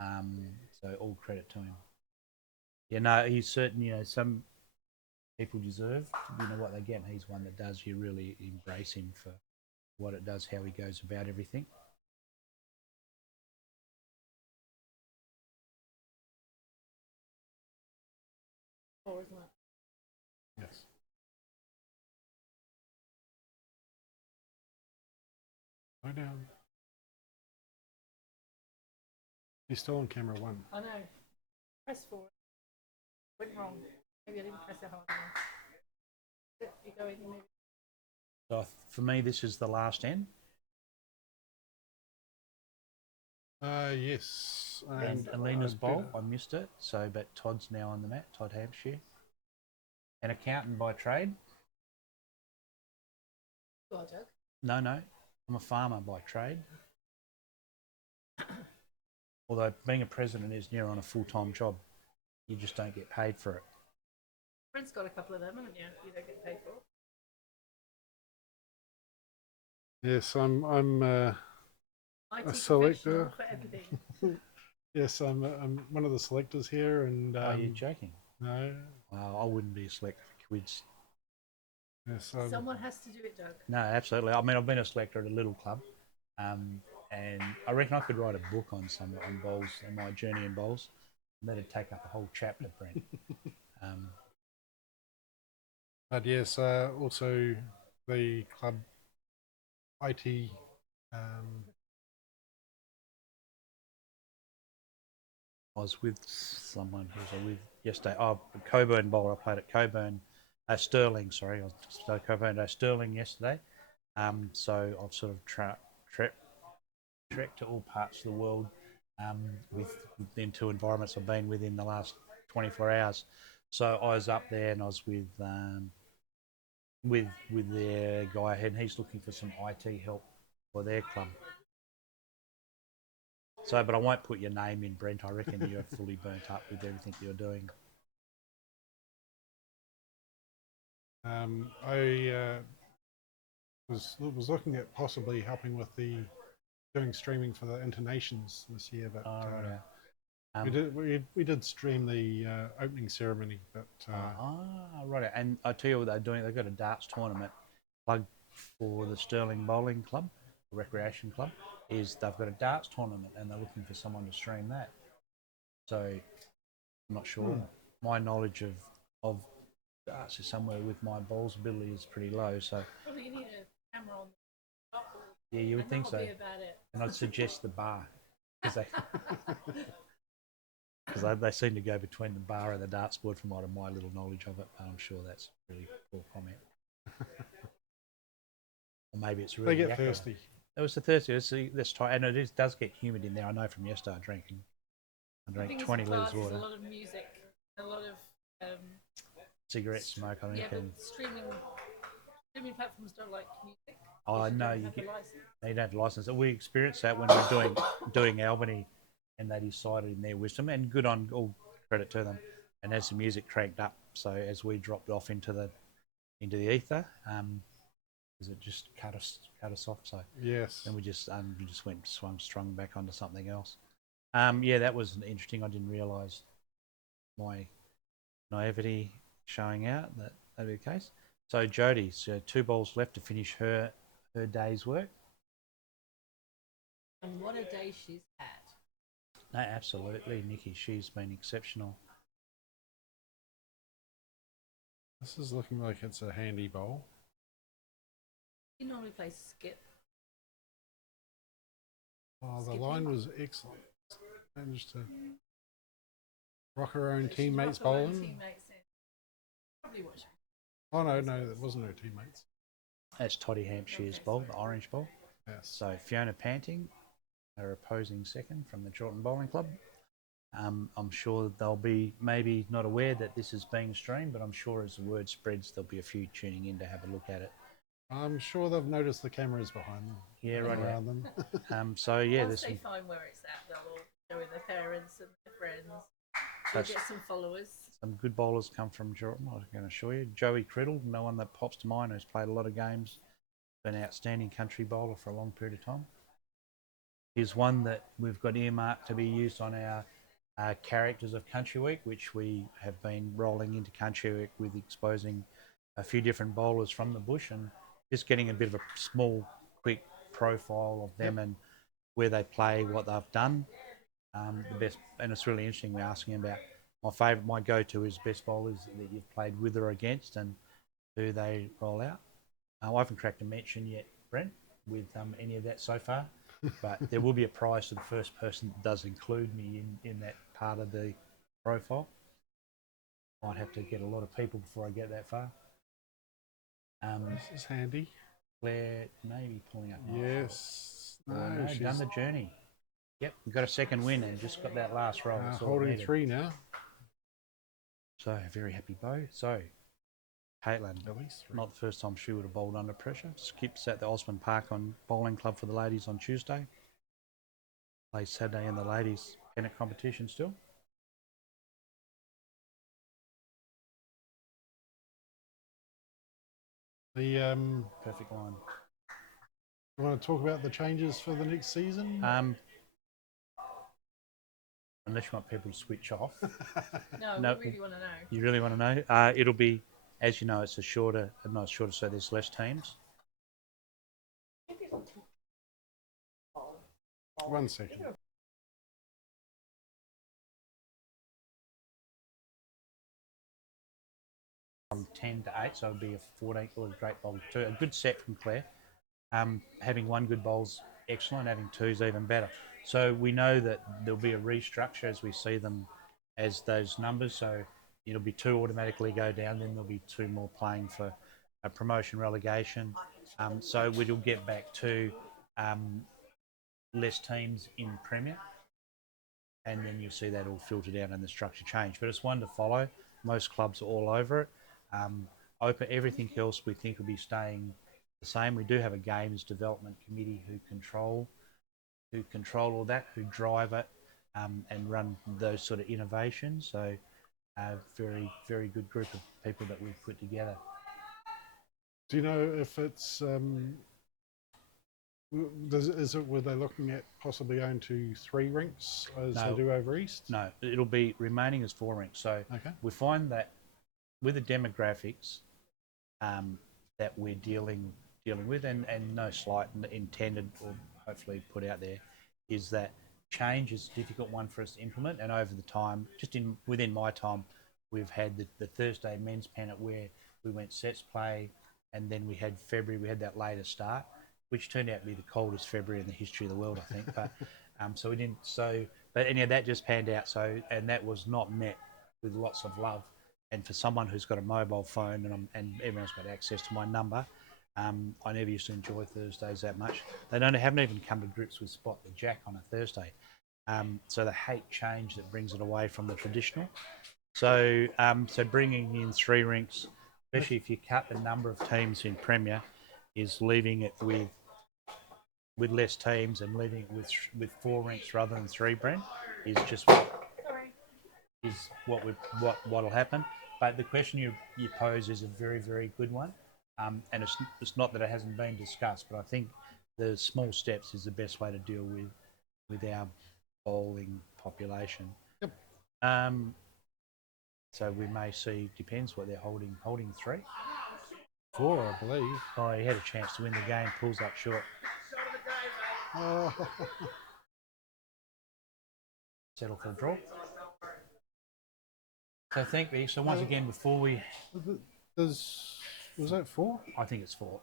So all credit to him. Yeah, no, he's certain. You know, some people deserve, you know, what they get. And he's one that does. You really embrace him for what it does, how he goes about everything. Isn't it? Yes. Go down. He's still on camera 1. I know. Press forward. Went wrong. Maybe I didn't press it hard enough. You go in, maybe. So for me, this is the last end. Yes. And Elena's bowl, I missed it. So, but Todd's now on the mat. Todd Hampshire, an accountant by trade. Go on, Doug. No, I'm a farmer by trade. Although being a president is near on a full-time job, you just don't get paid for it. Brent's got a couple of them, haven't you? You don't get paid for it. Yes, I'm a IT selector. professional for everything. Yes, I'm one of the selectors here, and Are you joking? no. Well, I wouldn't be a selector for quids. Yes, Someone has to do it, Doug. No, absolutely. I mean, I've been a selector at a little club, and I reckon I could write a book on bowls and my journey in bowls. That'd take up a whole chapter, Brent. But yes, also the club IT. I was with someone who was with yesterday. Oh, Cockburn bowler. I played at Cockburn, Stirling. Sorry, I was at Cockburn Stirling yesterday. So I've sort of trekked to all parts of the world within 2 environments I've been within the last 24 hours. So I was up there and I was with their guy, and he's looking for some IT help for their club. So, but I won't put your name in, Brent. I reckon you're fully burnt up with everything you're doing. I was looking at possibly helping with doing streaming for the Internations this year, but we did stream the opening ceremony. But right. And I tell you what they're doing. They've got a darts tournament plug for the Stirling Bowling Club, the recreation club. Is they've got a darts tournament and they're looking for someone to stream that. So I'm not sure. My knowledge of darts is somewhere with my bowls ability is pretty low. So Probably you need a camera on the top. yeah, you would think so. Be about it. And I'd suggest the bar because they seem to go between the bar and the darts board from my little knowledge of it. But I'm sure that's a really poor comment. Or maybe it's really. They get thirsty. It was the Thursday. This time, and does get humid in there. I know from yesterday. I drank 20 litres of water. A lot of music, a lot of cigarette smoke. I think. Yeah, but streaming platforms don't like music. Oh no, you don't have a license. We experienced that when we were doing Albany, and they decided in their wisdom, and good on all credit to them. And as the music cranked up, so as we dropped off into the ether, because it just cut us off. So yes, and we just swung back onto something else. Yeah, that was interesting. I didn't realise my naivety showing out that that'd be the case. So Jodie, so 2 balls left to finish her day's work. And what a day she's had. No, absolutely, Nikki. She's been exceptional. This is looking like it's a handy bowl. She normally plays skip. Oh, the Skipping. line was excellent. Managed to rock her own But she teammates dropped her own bowling. teammates in. Probably what she. Oh no, that wasn't her teammates. That's Toddy Hampshire's bowl, the orange bowl. Yes. So Fiona Panting, her opposing second from the Chorlton Bowling Club. I'm sure they'll be maybe not aware that this is being streamed, but I'm sure as the word spreads, there'll be a few tuning in to have a look at it. I'm sure they've noticed the cameras behind them. Yeah, right. Around them. So yeah, Once there's they find where it's at, they'll all show their parents and their friends. They'll That's- get some followers. some good bowlers come from Chorlton, I can assure you. Joey Criddle, no one that pops to mind, who's played a lot of games, been an outstanding country bowler for a long period of time. He's one that we've got earmarked to be used on our characters of Country Week, which we have been rolling into Country Week with exposing a few different bowlers from the bush and just getting a bit of a small, quick profile of them and where they play, what they've done. The best, and it's really interesting. We're asking about my go-to is best bowlers that you've played with or against, and who they roll out. I haven't cracked a mention yet, Brent, with any of that so far, but there will be a prize to the first person that does include me in that part of the profile. Might have to get a lot of people before I get that far. This is handy. Claire may be pulling up. Yes. No, she's done the journey. Yep, we've got a second win and just got that last roll. That's all holding needed. 3 now. So very happy, Beau. So Kaitlyn, At least 3. not the first time she would have bowled under pressure. Skips at the Osmond Park on Bowling Club for the ladies on Tuesday. Plays Saturday in the ladies pennant competition still. The Perfect line. you want to talk about the changes for the next season? Unless you want people to switch off. No, No. we really want to know. You really want to know? It'll be, as you know, it's not shorter, so there's less teams. 1 second. From 10 to 8, so it'll be a 14 or a great bowl. A good set from Claire. Having 1 good bowl's excellent, having 2's even better. So we know that there'll be a restructure as we see them as those numbers. So it'll be 2 automatically go down, then there'll be 2 more playing for a promotion relegation. So we'll get back to less teams in Premier. And then you'll see that all filter down and the structure change. But it's one to follow. Most clubs are all over it. Everything else we think will be staying the same. We do have a games development committee who control all that, who drive it, and run those sort of innovations. So a very, very good group of people that we've put together. Do you know if it's were they looking at possibly going to 3 rinks as No. they do over east? No, it'll be remaining as 4 rinks. So Okay. we find that with the demographics that we're dealing with, and no slight intended or hopefully put out there, is that change is a difficult one for us to implement. And over the time, within my time, we've had the Thursday men's pennant where we went sets play, and then we had February, we had that later start, which turned out to be the coldest February in the history of the world, I think. But so we didn't. But any of that just panned out. So, and that was not met with lots of love. And for someone who's got a mobile phone and everyone's got access to my number, I never used to enjoy Thursdays that much. They haven't even come to grips with Spot the Jack on a Thursday. So they hate change that brings it away from the traditional. So bringing in 3 rinks, especially if you cut the number of teams in Premier, is leaving it with less teams and leaving it with 4 rinks rather than 3, Brent, is just what'll happen. But the question you pose is a very, very good one, and it's not that it hasn't been discussed, but I think the small steps is the best way to deal with our bowling population. Yep. So we may see, depends what they're holding 3. 4, I believe. Oh, he had a chance to win the game, pulls up short. Settle for a draw. So thank you. So once again, before we... Was that 4? I think it's 4.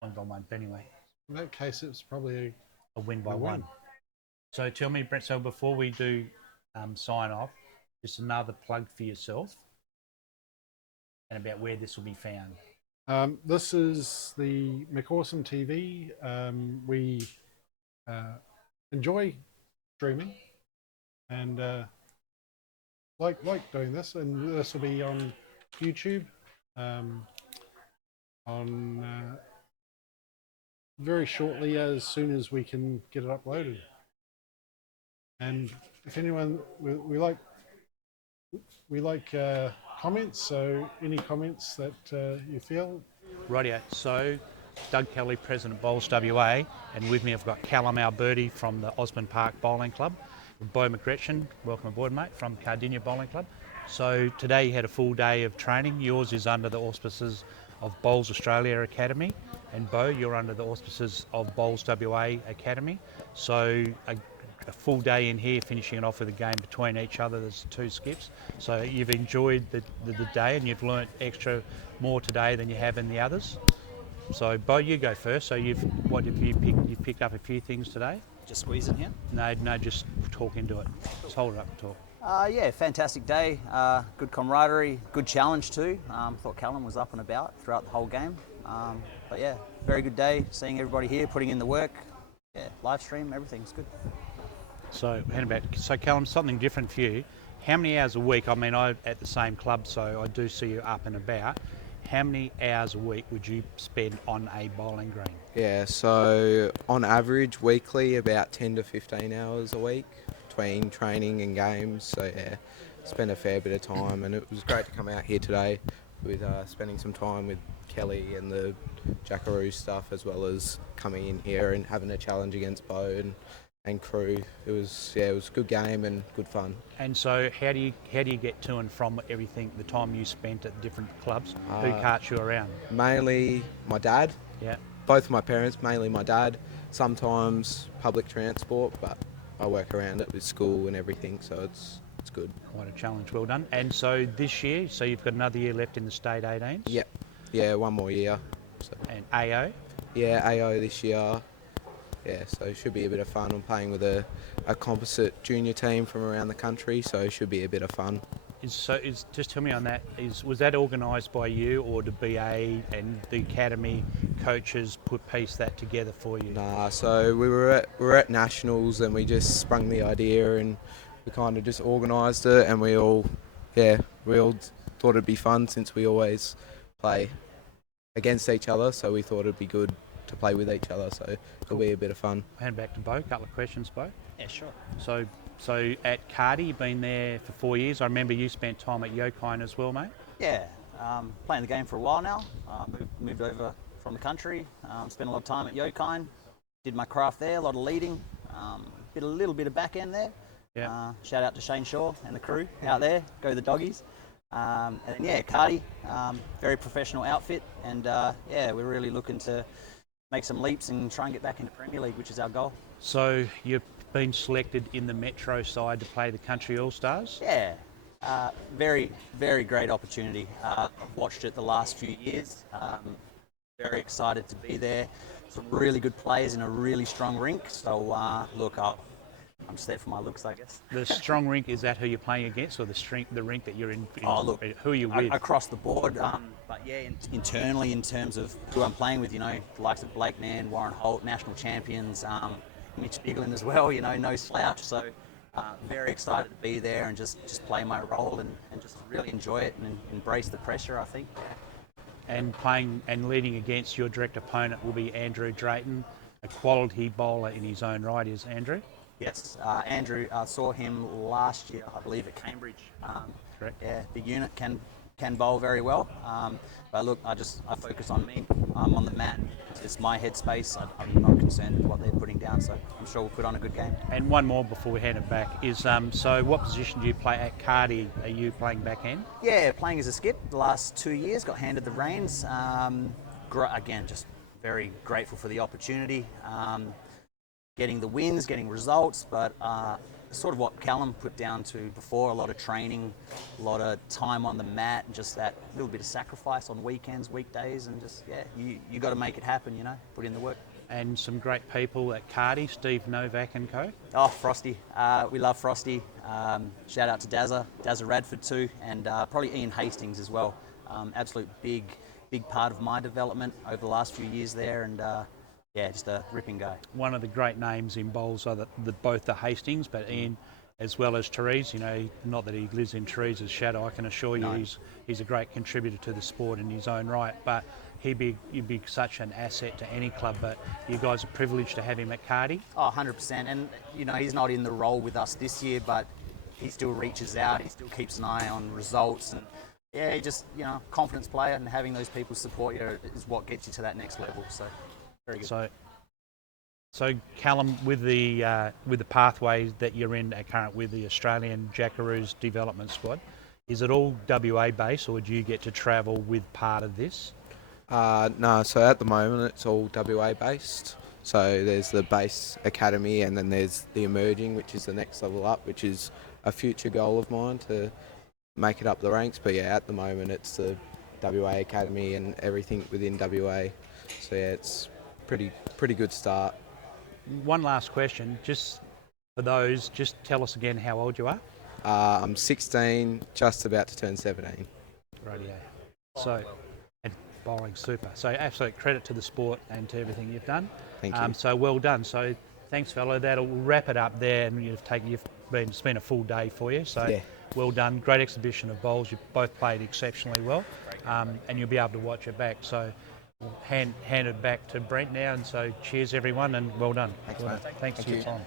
1 by 1, but anyway. In that case, it's probably A win by a 1. win. So tell me, Brett, so before we do sign off, just another plug for yourself and about where this will be found. This is the McAwesome TV. We enjoy streaming and like doing this, and this will be on YouTube on very shortly, as soon as we can get it uploaded. And if anyone, we like comments, so any comments that you feel. Rightio. So Doug Kelly, President of Bowls WA, and with me I've got Callum Alberti from the Osborne Park Bowling Club. Beau McGrechan, welcome aboard, mate, from Cardinia Bowling Club. So today you had a full day of training. Yours is under the auspices of Bowls Australia Academy, and Beau, you're under the auspices of Bowls WA Academy. So a full day in here, finishing it off with a game between each other. There's 2 skips. So you've enjoyed the day, and you've learnt more today than you have in the others. So Beau, you go first. So you've picked up a few things today? Just squeeze in here. No, just talk into it. Just hold it up and talk. Yeah, fantastic day. Good camaraderie, good challenge too. Thought Callum was up and about throughout the whole game. But yeah, very good day. Seeing everybody here, putting in the work. Yeah, live stream, everything's good. So, Callum, something different for you. How many hours a week? I mean, I'm at the same club, so I do see you up and about. How many hours a week would you spend on a bowling green? Yeah, so on average, weekly, about 10 to 15 hours a week between training and games. So yeah, spend a fair bit of time, and it was great to come out here today with spending some time with Kelly and the Jackaroo stuff, as well as coming in here and having a challenge against Beau and crew. It was a good game and good fun. And so how do you get to and from everything, the time you spent at different clubs? Who carts you around? Mainly my dad. Yeah. Both of my parents, mainly my dad. Sometimes public transport, but I work around it with school and everything, so it's good. Quite a challenge, well done. And so this year, so you've got another year left in the state 18s? Yep. Yeah, 1 more year. So. And AO? Yeah, AO this year. Yeah, so it should be a bit of fun. I'm playing with a composite junior team from around the country, so it should be a bit of fun. Just tell me on that, was that organised by you, or did BA and the academy coaches piece that together for you? Nah, so we were at nationals, and we just sprung the idea, and we kind of just organised it, and we all thought it'd be fun, since we always play against each other, so we thought it'd be good to play with each other, so it'll be a bit of fun. Hand back to Beau. A couple of questions, Beau. Yeah, sure. So at Cardi, you've been there for 4 years. I remember you spent time at Yokine as well, mate. Yeah, playing the game for a while now. Moved over from the country. Spent a lot of time at Yokine. Did my craft there, a lot of leading. A little bit of back end there. Yeah. Shout out to Shane Shaw and the crew out there. Go the doggies. And then yeah, Cardi, very professional outfit, and yeah, we're really looking to make some leaps and try and get back into Premier League, which is our goal. So you've been selected in the Metro side to play the Country All-Stars? Yeah, very, very great opportunity. I've watched it the last few years. Very excited to be there. Some really good players in a really strong rink. So look, I'm just there for my looks, I guess. The strong rink, is that who you're playing against, or the rink that you're in? Oh, look, who are you with? Across the board. But yeah, internally, in terms of who I'm playing with, you know, the likes of Blake Mann, Warren Holt, national champions, Mitch Bigland as well, you know, no slouch. So very excited to be there and just play my role and just really enjoy it and embrace the pressure, I think. And playing and leading against your direct opponent will be Andrew Drayton, a quality bowler in his own right, is Andrew? Yes, Andrew, I saw him last year, I believe, at Cambridge. Correct. Yeah, big unit, can can bowl very well. But look, I focus on me. I'm on the mat. It's my headspace. I'm not concerned with what they're putting down, so I'm sure we'll put on a good game. And one more before we hand it back is, so what position do you play at Cardi? Are you playing back end? Yeah, playing as a skip the last 2 years, got handed the reins. Again, just very grateful for the opportunity. Getting the wins, getting results, but sort of what Callum put down to before, a lot of training, a lot of time on the mat, and just that little bit of sacrifice on weekends, weekdays, and just, yeah, you got to make it happen, you know, put in the work. And some great people at Cardi, Steve Novak and co. Oh, Frosty. We love Frosty. Shout out to Dazza Radford too, and probably Ian Hastings as well. Absolute big part of my development over the last few years there, and yeah, just a ripping guy. One of the great names in bowls are both the Hastings, but Ian as well as Therese. You know, not that he lives in Therese's shadow, I can assure you. No. He's a great contributor to the sport in his own right, but you'd be such an asset to any club, but you guys are privileged to have him at Cardi. Oh, 100%. And, you know, he's not in the role with us this year, but he still reaches out, he still keeps an eye on results, and yeah, just, you know, confidence player, and having those people support you is what gets you to that next level. So very good. So Callum, with the pathway that you're in at current with the Australian Jackaroos development squad, is it all WA based, or do you get to travel with part of this? No, so at the moment it's all WA based. So there's the base academy, and then there's the emerging, which is the next level up, which is a future goal of mine to make it up the ranks. But yeah, at the moment it's the WA academy and everything within WA. So yeah, it's pretty good start. One last question, just for those, just tell us again how old you are. I'm 16, just about to turn 17. Radio. So, and bowling super. So absolute credit to the sport and to everything you've done. Thank you. So well done. So thanks, fellow. That'll wrap it up there, and it's been a full day for you. So Yeah. Well done. Great exhibition of bowls. You've both played exceptionally well, and you'll be able to watch it back. So we'll hand it back to Brent now, and so cheers everyone, and well done. Thanks, mate. Thanks for your time.